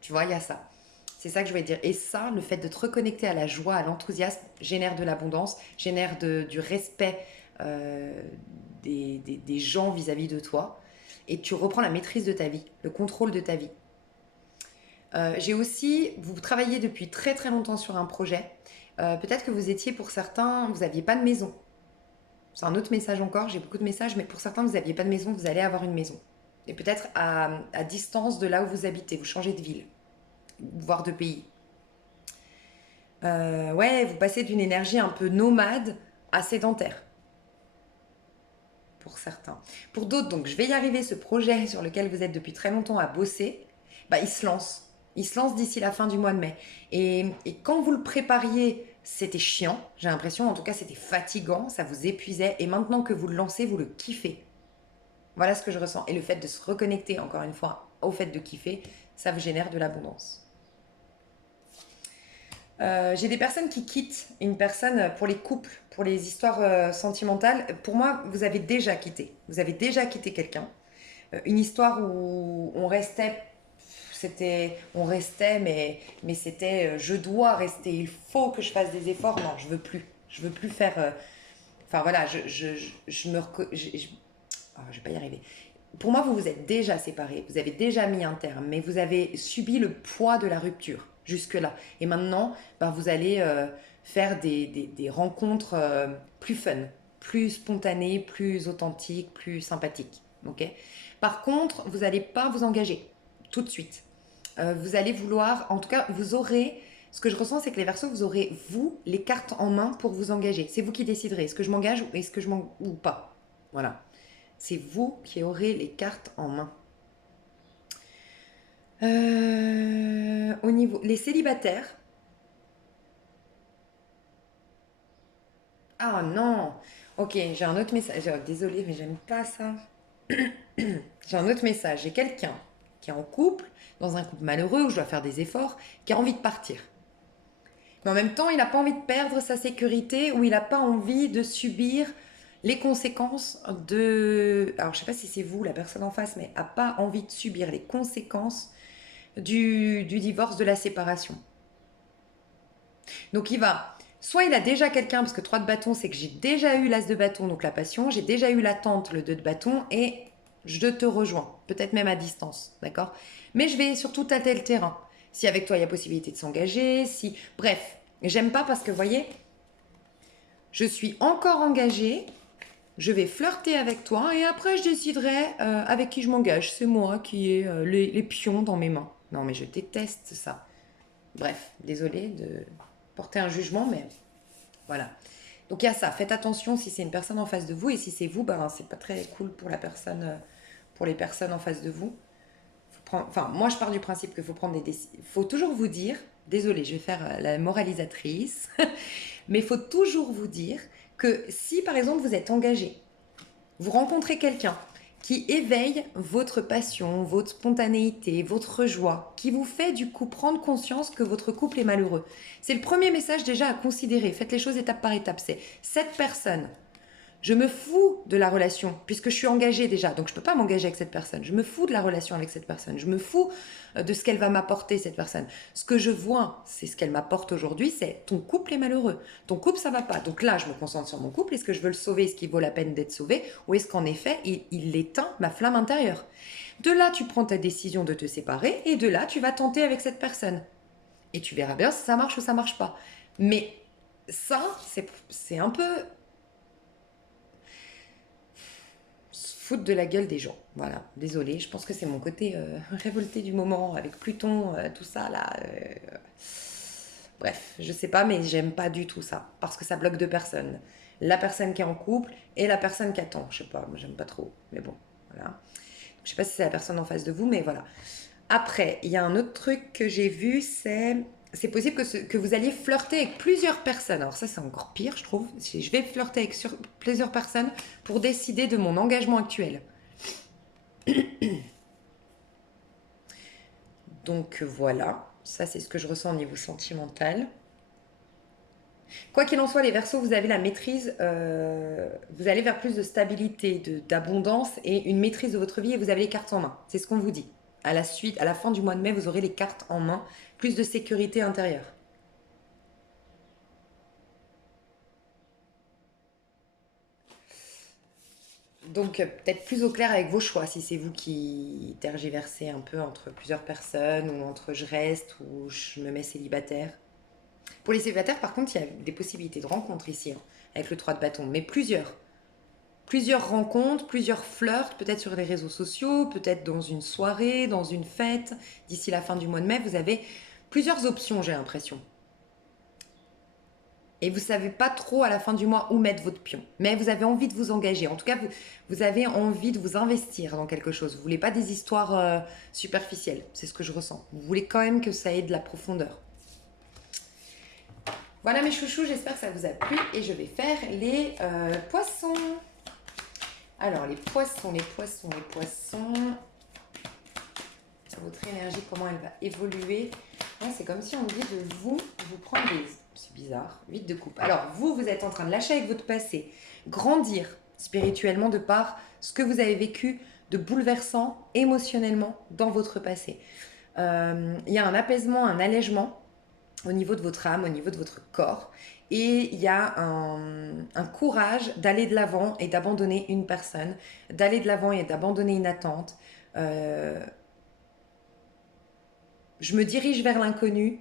tu vois, il y a ça. C'est ça que je voulais dire. Et ça, le fait de te reconnecter à la joie, à l'enthousiasme, génère de l'abondance, génère du respect euh, des gens vis-à-vis de toi. Et tu reprends la maîtrise de ta vie, le contrôle de ta vie. J'ai aussi, vous travaillez depuis très très longtemps sur un projet. Peut-être que vous étiez pour certains, vous n'aviez pas de maison. C'est un autre message encore, j'ai beaucoup de messages, mais pour certains, vous n'aviez pas de maison, vous allez avoir une maison. Et peut-être à distance de là où vous habitez, vous changez de ville, voire de pays. Ouais, vous passez d'une énergie un peu nomade à sédentaire, pour certains. Pour d'autres, donc je vais y arriver, ce projet sur lequel vous êtes depuis très longtemps à bosser, bah, il se lance. Il se lance d'ici la fin du mois de mai. Et quand vous le prépariez, c'était chiant, j'ai l'impression, en tout cas c'était fatigant, ça vous épuisait. Et maintenant que vous le lancez, vous le kiffez. Voilà ce que je ressens. Et le fait de se reconnecter, encore une fois, au fait de kiffer, ça vous génère de l'abondance. J'ai des personnes qui quittent une personne pour les couples, pour les histoires sentimentales. Pour moi, vous avez déjà quitté. Vous avez déjà quitté quelqu'un. Une histoire où on restait c'était, on restait, mais c'était, je dois rester, il faut que je fasse des efforts. Non, je veux plus. Je veux plus faire. Enfin voilà, je me je vais pas y arriver. Pour moi, vous vous êtes déjà séparés, vous avez déjà mis un terme, mais vous avez subi le poids de la rupture jusque-là. Et maintenant, ben, vous allez faire des rencontres plus fun, plus spontanées, plus authentiques, plus sympathiques. Ok. Par contre, vous n'allez pas vous engager tout de suite. Vous allez vouloir, en tout cas, vous aurez, ce que je ressens, c'est que les Verseaux, vous aurez, vous, les cartes en main pour vous engager. C'est vous qui déciderez, est-ce que je m'engage ou est-ce que je m'engage ou pas. Voilà. C'est vous qui aurez les cartes en main. Au niveau, les célibataires. Ah non. Ok, j'ai un autre message. Désolée, mais j'aime pas ça. J'ai un autre message. J'ai quelqu'un qui est en couple, dans un couple malheureux où je dois faire des efforts, qui a envie de partir. Mais en même temps, il n'a pas envie de perdre sa sécurité ou il n'a pas envie de subir les conséquences de... Alors, je ne sais pas si c'est vous, la personne en face, mais n'a pas envie de subir les conséquences du divorce, de la séparation. Donc, il va... Soit il a déjà quelqu'un, parce que 3 de bâton, c'est que j'ai déjà eu l'as de bâton, donc la passion, j'ai déjà eu l'attente, le 2 de bâton, et je te rejoins, peut-être même à distance, d'accord. Mais je vais surtout tâter le terrain. Si avec toi, il y a possibilité de s'engager, si... Bref, j'aime pas parce que, vous voyez, je suis encore engagée, je vais flirter avec toi, et après, je déciderai avec qui je m'engage. C'est moi qui ai les pions dans mes mains. Non, mais je déteste ça. Bref, désolée de porter un jugement, mais voilà. Donc il y a ça. Faites attention si c'est une personne en face de vous et si c'est vous, ben c'est pas très cool pour la personne, pour les personnes en face de vous. Enfin, moi je pars du principe qu'il faut prendre des décisions. Il faut toujours vous dire, désolée, je vais faire la moralisatrice, mais il faut toujours vous dire que si par exemple vous êtes engagé, vous rencontrez quelqu'un qui éveille votre passion, votre spontanéité, votre joie, qui vous fait du coup prendre conscience que votre couple est malheureux. C'est le premier message déjà à considérer. Faites les choses étape par étape. C'est cette personne. Je me fous de la relation puisque je suis engagée déjà. Donc je ne peux pas m'engager avec cette personne. Je me fous de la relation avec cette personne. Je me fous de ce qu'elle va m'apporter, cette personne. Ce que je vois, c'est ce qu'elle m'apporte aujourd'hui, c'est ton couple est malheureux. Ton couple, ça va pas. Donc là, je me concentre sur mon couple. Est-ce que je veux le sauver? Est-ce qu'il vaut la peine d'être sauvé? Ou est-ce qu'en effet, il éteint ma flamme intérieure? De là, tu prends ta décision de te séparer et de là, tu vas tenter avec cette personne. Et tu verras bien si ça marche ou ça marche pas. Mais ça, c'est un peu se foutre de la gueule des gens. Voilà, désolée, je pense que c'est mon côté révolté du moment avec Pluton, tout ça là. Bref, je sais pas, mais j'aime pas du tout ça parce que ça bloque deux personnes. La personne qui est en couple et la personne qui attend. Je sais pas, moi j'aime pas trop, mais bon, voilà. Je sais pas si c'est la personne en face de vous, mais voilà. Après, il y a un autre truc que j'ai vu, c'est possible que vous alliez flirter avec plusieurs personnes. Alors ça, c'est encore pire, je trouve. Je vais flirter avec plusieurs personnes pour décider de mon engagement actuel. Donc voilà, ça c'est ce que je ressens au niveau sentimental. Quoi qu'il en soit, les Verseaux, vous avez la maîtrise, vous allez vers plus de stabilité, d'abondance et une maîtrise de votre vie et vous avez les cartes en main. C'est ce qu'on vous dit. À la suite, à la fin du mois de mai, vous aurez les cartes en main, plus de sécurité intérieure. Donc peut-être plus au clair avec vos choix, si c'est vous qui tergiversez un peu entre plusieurs personnes ou entre je reste ou je me mets célibataire. Pour les célibataires, par contre, il y a des possibilités de rencontres ici, hein, avec le 3 de bâton, mais plusieurs. Plusieurs rencontres, plusieurs flirts, peut-être sur les réseaux sociaux, peut-être dans une soirée, dans une fête. D'ici la fin du mois de mai, vous avez plusieurs options, j'ai l'impression. Et vous ne savez pas trop à la fin du mois où mettre votre pion. Mais vous avez envie de vous engager. En tout cas, vous avez envie de vous investir dans quelque chose. Vous ne voulez pas des histoires superficielles. C'est ce que je ressens. Vous voulez quand même que ça ait de la profondeur. Voilà mes chouchous, j'espère que ça vous a plu. Et je vais faire les poissons. Alors, les poissons, les poissons, les poissons. Votre énergie, comment elle va évoluer. C'est comme si on me dit de vous prendre des... C'est bizarre, 8 de coupe. Alors, vous êtes en train de lâcher avec votre passé, grandir spirituellement de par ce que vous avez vécu de bouleversant émotionnellement dans votre passé. Il y a un apaisement, un allègement au niveau de votre âme, au niveau de votre corps. Et il y a un courage d'aller de l'avant et d'abandonner une personne, d'aller de l'avant et d'abandonner une attente. Euh, je me dirige vers l'inconnu,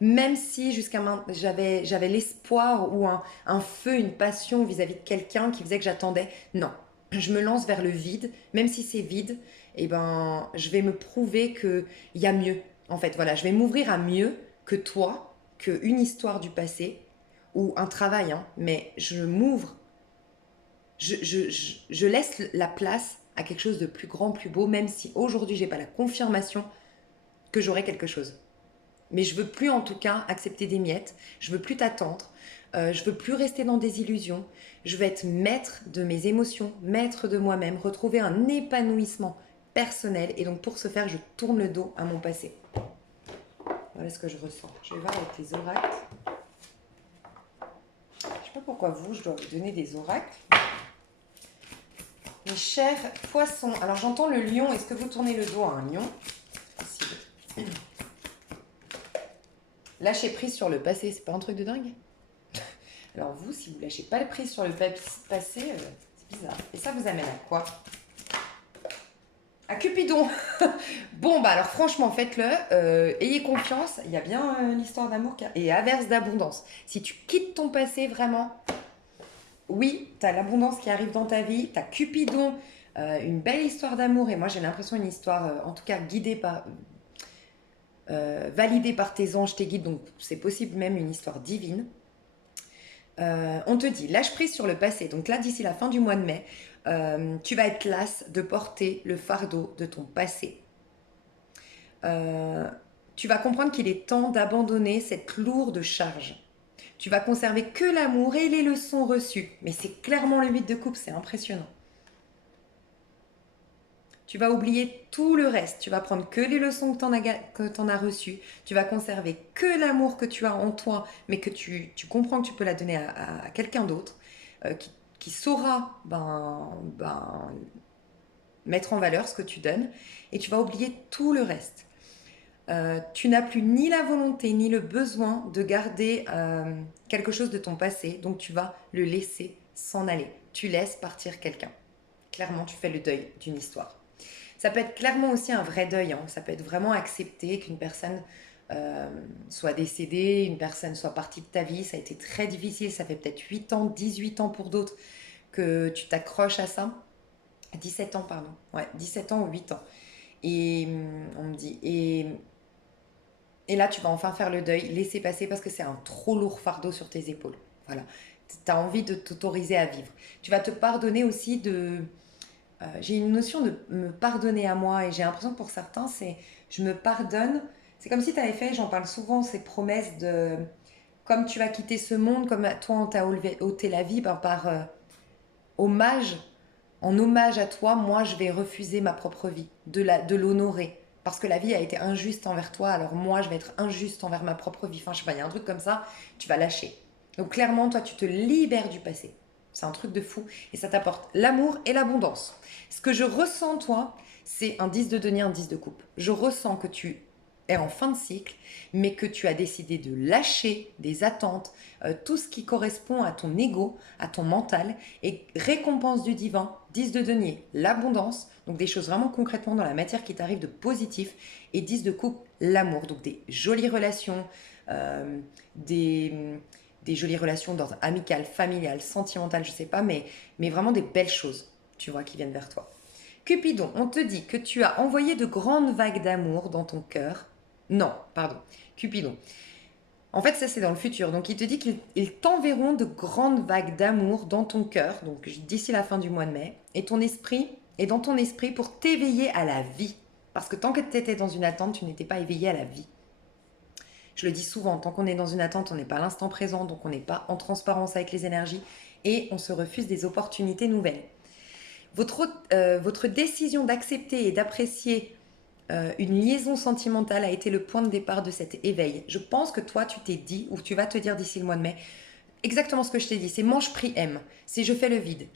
même si jusqu'à maintenant j'avais l'espoir ou un feu, une passion vis-à-vis de quelqu'un qui faisait que j'attendais. Non, je me lance vers le vide, même si c'est vide, et ben je vais me prouver qu'il y a mieux. En fait, voilà, je vais m'ouvrir à mieux que toi, qu'une histoire du passé ou un travail, hein, mais je m'ouvre, je laisse la place à quelque chose de plus grand, plus beau, même si aujourd'hui j'ai pas la confirmation que j'aurai quelque chose. Mais je veux plus en tout cas accepter des miettes, je veux plus t'attendre, je veux plus rester dans des illusions, je veux être maître de mes émotions, maître de moi-même, retrouver un épanouissement personnel et donc pour ce faire je tourne le dos à mon passé. Voilà ce que je ressens. Je vais voir avec les oracles. Je ne sais pas pourquoi je dois vous donner des oracles. Mes chers poissons, alors j'entends le lion, est-ce que vous tournez le dos à un lion? Possible. Lâcher prise sur le passé, c'est pas un truc de dingue? Alors vous, si vous lâchez pas le prise sur le passé, c'est bizarre. Et ça vous amène à quoi? À Cupidon. Bon, bah alors franchement, faites-le. Ayez confiance, il y a bien l'histoire d'amour et averse d'abondance. Si tu quittes ton passé, vraiment, oui, tu as l'abondance qui arrive dans ta vie, tu as Cupidon, une belle histoire d'amour. Et moi, j'ai l'impression une histoire, en tout cas, guidée par... validée par tes anges, tes guides, donc c'est possible même une histoire divine. On te dit, lâche prise sur le passé. Donc là, d'ici la fin du mois de mai, tu vas être lasse de porter le fardeau de ton passé. Tu vas comprendre qu'il est temps d'abandonner cette lourde charge. Tu vas conserver que l'amour et les leçons reçues. Mais c'est clairement le 8 de coupe, c'est impressionnant. Tu vas oublier tout le reste. Tu vas prendre que les leçons que tu en as reçues. Tu vas conserver que l'amour que tu as en toi, mais que tu comprends que tu peux la donner à quelqu'un d'autre, qui saura mettre en valeur ce que tu donnes. Et tu vas oublier tout le reste. Tu n'as plus ni la volonté ni le besoin de garder quelque chose de ton passé. Donc tu vas le laisser s'en aller. Tu laisses partir quelqu'un. Clairement, tu fais le deuil d'une histoire. Ça peut être clairement aussi un vrai deuil. Hein. Ça peut être vraiment accepter qu'une personne soit décédée, une personne soit partie de ta vie. Ça a été très difficile. Ça fait peut-être 8 ans, 18 ans pour d'autres que tu t'accroches à ça. 17 ans, pardon. Ouais, 17 ans ou 8 ans. Et on me dit... Et là, tu vas enfin faire le deuil, laisser passer parce que c'est un trop lourd fardeau sur tes épaules. Voilà. Tu as envie de t'autoriser à vivre. Tu vas te pardonner aussi de j'ai une notion de me pardonner à moi et j'ai l'impression que pour certains, c'est je me pardonne. C'est comme si tu avais fait, j'en parle souvent, ces promesses de comme tu vas quitter ce monde, comme toi on t'a ôté la vie par hommage, en hommage à toi, moi je vais refuser ma propre vie, de l'honorer. Parce que la vie a été injuste envers toi, alors moi je vais être injuste envers ma propre vie. Enfin, je sais pas, il y a un truc comme ça, tu vas lâcher. Donc clairement, toi, tu te libères du passé. C'est un truc de fou. Et ça t'apporte l'amour et l'abondance. Ce que je ressens, toi, c'est un 10 de denier, un 10 de coupe. Je ressens que tu es en fin de cycle, mais que tu as décidé de lâcher des attentes, tout ce qui correspond à ton ego, à ton mental, et récompense du divin, 10 de denier, l'abondance, donc des choses vraiment concrètement dans la matière qui t'arrive de positif, et 10 de coupe, l'amour, donc des jolies relations, euh, des jolies relations d'ordre amical, familial, sentimental, je sais pas, mais vraiment des belles choses, tu vois, qui viennent vers toi. Cupidon, on te dit que tu as envoyé de grandes vagues d'amour dans ton cœur. Non, pardon, Cupidon. En fait, ça c'est dans le futur. Donc il te dit qu'ils t'enverront de grandes vagues d'amour dans ton cœur, donc d'ici la fin du mois de mai, et ton esprit est dans ton esprit pour t'éveiller à la vie. Parce que tant que tu étais dans une attente, tu n'étais pas éveillé à la vie. Je le dis souvent, tant qu'on est dans une attente, on n'est pas à l'instant présent, donc on n'est pas en transparence avec les énergies et on se refuse des opportunités nouvelles. Votre décision d'accepter et d'apprécier une liaison sentimentale a été le point de départ de cet éveil. Je pense que toi, tu t'es dit, ou tu vas te dire d'ici le mois de mai, exactement ce que je t'ai dit, c'est mange, prie, aime. C'est je fais le vide.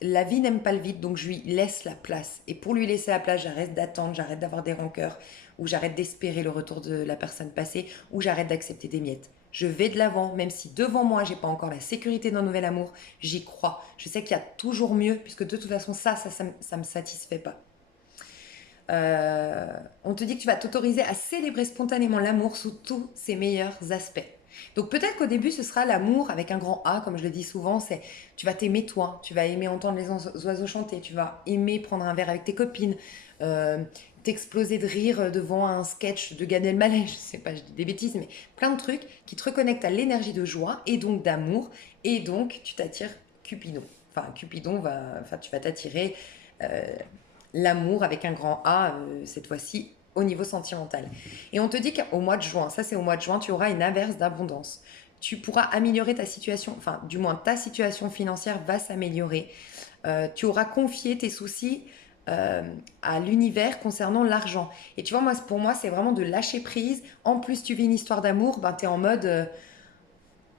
La vie n'aime pas le vide, donc je lui laisse la place. Et pour lui laisser la place, j'arrête d'attendre, j'arrête d'avoir des rancœurs ou j'arrête d'espérer le retour de la personne passée, ou j'arrête d'accepter des miettes. Je vais de l'avant, même si devant moi, j'ai pas encore la sécurité d'un nouvel amour, j'y crois. Je sais qu'il y a toujours mieux, puisque de toute façon, ça me satisfait pas. On te dit que tu vas t'autoriser à célébrer spontanément l'amour sous tous ses meilleurs aspects. Donc peut-être qu'au début ce sera l'amour avec un grand A, comme je le dis souvent, c'est tu vas t'aimer toi, tu vas aimer entendre les oiseaux chanter, tu vas aimer prendre un verre avec tes copines, t'exploser de rire devant un sketch de Gad Elmaleh, je sais pas, je dis des bêtises, mais plein de trucs qui te reconnectent à l'énergie de joie et donc d'amour, et donc tu t'attires Cupidon. Enfin, tu vas t'attirer euh, l'amour avec un grand A, cette fois-ci au niveau sentimental. Et on te dit qu'au mois de juin, ça c'est au mois de juin, tu auras une inverse d'abondance. Tu pourras améliorer ta situation, enfin du moins ta situation financière va s'améliorer. Tu auras confié tes soucis à l'univers concernant l'argent. Et tu vois, pour moi, c'est vraiment de lâcher prise. En plus, tu vis une histoire d'amour, ben, tu es en mode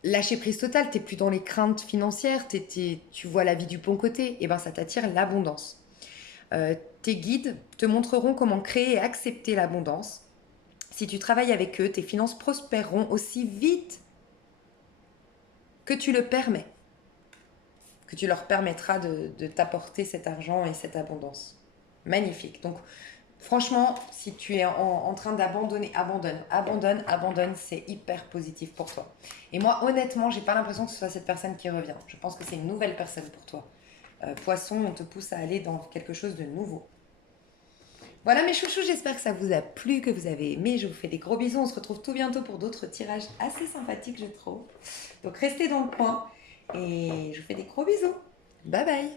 lâcher prise totale. Tu n'es plus dans les craintes financières, tu vois la vie du bon côté. Et ben, ça t'attire l'abondance. Tes guides te montreront comment créer et accepter l'abondance. Si tu travailles avec eux, tes finances prospéreront aussi vite que tu le permets, que tu leur permettras de t'apporter cet argent et cette abondance. Magnifique. Donc, franchement, si tu es en train d'abandonner, abandonne, c'est hyper positif pour toi. Et moi, honnêtement, j'ai pas l'impression que ce soit cette personne qui revient. Je pense que c'est une nouvelle personne pour toi. Poisson, on te pousse à aller dans quelque chose de nouveau. Voilà mes chouchous, j'espère que ça vous a plu, que vous avez aimé. Je vous fais des gros bisous. On se retrouve tout bientôt pour d'autres tirages assez sympathiques, je trouve. Donc restez dans le coin et je vous fais des gros bisous. Bye bye.